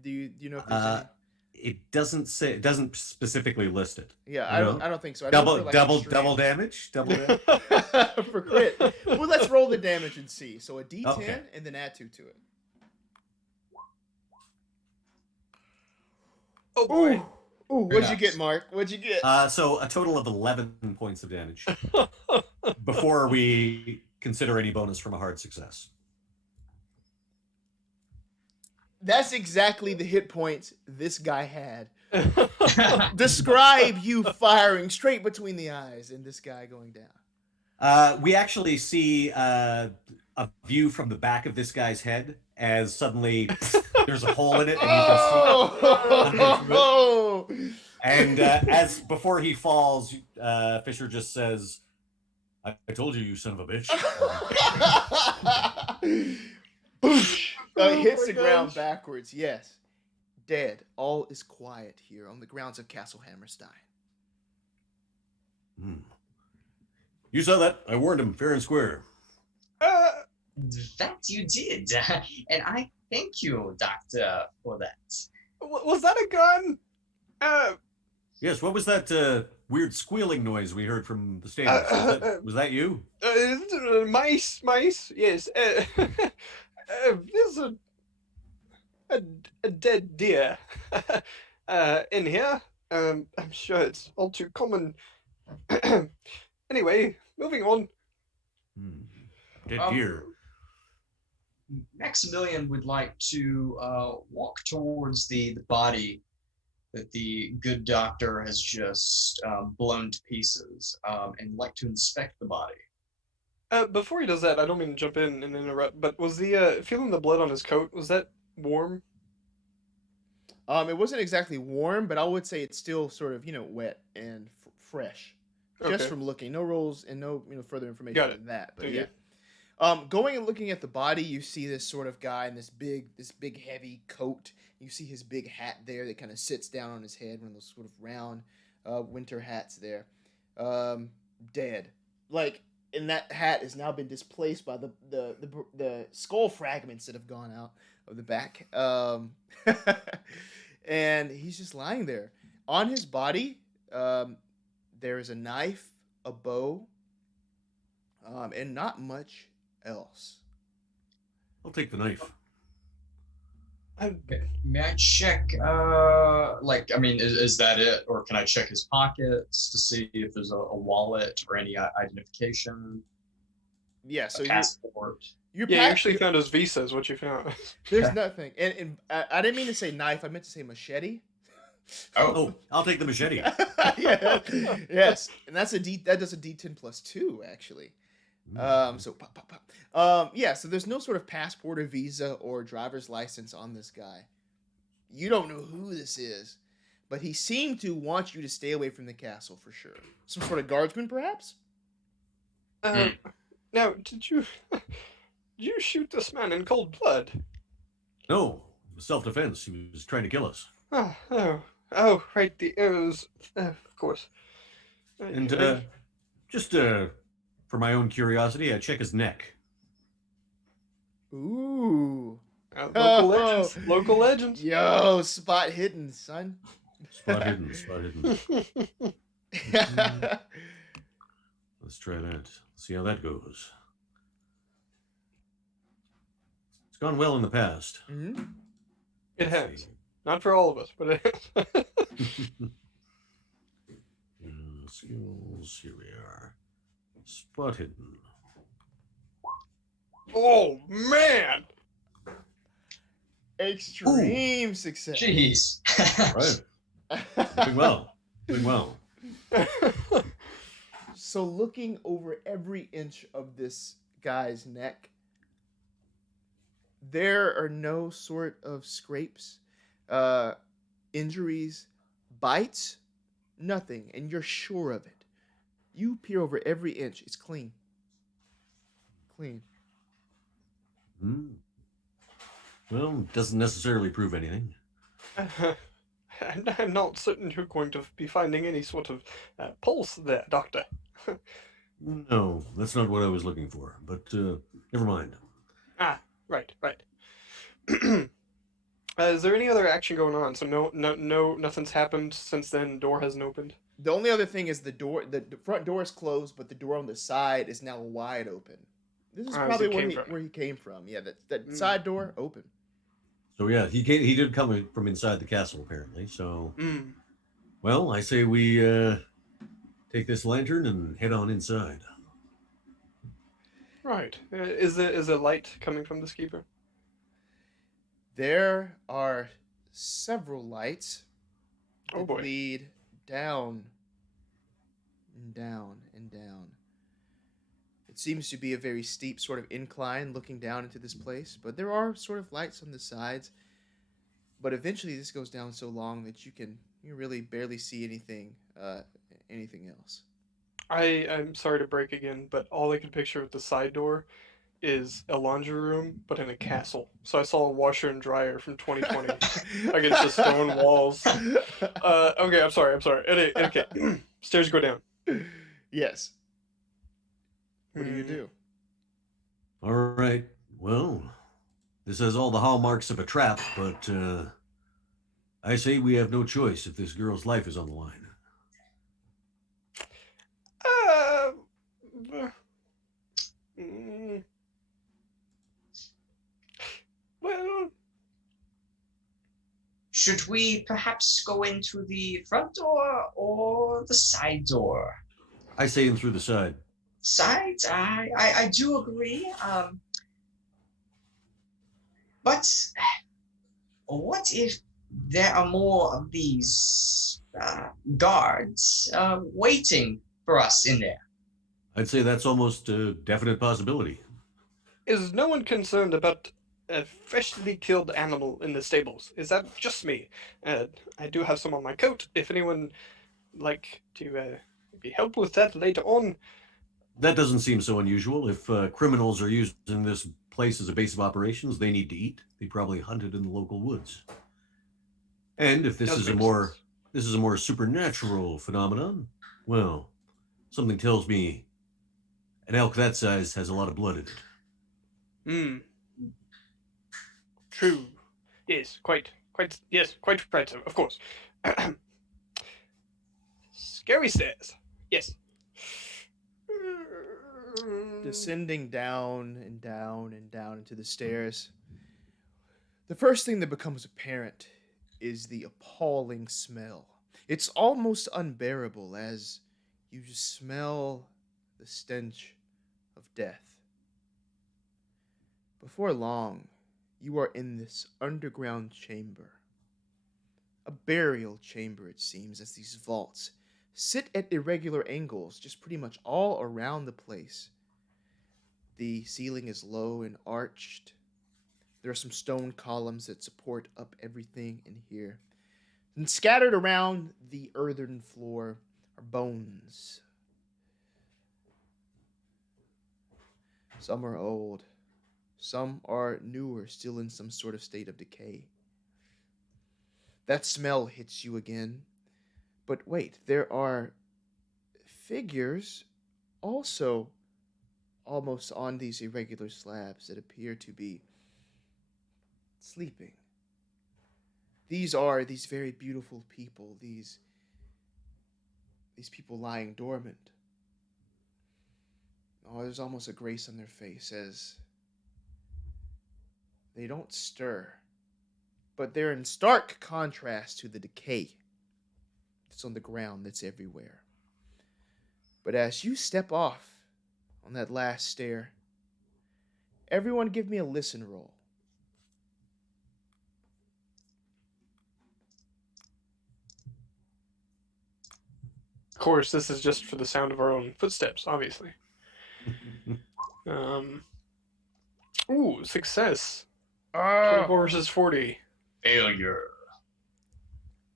Do you know if there's any? It doesn't say. It doesn't specifically list it. Yeah, You know? I don't think so. I know for, like, Double extreme- damage. Double damage. for crit. Well, let's roll the damage and see. So a D10 Okay. and then add 2 to it. Oh boy. Ooh, what'd you get, Mark? What'd you get? So a total of 11 points of damage before we consider any bonus from a hard success. That's exactly the hit points this guy had. Describe you firing straight between the eyes and this guy going down. We actually see a view from the back of this guy's head as suddenly there's a hole in it, and you can see. Oh! And as before he falls, Fisher just says, "I told you, you son of a bitch." Boosh! It hits my the ground gosh. backwards. Yes, dead. All is quiet here on the grounds of Castle Hammerstein. Hmm. You saw that? I warned him fair and square. That you did, and I thank you, Doctor, for that. Was that a gun? Yes. What was that weird squealing noise we heard from the stage? Was that you? Mice. Yes. There's a dead deer in here. I'm sure it's all too common. Anyway, moving on. Dead Um, deer. Maximilian would like to walk towards the body that the good doctor has just blown to pieces, and like to inspect the body. Before he does that, I don't mean to jump in and interrupt, but was the feeling the blood on his coat, was that warm? It wasn't exactly warm, but I would say it's still sort of, wet and fresh. Just Okay. from looking. No rolls and no, further information Got it. than that. But Thank yeah. you. Going and looking at the body, you see this sort of guy in this big heavy coat. You see his big hat there that kind of sits down on his head, one of those sort of round winter hats there. Dead. Like, and that hat has now been displaced by the skull fragments that have gone out of the back. And he's just lying there. On his body, there is a knife, a bow, and not much else. I'll take the knife. Okay. May I check, is that it? Or can I check his pockets to see if there's a wallet or any identification? Yeah, so A passport? you're Yeah, you packed. actually found his visa is what you found. There's nothing. And I didn't mean to say knife. I meant to say machete. Oh, I'll take the machete. Yeah. Yes, and that's that does a D10 plus 2 actually. So pop, pop, pop. Yeah, so there's no sort of passport or visa or driver's license on this guy. You don't know who this is, but he seemed to want you to stay away from the castle for sure. Some sort of guardsman, perhaps? Now, did you shoot this man in cold blood? No, it was self-defense. He was trying to kill us. Oh, right. It was, of course. And just for my own curiosity, I check his neck. Ooh. Local legends. Local legends. Yo, spot hidden, son. Spot hidden. Spot hidden. Let's try that. See how that goes. It's gone well in the past. Mm-hmm. It has. Not for all of us, but it has. Skills. Here we are. Spot hidden. Oh, man! Extreme success. Jeez. Right. Doing well. Doing well. So looking over every inch of this guy's neck, there are no sort of scrapes, injuries, bites, nothing, and you're sure of it. You peer over every inch. It's clean. Clean. Well, doesn't necessarily prove anything. I'm not certain you're going to be finding any sort of pulse there, Doctor. No, that's not what I was looking for. But never mind. Ah, right. Is there any other action going on? So nothing's happened since then. Door hasn't opened. The only other thing is the front door is closed, but the door on the side is now wide open. This is As probably it came from. where he came from. Yeah, that side door open. So yeah, he did come from inside the castle apparently. So, well, I say we take this lantern and head on inside. Right. Is a light coming from this keeper? There are several lights Oh that boy. lead down and down and down. It seems to be a very steep sort of incline looking down into this place, but there are sort of lights on the sides. But eventually this goes down so long that you really barely see anything else. I'm sorry to break again, but all I could picture with the side door is a laundry room, but in a castle. So I saw a washer and dryer from 2020 against the stone walls. Okay, I'm sorry. Okay, stairs go down. Yes. What do you do? All right. Well, this has all the hallmarks of a trap, but I say we have no choice if this girl's life is on the line. Well, Should we perhaps go into the front door or the side door? I say in through the side. Sides, I do agree. But what if there are more of these guards waiting for us in there? I'd say that's almost a definite possibility. is no one concerned about a freshly killed animal in the stables? Is that just me? I do have some on my coat. If anyone like to be helped with that later on. That doesn't seem so unusual. If criminals are using this place as a base of operations, they need to eat. They probably hunted in the local woods. And if this is a more supernatural phenomenon, well, something tells me an elk that size has a lot of blood in it. True. Yes, quite right, so, of course. Scary stairs. Yes. Descending down and down and down into the stairs. The first thing that becomes apparent is the appalling smell. It's almost unbearable as you just smell the stench of death. Before long, you are in this underground chamber. A burial chamber, it seems, as these vaults sit at irregular angles just pretty much all around the place. The ceiling is low and arched. There are some stone columns that support up everything in here. And scattered around the earthen floor are bones. Some are old. Some are newer, still in some sort of state of decay. That smell hits you again. But wait, there are figures also almost on these irregular slabs that appear to be sleeping. These are these very beautiful people, these people lying dormant. Oh, there's almost a grace on their face as they don't stir, but they're in stark contrast to the decay that's on the ground that's everywhere. But as you step off on that last stair, everyone give me a listen roll. Of course, this is just for the sound of our own footsteps, obviously. Ooh, success. 24 versus 40. Failure.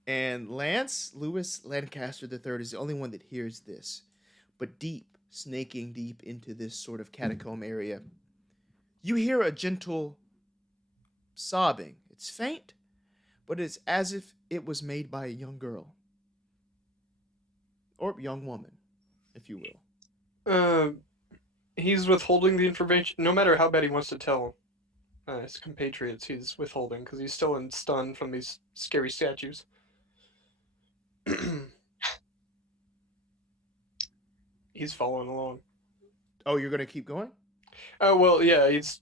And Lewis Lancaster III is the only one that hears this. But deep, snaking deep into this sort of catacomb area, you hear a gentle sobbing. It's faint, but it's as if it was made by a young girl. Or young woman, if you will. He's withholding the information. No matter how bad he wants to tell his compatriots, he's withholding because he's still in stun from these scary statues. He's following along. Oh, you're gonna keep going? Oh, well, yeah, he's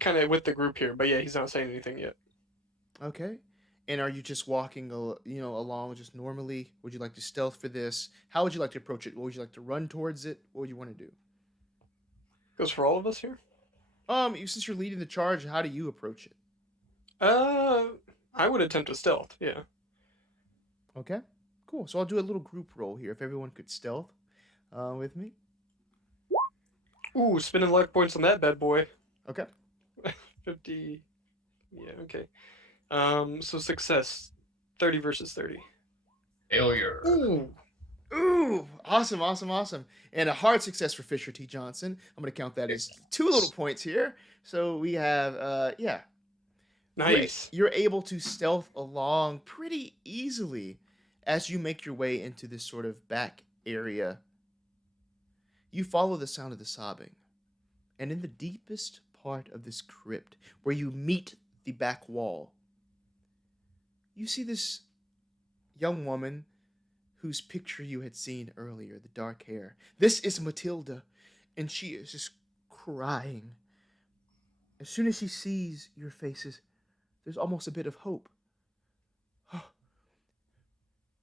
kind of with the group here, but yeah, he's not saying anything yet. Okay. And are you just walking, along just normally? Would you like to stealth for this? How would you like to approach it? Would you like to run towards it? What would you want to do? Goes for all of us here? Since you're leading the charge, how do you approach it? I would attempt a stealth, yeah. Okay. Cool. So I'll do a little group roll here. If everyone could stealth, with me. Ooh, spinning luck points on that bad boy. Okay. 50. Yeah, okay. So success. 30 versus 30. Failure. Ooh, awesome. And a hard success for Fisher T. Johnson. I'm going to count that as 2 little points here. So we have, Nice. You're able to stealth along pretty easily as you make your way into this sort of back area. You follow the sound of the sobbing. And in the deepest part of this crypt, where you meet the back wall, you see this young woman whose picture you had seen earlier, the dark hair. This is Matilda, and she is just crying. As soon as she sees your faces, there's almost a bit of hope. Oh,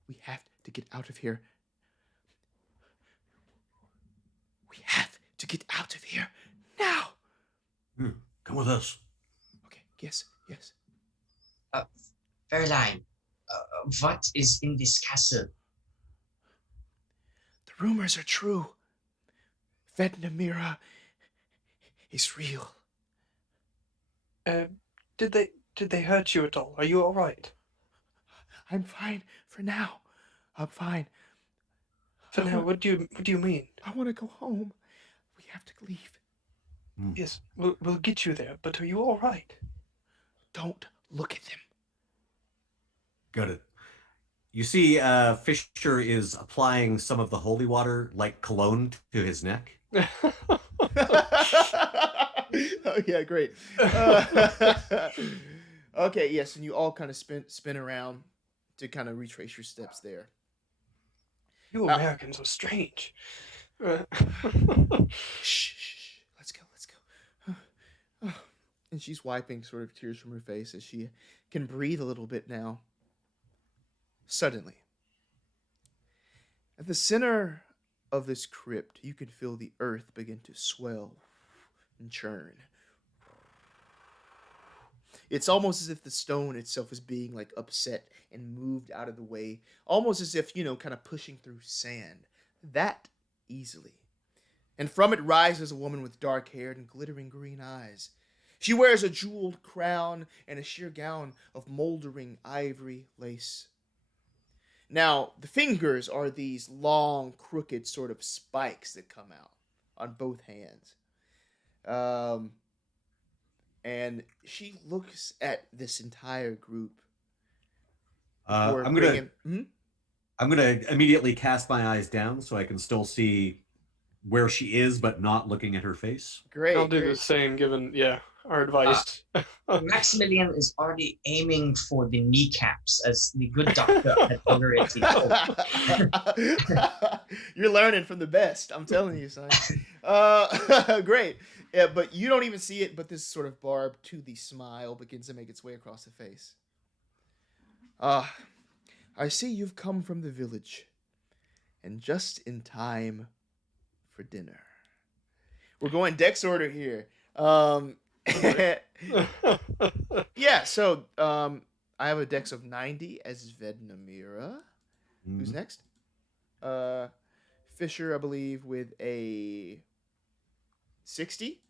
we have to get out of here. We have to get out of here now. Come with us. Okay, yes. Fairline, what is in this castle? The rumors are true. Wystdovja is real. Did they hurt you at all? Are you all right? I'm fine for now. I'm fine. For now, what do you mean? I want to go home. We have to leave. Yes, we'll get you there, but are you all right? Don't look at them. Got it. You see, Fisher is applying some of the holy water like cologne to his neck. Oh, yeah, great. Okay, yes, and you all kind of spin around to kind of retrace your steps there. You Americans are strange. Shh. Let's go. And she's wiping sort of tears from her face as she can breathe a little bit now. Suddenly, at the center of this crypt, you can feel the earth begin to swell and churn. It's almost as if the stone itself is being like upset and moved out of the way, almost as if, kind of pushing through sand that easily. And from it rises a woman with dark hair and glittering green eyes. She wears a jeweled crown and a sheer gown of moldering ivory lace. Now, the fingers are these long, crooked sort of spikes that come out on both hands. And she looks at this entire group. I'm gonna immediately cast my eyes down so I can still see where she is, but not looking at her face. Great. I'll do the same, given our advice. Maximilian is already aiming for the kneecaps, as the good doctor had already told. You're learning from the best. I'm telling you, son. Great. Yeah, but you don't even see it, but this sort of barb to the smile begins to make its way across the face. I see you've come from the village, and just in time for dinner. We're going Dex order here. Yeah, so I have a Dex of 90 as Wystdovja. Who's next? Fisher, I believe, with a 60.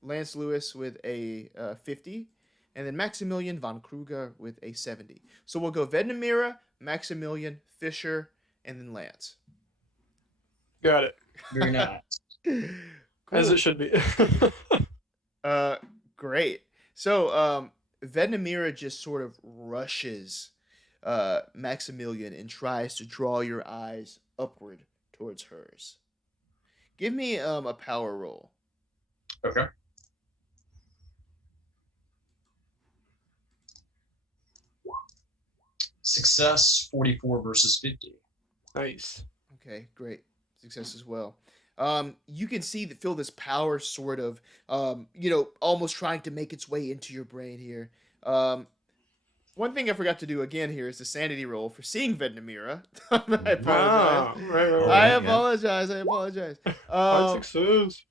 Lance Lewis with a 50. And then Maximilian Von Kruger with a 70. So we'll go Wystdovja, Maximilian, Fisher, and then Lance. Got it. Very nice. Cool. As it should be. Great. So, Wystdovja just sort of rushes Maximilian and tries to draw your eyes upward towards hers. Give me a power roll. Okay. Success 44 versus 50. Nice. Okay, great. Success as well. You can feel this power sort of, almost trying to make its way into your brain here. One thing I forgot to do again here is the sanity roll for seeing Vednamira. I apologize. Ah, right. I yeah. apologize. I apologize. Hard success.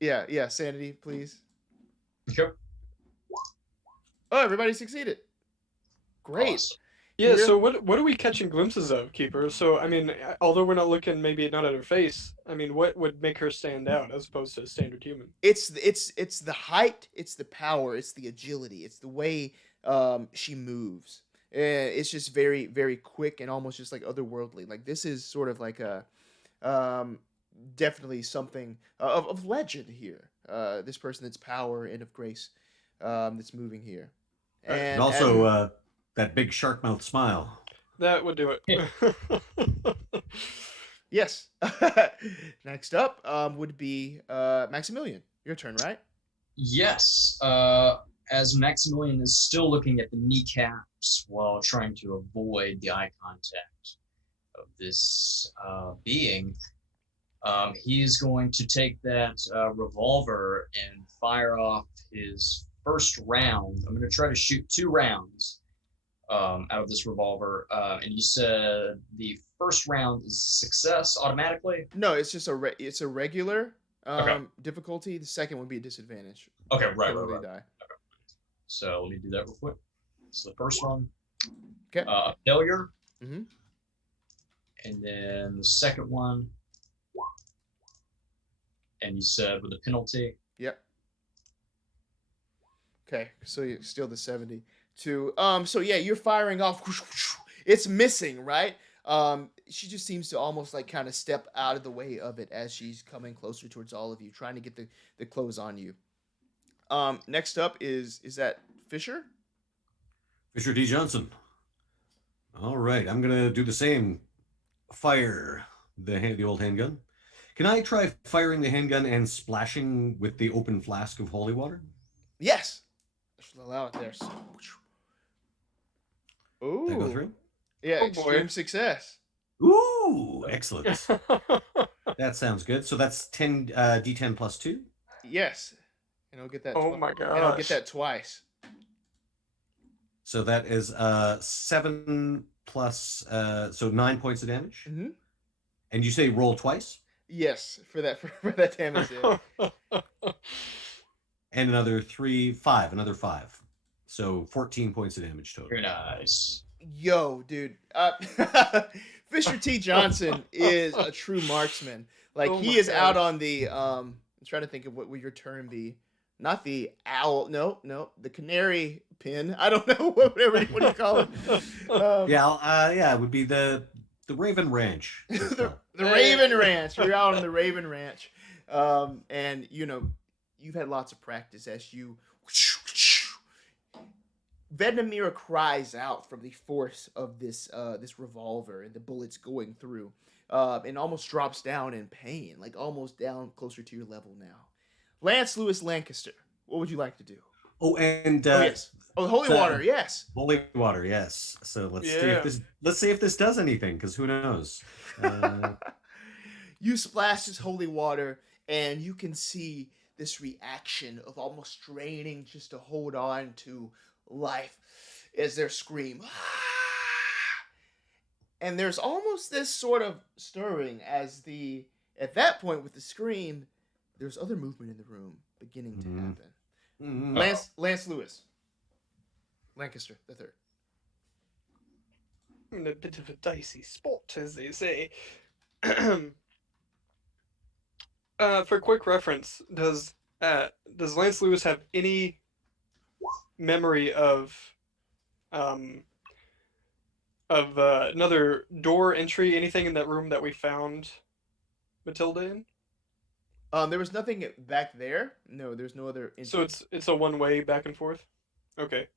Yeah, sanity, please. Okay. Oh, everybody succeeded. Great. Awesome. Yeah, Yeah. so what are we catching glimpses of, Keeper? So, I mean, although we're not looking maybe not at her face, I mean, what would make her stand out as opposed to a standard human? It's the height, it's the power, it's the agility, it's the way she moves. It's just very, very quick and almost just like otherworldly. Like this is sort of like a definitely something of legend here. This person that's power and of grace that's moving here. And also that big shark mouth smile. That would do it. yes. Next up would be Maximilian. Your turn, right? Yes. As Maximilian is still looking at the kneecaps while trying to avoid the eye contact of this being, he is going to take that revolver and fire off his first round. I'm going to try to shoot 2 rounds out of this revolver. And you said the first round is success automatically? No, it's just it's a regular Okay. difficulty. The second would be a disadvantage. Okay, right. Die. So let me do that real quick. So the first one, Okay. failure. Mhm. And then the second one, and you said with a penalty. Yep. Okay, so you still the 72. So yeah, you're firing off. It's missing, right? She just seems to almost like kind of step out of the way of it as she's coming closer towards all of you, trying to get the close on you. Next up is that Fisher? Fisher T. Johnson. All right, I'm gonna do the same. Fire the old handgun. Can I try firing the handgun and splashing with the open flask of holy water? Yes. I should allow it there. Ooh. Did I go through? Yeah, Oh, boy. extreme success. Ooh, excellent. That sounds good. So that's 10 D10 plus 2. Yes. And I'll get that. Oh my And I'll get gosh. that twice. So that is 7 plus so 9 points of damage. Mm-hmm. And you say roll twice? Yes, for that damage. Yeah. And another 5, another 5. So 14 points of damage total. Very nice. Yo, dude. Fisher T. Johnson is a true marksman. Like, Oh he my is out gosh. on the, I'm trying to think of what would your turn be. Not the owl. No, the canary pin. I don't know, what do you call it? Yeah, it would be the Raven Ranch. the Raven Ranch. You're out on the Raven Ranch. And, you've had lots of practice as you... Vednamira cries out from the force of this revolver and the bullets going through, and almost drops down in pain, like almost down closer to your level now. Lance Lewis Lancaster, what would you like to do? Oh, and Yes. Oh, holy water, yes. Holy water, yes. So let's Yeah. see if this does anything, because who knows? You splash this holy water, and you can see this reaction of almost straining just to hold on to life as their scream. And there's almost this sort of stirring at that point with the scream, there's other movement in the room beginning to happen. Lance Lewis. Lancaster, the third. In a bit of a dicey spot, as they say. For quick reference, does Lance Lewis have any memory of another door entry, anything in that room that we found Matilda in? There was nothing back there. No, there's no other. So it's a one-way back and forth? Okay.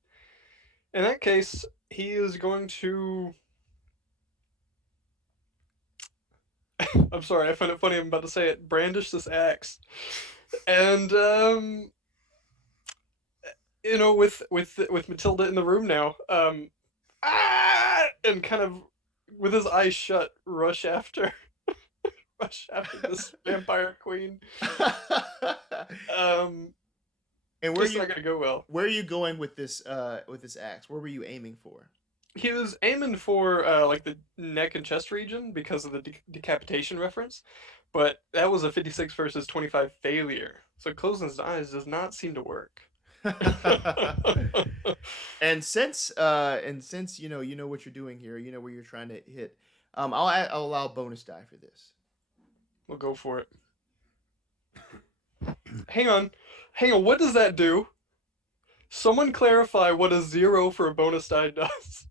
In that case, he is going to... I'm sorry, I find it funny I'm about to say it, brandish this axe. And with Matilda in the room now, and kind of with his eyes shut, rush after this vampire queen. And where Just not gonna go well. Where are you going with this axe? Where were you aiming for? He was aiming for like the neck and chest region because of the decapitation reference, but that was a 56 versus 25 failure. So closing his eyes does not seem to work. and since you know what you're doing here, you know where you're trying to hit. I'll allow bonus die for this. We'll go for it. Hang on. What does that do? Someone clarify what a 0 for a bonus die does.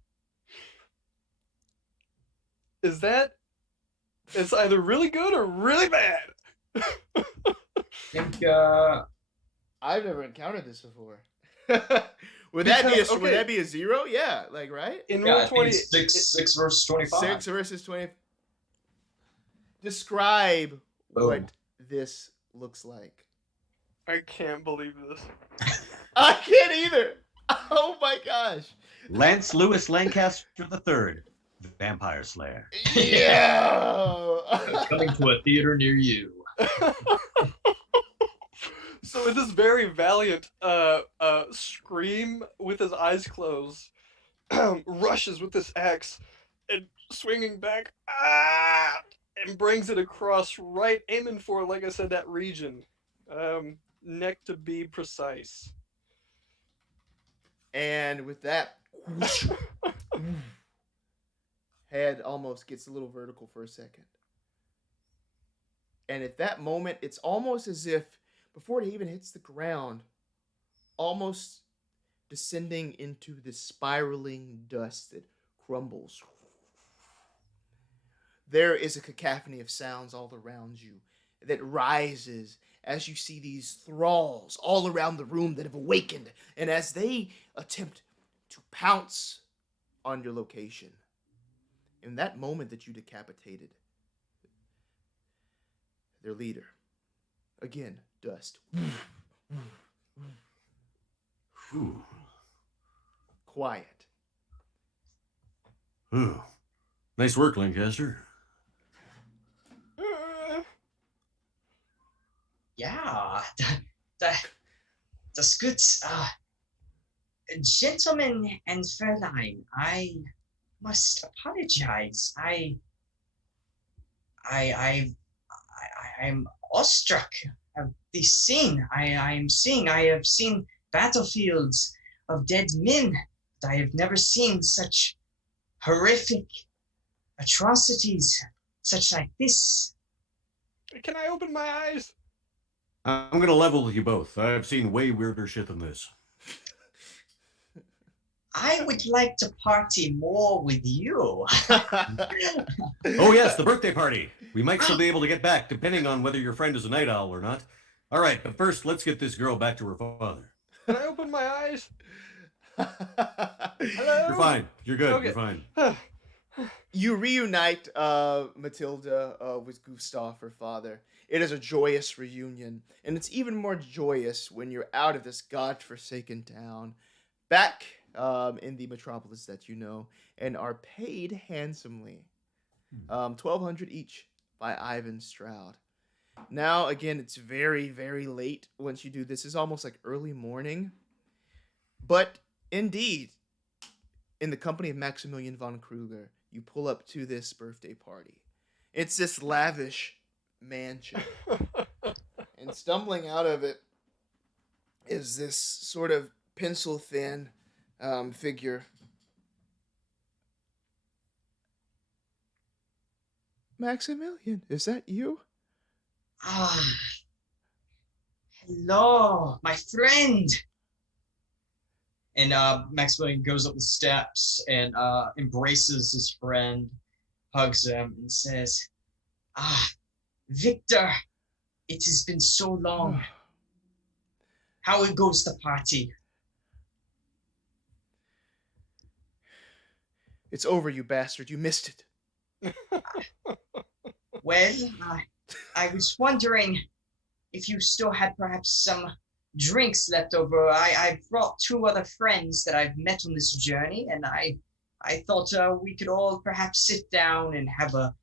Is that? It's either really good or really bad. I think I've never encountered this before. Would that be a 0? Yeah, like right? In roll 20, 6 versus 25. 6 versus 20. Describe what this looks like. I can't believe this. I can't either. Oh my gosh. Lance Lewis Lancaster III, the Vampire Slayer. Yeah. Coming to a theater near you. So with this very valiant scream with his eyes closed, rushes with this axe and swinging back, and brings it across right, aiming for, like I said, that region. Neck to be precise. And with that, head almost gets a little vertical for a second. And at that moment, it's almost as if, before it even hits the ground, almost descending into this spiraling dust that crumbles. There is a cacophony of sounds all around you that rises as you see these thralls all around the room that have awakened, and as they attempt to pounce on your location. In that moment that you decapitated their leader, again, dust. Ooh. Quiet. Ooh. Nice work, Lancaster. Yeah, that's good. Gentlemen and Fräulein, I must apologize. I'm awestruck of this scene. I have seen battlefields of dead men, but I have never seen such horrific atrocities, such like this. Can I open my eyes? I'm going to level with you both. I've seen way weirder shit than this. I would like to party more with you. Oh, yes, the birthday party. We might still be able to get back, depending on whether your friend is a night owl or not. All right, but first, let's get this girl back to her father. Can I open my eyes? Hello? You're fine. You're good. Okay. You're fine. You reunite Matilda with Gustav, her father. It is a joyous reunion, and it's even more joyous when you're out of this godforsaken town, back in the metropolis that you know, and are paid handsomely, 1,200 each by Ivan Stroud. Now, again, it's very, very late once you do this. It's almost like early morning, but indeed, in the company of Maximilian Von Kruger, you pull up to this birthday party. It's this lavish mansion. And stumbling out of it is this sort of pencil-thin figure. Maximilian, is that you? Hello, my friend. And Maximilian goes up the steps and embraces his friend, hugs him, and says, Victor, it has been so long. How goes the party? It's over, you bastard. You missed it. Well, I was wondering if you still had perhaps some drinks left over. I brought 2 other friends that I've met on this journey, and I thought we could all perhaps sit down and have a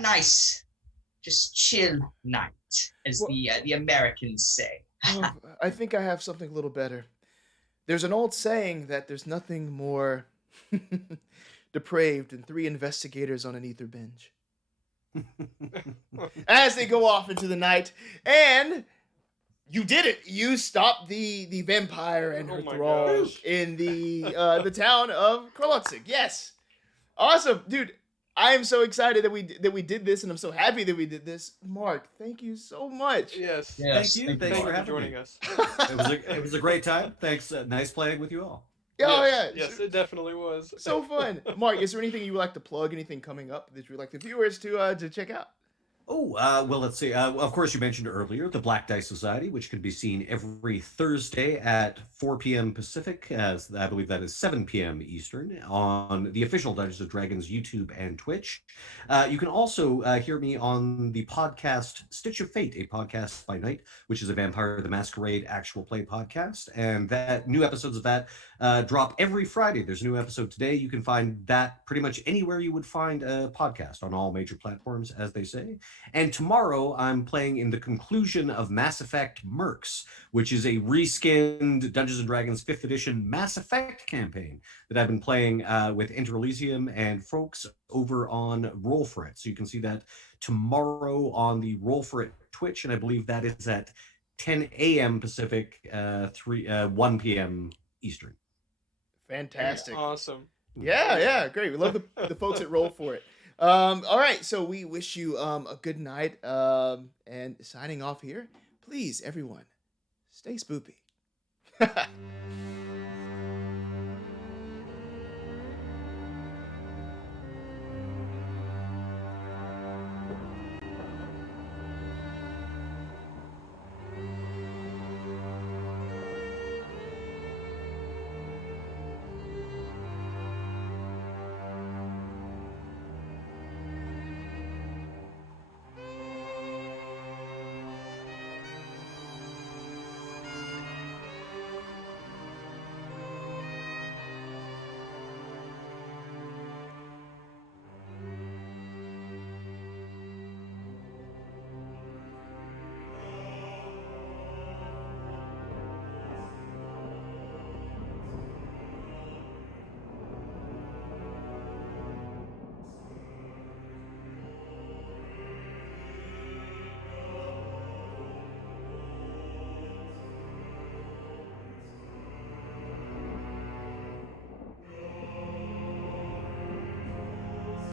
nice, just chill night, as the Americans say. Oh, I think I have something a little better. There's an old saying that there's nothing more depraved than 3 investigators on an ether binge. As they go off into the night, and you did it. You stopped the vampire and her thralls in the town of Krolotzig. Yes, awesome, dude. I am so excited that we did this, and I'm so happy that we did this. Mark, thank you so much. Yes. Thank you. Thanks for joining me. us. It was a great time. Thanks. Nice playing with you all. Oh, yes. yeah. Yes, it definitely was. So fun. Mark, is there anything you would like to plug? Anything coming up that you would like the viewers to check out? Oh, well, let's see. Of course, you mentioned earlier the Black Dice Society, which can be seen every Thursday at 4 p.m. Pacific, as I believe that is 7 p.m. Eastern, on the official Dungeons & Dragons YouTube and Twitch. You can also hear me on the podcast Stitch of Fate, a podcast by night, which is a Vampire the Masquerade actual play podcast. And that new episodes of that drop every Friday. There's a new episode today. You can find that pretty much anywhere you would find a podcast, on all major platforms, as they say. And tomorrow I'm playing in the conclusion of Mass Effect Mercs, which is a reskinned Dungeons & Dragons 5th edition Mass Effect campaign that I've been playing with Enter Elysium and folks over on Roll For It. So you can see that tomorrow on the Roll For It Twitch, and I believe that is at 10 a.m. Pacific, 1 p.m. Eastern. Fantastic. Awesome. Yeah, great. We love the folks that roll for it. All right, so we wish you a good night. And signing off here, please, everyone, stay spoopy.